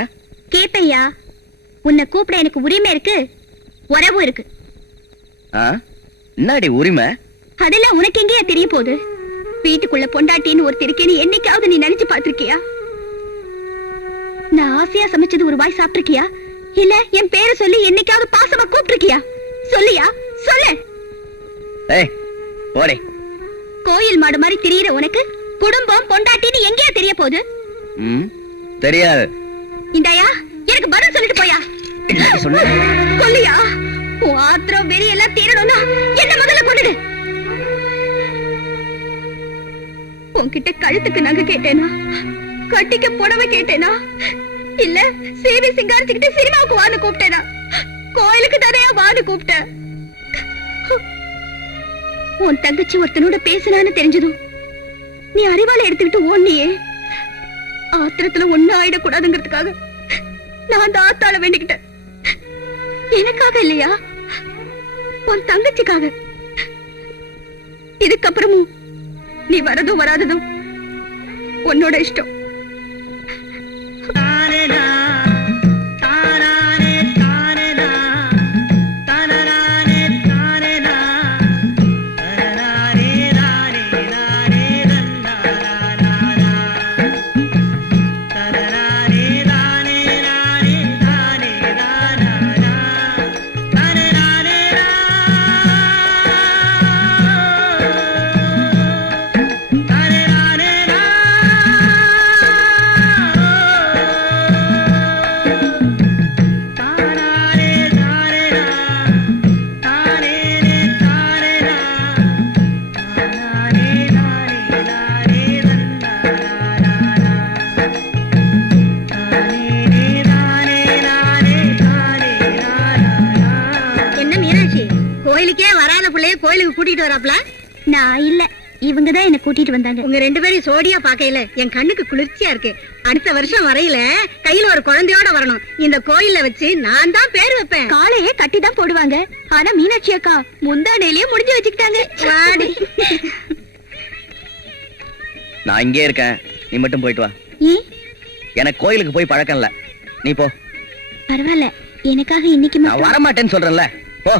கேப்பையா, உன்னை கூப்பிட எனக்கு உரிமை இருக்கு, உறவு இருக்கு. என்னடி உரிமை? அதெல்லாம் உனக்கு எங்கேயா தெரிய போகுது? வீட்டுக்குள்ள பொண்டாட்டின்னு ஒருத்தர் இருக்கேன்னு என்னைக்காவது நீ நினைச்சு பாத்திருக்கியா? நான் ஆசையா சமைச்சது ஒரு வாய் சாப்பிட்டிருக்கியா? இல்ல என் பேரை சொல்லி என்னைக்காவது பாசமா கூப்பிட்டிருக்கியா? சொல்லியா, சொல்லு. ஏய், போடி. கோயில் மாடு மாதிரி திரியிற உனக்கு குடும்பம் பொண்டாட்டின்னு எங்கேயா தெரிய போகுது? தெரியாது. இந்தாயா, எனக்கு பதில் சொல்லிட்டு போயா. சொன்ன சொல்லியா, உன் ஆத்திரம் வெறி எல்லாம் தீரணும்னா என்ன முதல்ல கொண்டுடு. உன்கிட்ட கழுத்துக்கு நகை கேட்டேனா, கட்டிக்க புடவை கேட்டேனா, இல்ல சேவை சிங்காரிச்சுக்கிட்டு சினிமாவுக்கு வான்னு கூப்பிட்டேனா, கோயிலுக்கு தானே வான்னு கூப்பிட்டேன். உன் தங்கச்சி ஒருத்தனோட பேசினான்னு தெரிஞ்சதும் நீ அறிவாளை எடுத்துக்கிட்டு ஓடனியே. ஆத்திரத்துல ஒண்ணு ஆயிடக்கூடாதுங்கிறதுக்காக நான் தான் ஆத்தாள வேண்டிக்கிட்டேன். எனக்காக இல்லையா, உன் தங்கச்சிக்காக. இதுக்கப்புறமும் நீ வரதும் வராததும் உன்னோட இஷ்டம். கோயிலுக்கு கூட்டிட்டு வராப்ல? நான் இல்ல, இவங்கதான் என்ன கூட்டிட்டு வந்தாங்க. உங்க 2 பேரையும் சோடியா பாக்கையில என் கண்ணுக்கு குளிர்ச்சியா இருக்கு. அடுத்த வருஷம் வரையில கையில ஒரு குழந்தையோட வரணும். இந்த கோயில்ல வச்சு நான் தான் பேர் வைப்பேன். காலையே கட்டி தான் போடுவாங்க. ஆனா மீனாட்சி அக்கா முந்தானையிலேயே முடிஞ்சு வச்சுக்கிட்டாங்க. நான் இங்கே இருக்கேன், நீ மட்டும் போயிட்டு வா. எனக்கு கோயிலுக்கு போய் பழக்கம் இல்ல, நீ போ. பரவாயில்ல, எனக்காக இன்னைக்கு நான் வரமாட்டேன்னு சொல்றேன்ல, போ.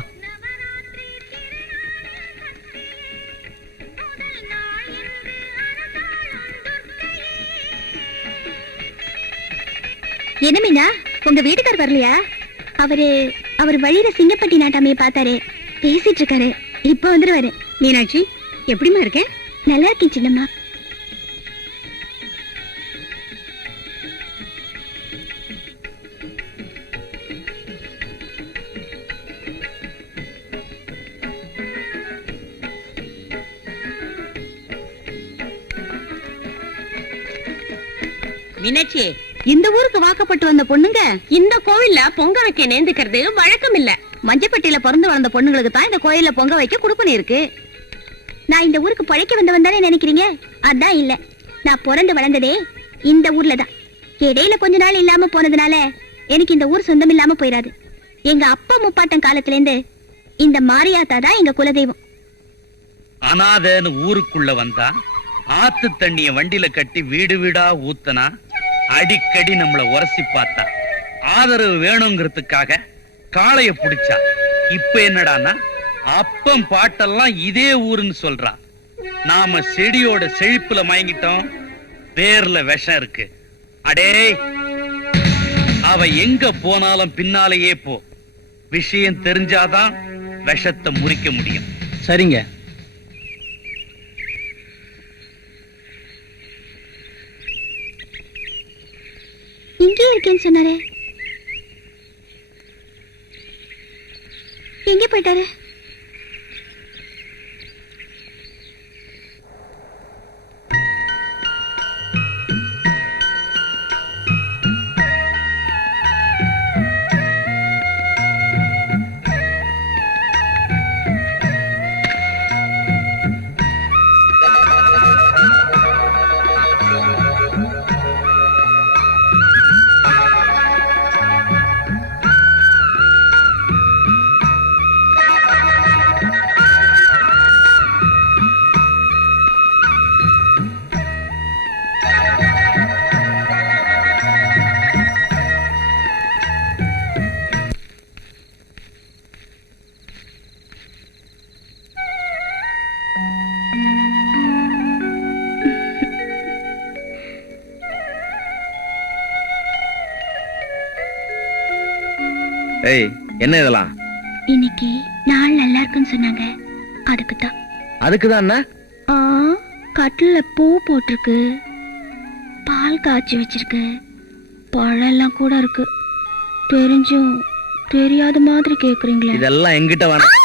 என்ன மீனா, உங்க வீட்டுக்கார் வரலையா? அவர் வழியில சிங்கப்பட்டி நாட்டாமைய பார்த்தாரு, பேசிட்டு இருக்காரு. இப்ப வந்துருவாரு. மீனாட்சி, எப்படிமா இருக்க? நல்லா இருக்கேன் சின்னம்மா. மீனாட்சி, இந்த ஊருக்கு வாக்கப்பட்டு வந்த பொண்ணுங்க இந்த கோவில்ல பொங்க வைக்க நேர்ந்துக்கிறது வழக்கம் இல்ல. மஞ்சப்பட்டியில பிறந்து வளர்ந்த பொண்ணுங்களுக்கு தான் இந்த கோயில்ல பொங்க வைக்க கொடுப்பனு இருக்கு. நான் இந்த ஊருக்கு பழைக்க வந்தவன் தானே நினைக்கிறீங்க? அதான் இல்ல, நான் பிறந்து வளர்ந்ததே இந்த ஊர்ல தான். இடையில கொஞ்ச நாள் இல்லாம போனதுனால எனக்கு இந்த ஊர் சொந்தம் இல்லாம போயிடாது. எங்க அப்பா முப்பாட்டம் காலத்துல இருந்து இந்த மாரியாத்தா தான் எங்க குலதெய்வம். அனாதைன்னு ஊருக்குள்ள வந்தா ஆத்து தண்ணிய வண்டியில கட்டி வீடு வீடா ஊத்தனா அடிக்கடி நம்மள உரசி பார்த்தா ஆதரவு வேணுங்கிறதுக்காக காளைய புடிச்சா. இப்ப என்னடான்னா அப்பம் பாட்டெல்லாம் இதே ஊருன்னு சொல்றா. நாம செடியோட செழிப்புல மயங்கிட்டோம், வேர்ல விஷம் இருக்கு. அடே, அவ எங்க போனாலும் பின்னாலேயே போ. விஷயம் தெரிஞ்சாதான் விஷத்தை முறிக்க முடியும். சரிங்க. இங்கே இருக்கேன்னு சொன்னாரே, எங்கே போயிட்டாரு? ஏய், என்ன இதெல்லாம்? இன்னைக்கு நாள் நல்லா இருக்குன்னு சொன்னாங்க, அதுக்குதான். அதுக்குதான் கட்டில பூ போட்டிருக்கு, பால் காய்ச்சி வச்சிருக்கு, பழம் எல்லாம் கூட இருக்கு. தெரிஞ்சும் தெரியாத மாதிரி கேக்குறீங்களே. இதெல்லாம் எங்கிட்ட வேணாம்.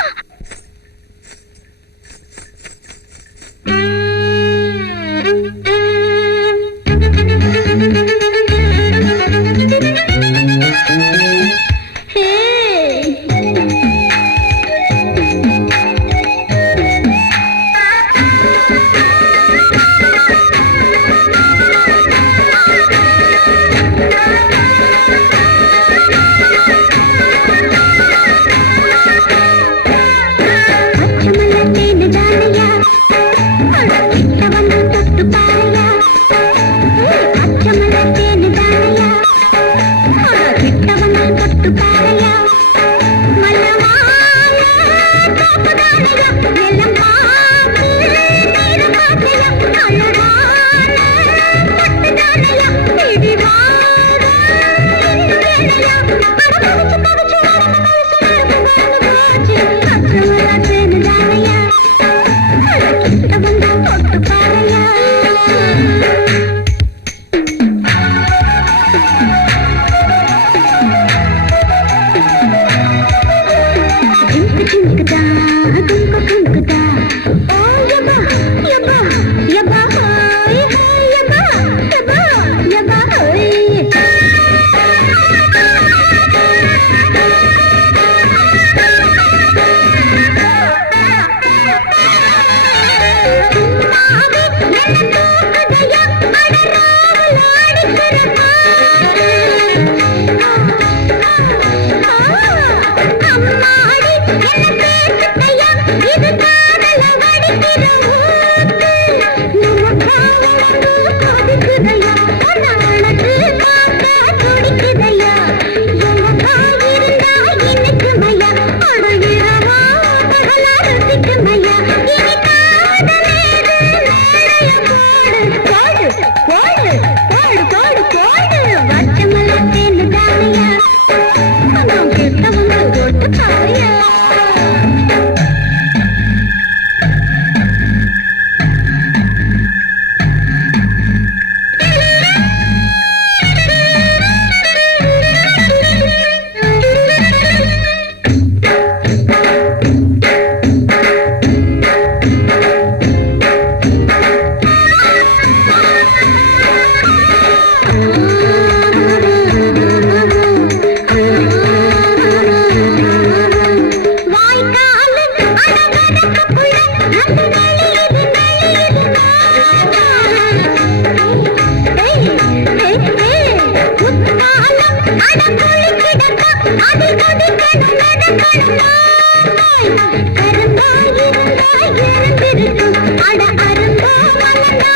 அட அரும்பா மலர்ந்தா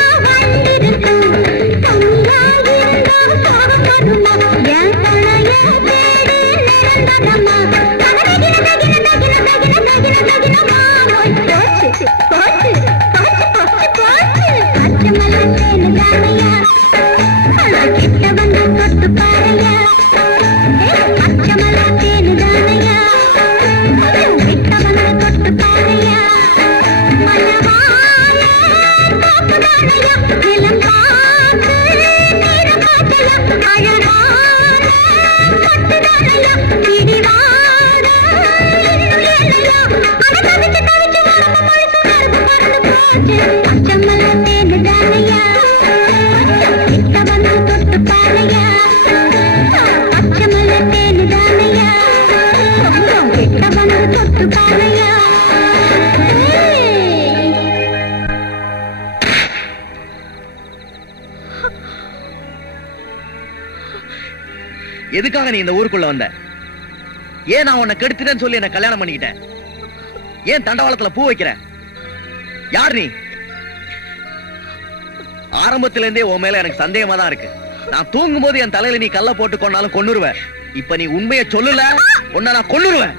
கிட்ட வந்து தொட்டு பாரையா பச்சமலா தேனுதானையா கிட்ட வந்து தொட்டு பாரையா மலவாழ காப்புதானையா இளம் காற்று நிறம் காட்டலாம் அழகான தொட்டுதானையா பிடிவாட இல்லையா அட தவிச்சு தவிச்சு வரம்ப மொழி சுடர்ந்து பறந்து போச்சு பச்சமலா தேனுதானையா கிட்ட வந்து தொட்டு பாரையா பச்சமலா தேனுதானையா கிட்ட வந்து தொட்டு பாரையா எதுக்காக நீ இந்த ஊருக்குள்ள வந்த? ஏன் நான் உன்னை கெடுத்துட்டேன்னு சொல்லி என்ன கல்யாணம் பண்ணிக்கிட்டேன்? ஏன் தண்டவாளத்துல பூ வைக்கிற? யார் நீ? ஆரம்பத்துல இருந்தே உன் மேல எனக்கு சந்தேகமா தான் இருக்கு. நான் தூங்கும் போது என் தலையில நீ கல்ல போட்டு கொண்டாலும் கொன்னுருவ. இப்ப நீ உண்மையை சொல்லல, உன்னை நான் கொன்னுருவேன்.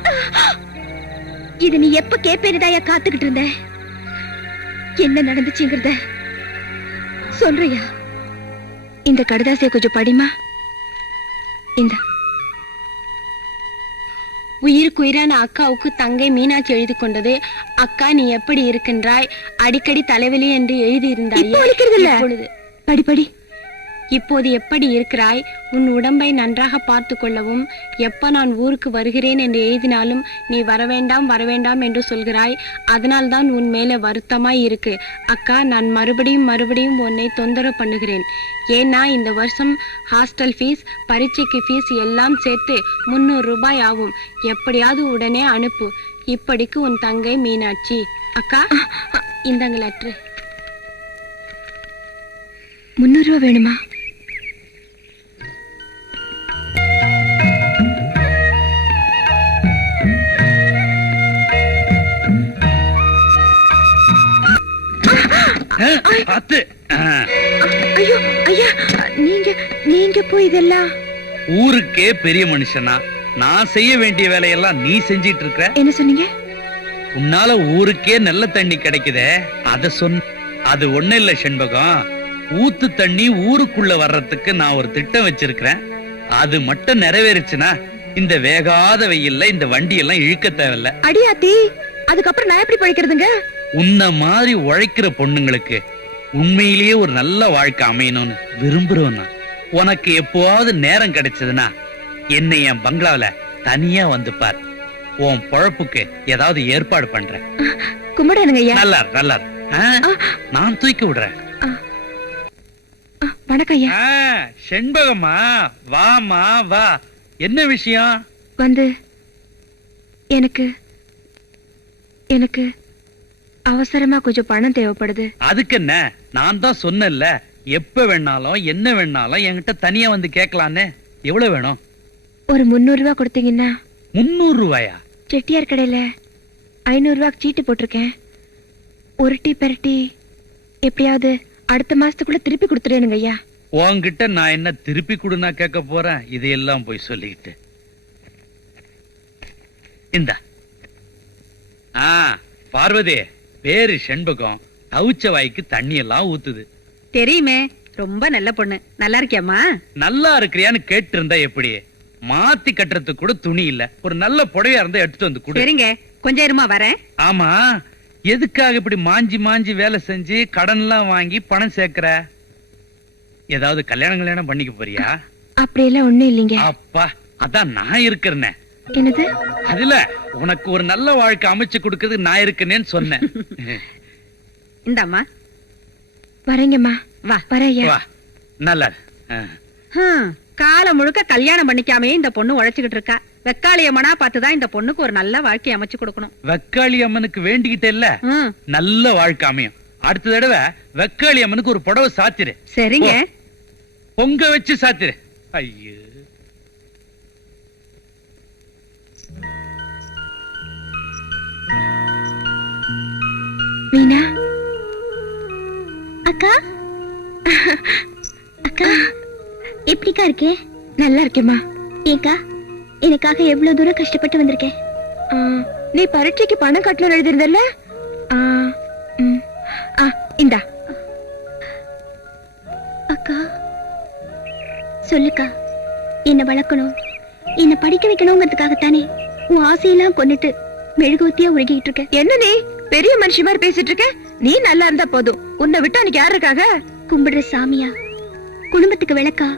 இது நீ எப்ப கேப்பேனுதாயா காத்துக்கிட்டு இருந்த? என்ன நடந்துச்சுங்கிறத சொல்றியா? இந்த கடுதாசிய கொஞ்சம் படிமா. இந்த உயிருக்குயிரான அக்காவுக்கு தங்கை மீனாட்சி எழுதி கொண்டது. அக்கா நீ எப்படி இருக்கின்றாய்? அடிக்கடி தலைவலி என்று எழுதியிருந்தாய். இப்பொழுது படி படி. இப்போது எப்படி இருக்கிறாய்? உன் உடம்பை நன்றாக பார்த்து கொள்ளவும். எப்ப நான் ஊருக்கு வருகிறேன் என்று எழுதினாலும் நீ வரவேண்டாம் வரவேண்டாம் என்று சொல்கிறாய். அதனால்தான் உன் மேல வருத்தமாய் இருக்கு. அக்கா நான் மறுபடியும் உன்னை தொந்தரவு பண்ணுகிறேன். ஏன்னா இந்த வருஷம் ஹாஸ்டல் ஃபீஸ், பரீட்சைக்கு ஃபீஸ் எல்லாம் சேர்த்து 300 ரூபாய் ஆகும். எப்படியாவது உடனே அனுப்பு. இப்படிக்கு உன் தங்கை மீனாட்சி. அக்கா இந்தங்க லெட்டர். 300 ரூபா வேணுமா? பார்த்து. ஐயோ ஐயா, நீங்க போய் இதெல்லாம் ஊருக்கே பெரிய மனுஷனா நான் செய்ய வேண்டிய வேலையெல்லாம் நீ செஞ்சிட்டு இருக்க. என்ன சொன்னீங்க? உன்னால ஊருக்கே நல்ல தண்ணி கிடைக்குதே, அத சொன்ன. அது ஒண்ணு இல்ல செண்பகம், ஊத்து தண்ணி ஊருக்குள்ள வர்றதுக்கு நான் ஒரு திட்டம் வச்சிருக்கிறேன். அது மட்டும் நிறைவேறுச்சுன்னா இந்த வேகாத வெயில்ல இந்த வண்டி எல்லாம் இழுக்க தேவையில்ல. அடியாத்தி, அதுக்கப்புறம் நான் எப்படி பழிக்கிறதுங்க? உன்ன மாதிரி உழைக்கிற பொண்ணுங்களுக்கு உண்மையிலேயே ஒரு நல்ல வாழ்க்கை அமையணும்னு விரும்புறவன் நான். உனக்கு எப்போவாவது நேரம் கிடைச்சதுன்னா என்னை என் பங்களாவில தனியா வந்து பார். உன் பொழப்புக்கு ஏதாவது ஏற்பாடு பண்றேன். கும்பிடுங்க ஐயா. நல்லா நான் தூக்கி விடுறேன். வணக்கம் ஐயா. செண்பகமா வாமா வா. என்ன விஷயம்? வந்து எனக்கு அவசரமா கொஞ்சம் பணம் தேவைப்படுது. அதுக்கு என்ன, நான் தான் சொன்னேன்ல, எப்ப வேணாலும் என்ன வேணாலும் என்கிட்ட தனியா வந்து கேட்கலான்னு. எவ்வளவு வேணும்? ஒரு 300 ரூபாய் கொடுத்தீங்கன்னா. 300 ரூபாயா? செட்டியார் கடையில 500 ரூபாய்க்கு சீட்டு போட்டிருக்கேன். உருட்டி பெரட்டி எப்படியாவது அடுத்த மாசத்துக்குள்ள திருப்பி கொடுத்துடணுங்க ஐயா. உன்கிட்ட நான் என்ன திருப்பி கொடுனா கேட்க போறேன்? இதையெல்லாம் போய் சொல்லிக்கிட்டு. இந்த பார்வதி, பேரு செண்பகம், தவிச்ச வாய்க்கு தண்ணி எல்லாம் ஊத்துது. தெரியுமே, ரொம்ப நல்ல பொண்ணு. நல்லா இருக்கியாமா? நல்லா இருக்கிறியான்னு கேட்டு இருந்தா எப்படி? மாத்தி கட்டுறதுக்கு கூட துணி இல்ல. ஒரு நல்ல புடவையா இருந்தா எடுத்துட்டு வந்து கொடு. சரிங்க, கொஞ்சம் இருமா வரேன். ஆமா, எதுக்காக இப்படி மாஞ்சி வேலை செஞ்சு கடன் எல்லாம் வாங்கி பணம் சேர்க்கிற? ஏதாவது கல்யாணம் பண்ணிக்க போறியா? அப்படி எல்லாம் ஒண்ணும் இல்லைங்க. அப்பா, அதான் நான் இருக்கிறேனே. என்னது? அதுல உனக்கு ஒரு நல்ல வாழ்க்கை அமைச்சு கொடுக்கிறது நான் இருக்கேன்னு சொன்னேன். இந்தாமா. வரேங்கம்மா. வா வரையா. வா. நல்லா. காலம் முழுக்க கல்யாணம் பண்ணிக்காமே இந்த பொண்ணு உழைச்சுக்கிட்டு இருக்கா. வெக்காளி அம்மனா பார்த்துதான் இந்த பொண்ணுக்கு ஒரு நல்ல வாழ்க்கை அமைச்சு கொடுக்கணும். வெக்காளி அம்மனுக்கு வேண்டிக்கிட்டே இல்ல, நல்ல வாழ்க்கை அமையும். அடுத்த தடவை வெக்காளி அம்மனுக்கு ஒரு புடவை சாத்திரு. சரிங்க. பொங்க வச்சு சாத்திரு. ஐயோ, மீனா அக்கா. அக்கா எப்படிக்கா இருக்கே? நல்லா இருக்கேம்மா. ஏக்கா, எனக்காக எவ்வளவு தூரம் கஷ்டப்பட்டு வந்திருக்கேன். நீ பரீட்சைக்கு பணம் கட்டணும் எழுதிருந்தல்ல? இந்தா. அக்கா சொல்லுக்கா, என்ன வளர்க்கணும், என்ன படிக்க வைக்கணுங்கிறதுக்காகத்தானே உன் ஆசையெல்லாம் கொண்டுட்டு மெழுகுவத்தியா உருகிட்டு இருக்க. என்ன நீ பெரிய மனுஷி மாதிரி பேசிட்டு இருக்க? நீ நல்லா இருந்தா போதும். உன்னை விட்டு அன்னைக்கு யாரு இருக்காங்க? கும்பிடுற சாமியா, குடும்பத்துக்கு விளக்கா,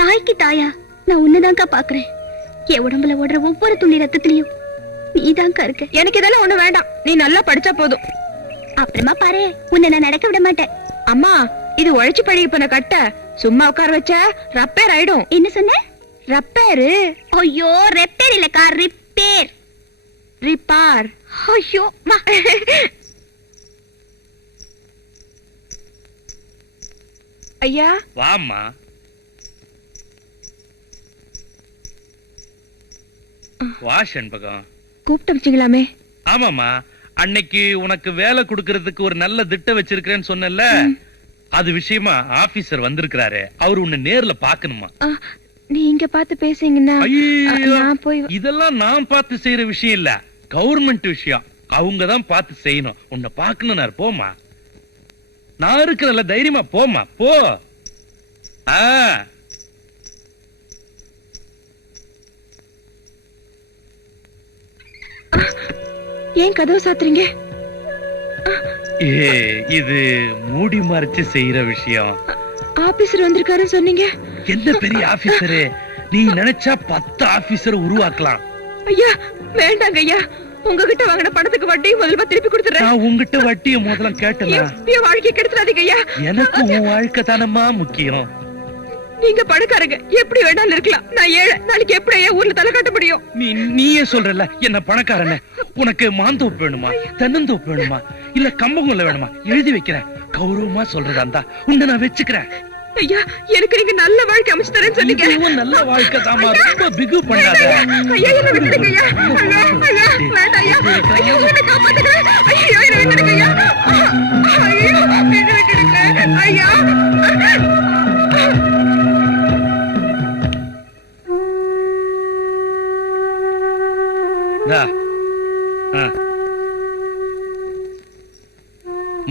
தாய்க்கு தாயா நான் உன்னதான்க்கா பாக்குறேன். என் உடம்புல ஓடுற ஒவ்வொரு துளி ரத்தத்திலையும் நீதான்க்கா இருக்க. எனக்கு இதெல்லாம் ஒண்ணு வேண்டாம். நீ நல்லா படிச்சா போதும். அப்புறமா பாரு, உன்னை நான் நடக்க விட மாட்டேன். அம்மா, இது உழைச்சு பழகி போன கட்ட. சும்மா உட்கார வச்ச ரப்பேர் ஆயிடும். என்ன சொன்ன? ரப்பேரு? ஐயோ, ரெப்பேர் இல்லக்கா, ரிப்பேர். ரிப்பார். ஐயோ மா. ஐயா வாம்மா. வா செண்பகம். கூப்பிட்டு வச்சிங்களாமே. ஆமாமா, அன்னைக்கு உனக்கு வேலை கொடுக்கறதுக்கு ஒரு நல்ல திட்டம் வச்சிருக்கிறேன்னு சொன்னல, அது விஷயமா ஆபீசர் வந்திருக்கிறாரு. அவர் உன்னை நேர்ல பாக்கணுமா. நீ இங்க பார்த்து பேசுங்கன்னா ஐயோ, நான் போய். இதெல்லாம் நான் பார்த்து செய்யற விஷயம் இல்ல, கவர்மெண்ட் விஷயம். அவங்க தான் பார்த்து செய்யணும். உன்னை பாக்கணும். போமா, நான் இருக்கிறல, தைரியமா போமா, போ. ஏன் கதவு சாத்துறீங்க? இது மூடி மறைச்சு செய்யற விஷயம். ஆபீசர் வந்திருக்காரு சொன்னீங்க. என்ன பெரிய ஆபீசரு, நீ நினைச்சா 10 ஆபீசர் உருவாக்கலாம். ஐயா வேண்டாங்க ஐயா, உங்ககிட்ட வாங்கின பணத்துக்கு வட்டி முதல்ல திருப்பி கொடுத்துறேன். நான் உங்ககிட்ட வட்டிய முதல்ல கேட்டல. என் வாழ்க்கை கெடுத்துறாதீங்க ஐயா. எனக்கு உன் வாழ்க்கை தானம்மா முக்கியம். நீங்க பணக்காரங்க, எப்படி வேணாலும் இருக்கலாம். நான் ஏழை. நாளைக்கு எப்படி ஐயா ஊர்ல தலை காட்ட முடியும்? நீயே சொல்றல என்ன பணக்காரன. உனக்கு மாந்தோப்பு வேணுமா, தென்னந்தோப்பு வேணுமா, இல்ல கம்பங்கொல்ல வேணுமா? எழுதி வைக்கிறேன். கௌரவமா சொல்றதா இருந்தா உன்னை நான் வச்சுக்கிறேன். ஐயா, எனக்கு நீங்க நல்ல வாழ்க்கை அமைச்சு தரேன்னு சொன்னீங்க. நல்ல வாழ்க்கை தாமா, ரொம்ப பிகு பண்ணாத. ஐயா என்ன விட்டுடுங்க ஐயா. ஐயா ஐயா வேண்டாம் ஐயா. ஐயோ என்ன காப்பாத்துங்க. ஐயோ என்ன விட்டுடுங்க ஐயா. ஐயோ என்ன விட்டுடுங்க ஐயா.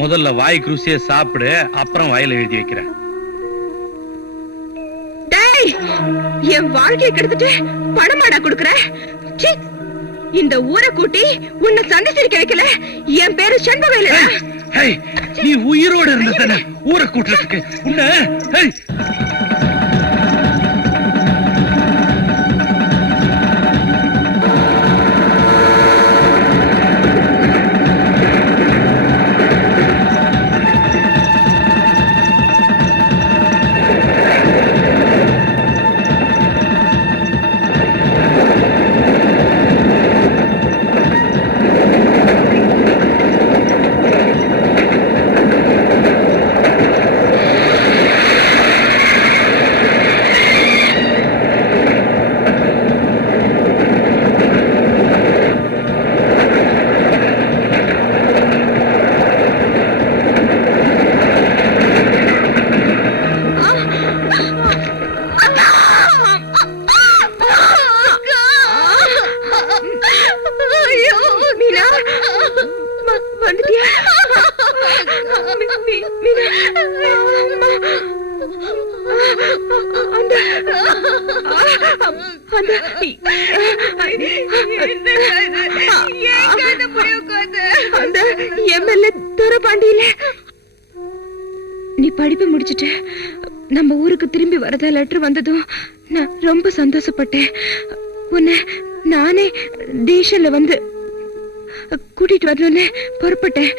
முதல்ல வாய்க்கு ருசிய சாப்பிடு, அப்புறம் வாயில எழுதி வைக்கிறேன். என் வாழ்க்கையை கெடுத்துட்டு பணமாடா கொடுக்கற? இந்த ஊரை கூட்டி உன்னை சண்டை சிரிக்க வைக்கல. என் பேரு செண்பவேலு. நீ உயிரோட இருந்த ஊரை கூட்டுறதுக்கு உன்னை. நீ படிப்பு முடிச்சிட்ட, நம்ம ஊருக்கு திரும்பி வரதா லெட்டர் வந்ததும் நான் ரொம்ப சந்தோஷப்பட்டேன். உன்னை நானே ஸ்டேஷன்ல வந்து கூட்டிட்டு வரணும்னு புறப்பட்டேன்.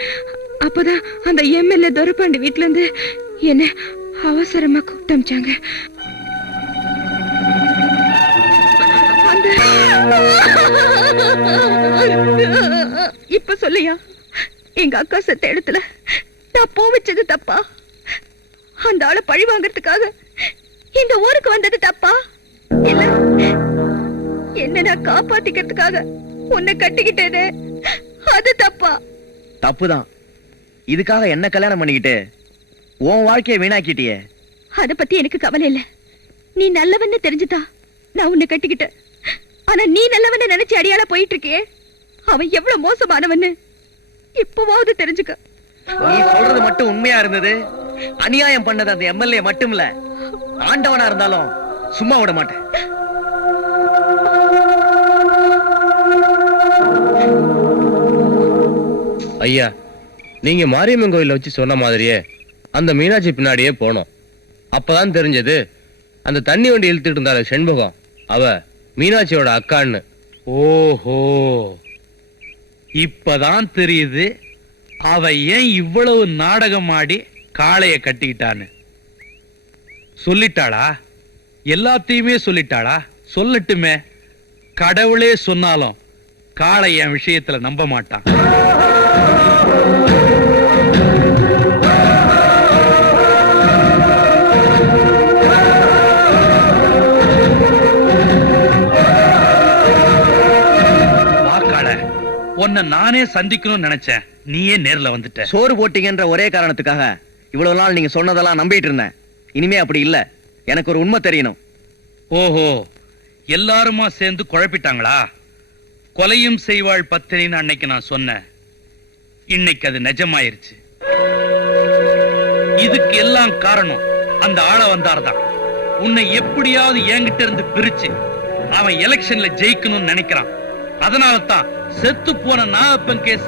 அப்பதான் அந்த எம்எல்ஏ துரைப்பாண்டி வீட்டுல இருந்து என்ன அவசரமா கூப்பிட்டு அமிச்சாங்க. இப்ப சொல்லையா, எங்க அக்கா செத்த இடத்துல நான் பூ வச்சது தப்பா? அந்த ஆளை பழி வாங்கறதுக்காக இந்த ஊருக்கு வந்தது தப்பா? இல்ல என்ன நான் காப்பாத்திக்கிறதுக்காக உன்னை கட்டிக்கிட்டேனே, அது தப்பா? தப்புதான். இதுக்காக என்ன கல்யாணம் பண்ணிக்கிட்டு உன் வாழ்க்கையை வீணாக்கிட்டியே. அத பத்தி எனக்கு கவலை இல்ல. நீ நல்லவன்னு தெரிஞ்சுதா நான் உன்னை கட்டிக்கிட்டேன். ஆனா நீ நல்லவன்னு நினைச்சு அடியாளா போயிட்டு இருக்கியே, அவன் எவ்வளவு மோசமானவன்னு இப்பவாவது தெரிஞ்சுக்க. நீ சொல்றது மட்டும் உண்மையா இருந்தது, அநியாயம் பண்ணது அந்த எம்எல்ஏ மட்டும் இல்ல, ஆண்டவனா இருந்தாலும் சும்மா விட மாட்டேன். ஐயா, நீங்க மாரியம்மன் கோயில வச்சு சொன்ன மாதிரியே அந்த மீனாட்சி பின்னாடியே போனோம். அப்பதான் தெரிஞ்சது அந்த தண்ணி வண்டி இழுத்துட்டு இருந்தாரு செண்பகம், அவ மீனாட்சியோட அக்கான்னு. ஓஹோ, இப்பதான் தெரியுது அவ ஏன் இவ்வளவு நாடகம் ஆடி காளைய கட்டிக்கிட்டான்னு. சொல்லிட்டாளா? எல்லாத்தையுமே சொல்லிட்டாளா? சொல்லட்டுமே, கடவுளே சொன்னாலும் காளை என் விஷயத்துல நம்ப மாட்டான். உன்னை நானே சந்திக்கணும்னு நினைச்சேன், நீயே நேர்ல வந்துட்ட. சோறு போட்டீங்கன்ற ஒரே காரணத்துக்காக இவ்வளவு நாள் நீங்க சொன்னதெல்லாம் நம்பிட்டு இருந்தேன். இனிமே அப்படி இல்ல. எனக்கு ஒரு உண்மை தெரியணும். ஓஹோ, எல்லாருமா சேர்ந்து குழப்பிட்டாங்களா? கொலையும் செய்வாள் பத்தினின்னு அன்னைக்கு நான் சொன்னேன். இன்னைக்கு அது நிஜமாயிருச்சு. இதுக்கு எல்லாம் காரணம் அந்த ஆள வந்தார்தான். உன்னை எப்படியாவது என்கிட்ட இருந்து பிரிச்சு அவன் எலெக்ஷன்ல ஜெயிக்கணும்னு நினைக்கிறான். அதனால தான் செத்து போன நாகப்பன் கேச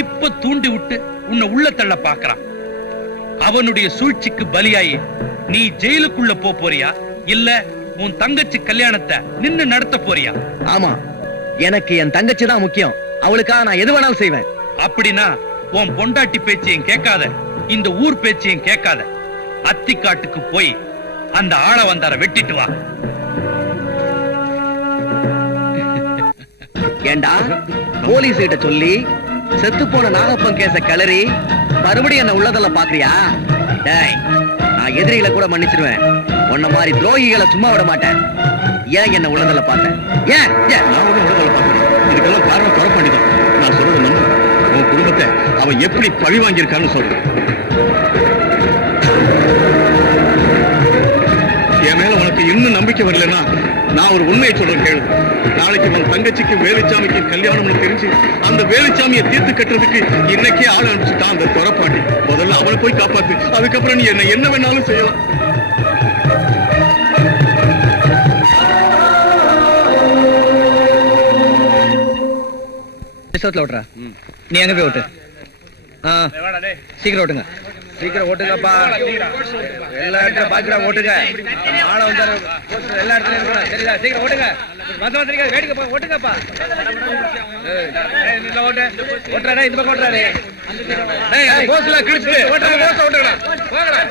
இப்ப தூண்டி விட்டு உன்னை உள்ள தள்ள பாக்குறான். அவனுடைய சூழ்ச்சிக்கு பலியாயி நீ ஜெயிலுக்குள்ள போறியா, இல்ல உன் தங்கச்சி கல்யாணத்தை நின்னு நடத்த போறியா? ஆமா, எனக்கு என் தங்கச்சி தான் முக்கியம். அவளுக்காக நான் எது வேணாலும் செய்வேன். அப்படின்னா உன் பொண்டாட்டி பேச்சையும் கேட்காத, இந்த ஊர் பேச்சையும் கேட்காத, அத்திக்காட்டுக்கு போய் அந்த ஆள வந்தார வெட்டிட்டு வா. ஏண்டா, போலீஸ் கிட்ட சொல்லி செத்து போன நாகப்பன் கேச கிளறி மறுபடியும் என்ன உள்ளதல்ல பாக்குறியா? டேய், நான் எதிரிகளை கூட மன்னிச்சிருவேன். உன்ன மாதிரி துரோகிகளை சும்மா விட மாட்டேன். ஏன் என்ன உள்ளதல்ல பார்த்தேன்? ஏன் நான் ஒண்ணு உள்ளதல்ல பார்த்தேன். இதுக்கெல்லாம் காரணம் குறை பண்ணிதான். நான் சொல்றது நம்பு. உன் குடும்பத்தை அவன் எப்படி பழி வாங்கியிருக்கான்னு சொல்றேன். என் மேல உனக்கு இன்னும் நம்பிக்கை வரலன்னா நான் ஒரு உண்மையை சொல்றேன் கேளு. நாளைக்கு உன் தங்கச்சிக்கு வேலுச்சாமிக்கு கல்யாணம்னு தெரிஞ்சு அந்த வேலுச்சாமியை தீர்த்து கட்டுறதுக்கு இன்னைக்கே ஆள் அனுப்பிச்சுட்டான் அந்த துறப்பாட்டி. முதல்ல அவனை போய் காப்பாத்து, அதுக்கப்புறம் நீ என்ன வேணாலும் செய்யலாம். ஓட்டுறா, நீ எங்க போய் ஓட்டு. சீக்கிரம் ஓட்டுங்க. சீக்கிரம் ஓட்டுங்கப்பா. எல்லா இடத்துலயும் பாக்கிடா ஓட்டுங்க. ஆள வந்தாரு எல்லா இடத்துலயும் இருக்கணும். சரிதா? சீக்கிரம் ஓட்டுங்க. மத்த வேடிக்கை போய் ஓட்டுங்கப்பா. ஓட்டு ஓட்டுறாடா, இந்த பக்கம் ஓட்டுறாரு. போஸ்ட்ல கிழிச்சிட்டு ஓட்டுறாங்க. போஸ்ட் ஓட்டுறா போங்கடா.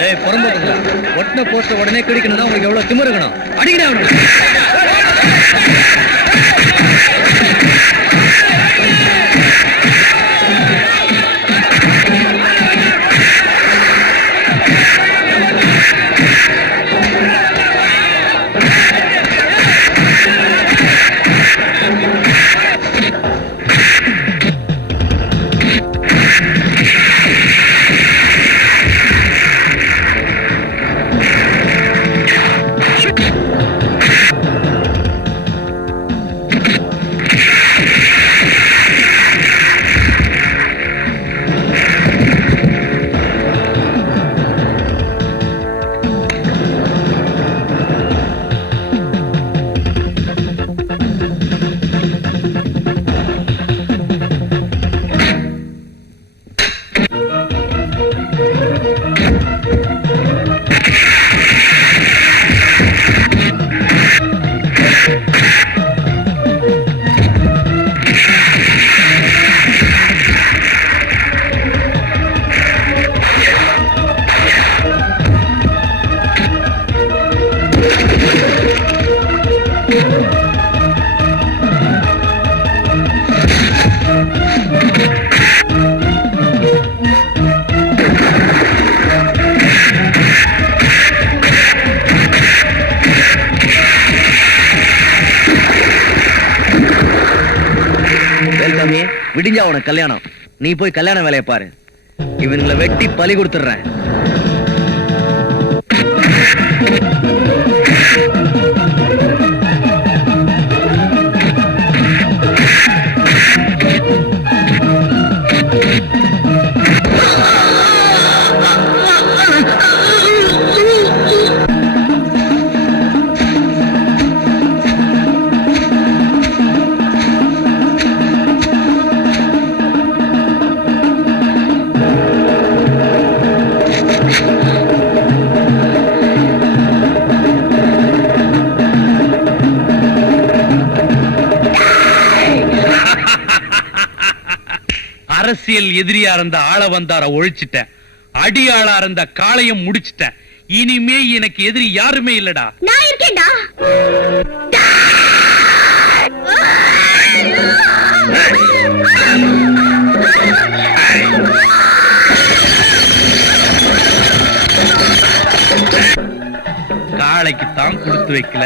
டேய் பொறம்போக்குங்களா, ஒட்டின போஸ்ட் உடனே கிழிக்கணும்னா உங்களுக்கு எவ்வளவு திமிரு இருக்கணும். அடிக்கடா அவனுக்கு. விடிஞ்சா உனக்கு கல்யாணம். நீ போய் கல்யாண வேலையை பாரு. இவங்களை வெட்டி பலி கொடுத்துடுறேன். அரசியல் எதிரியா இருந்த ஆள வந்தார ஒழிச்சிட்டேன், அடியாளா இருந்த காளையும் முடிச்சிட்டேன். இனிமே எனக்கு எதிரி யாருமே இல்லடா. நான் இருக்கேன்டா. காளைக்கு தான் கொடுத்து வைக்கல.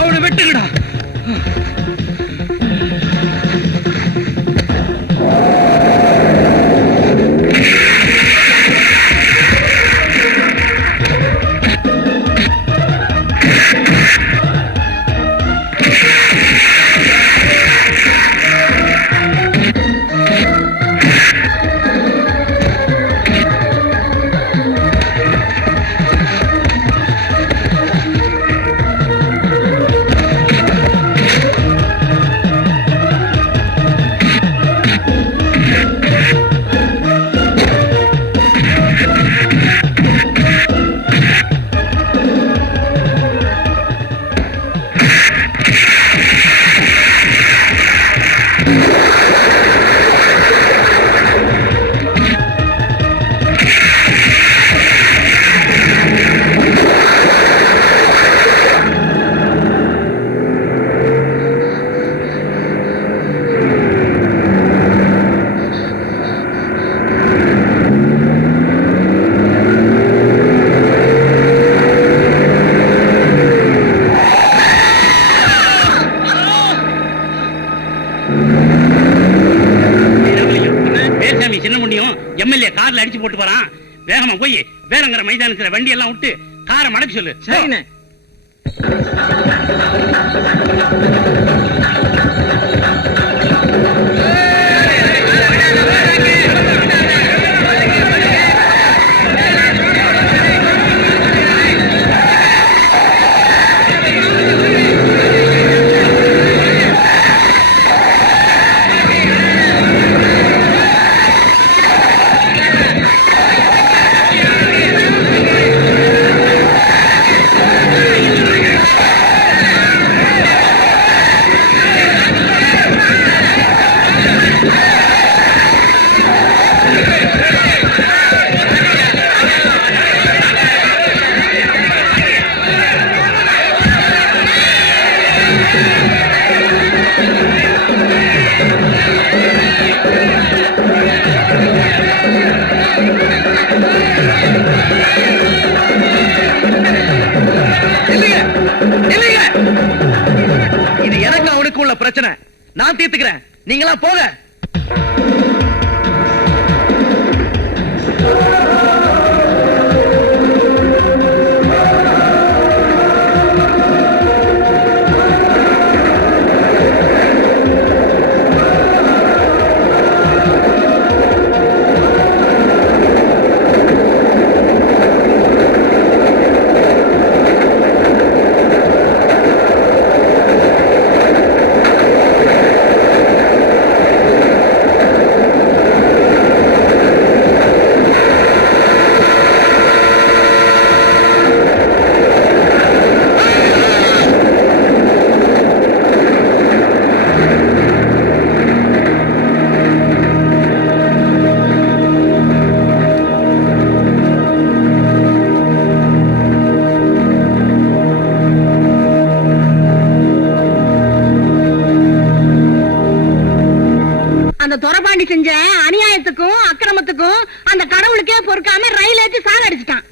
அவனை வெட்டுங்கடா. எம்எல்ஏ கார்ல அடிச்சு போட்டு போறான். வேகமா போய் வேறங்கிற மைதானத்துல வண்டி எல்லாம் விட்டு காரை மடக்க சொல்லு. சரிண்ணே. இது எனக்கு அவனுக்கு உள்ள பிரச்சனை, நான் தீர்த்துக்கிறேன். நீங்களா போங்க. துரபாண்டி செஞ்ச அநியாயத்துக்கும் அக்கிரமத்துக்கும் அந்த கடவுளுக்கே பொறுக்காம ரயில் ஏற்றி சாகடிச்சிட்டான்.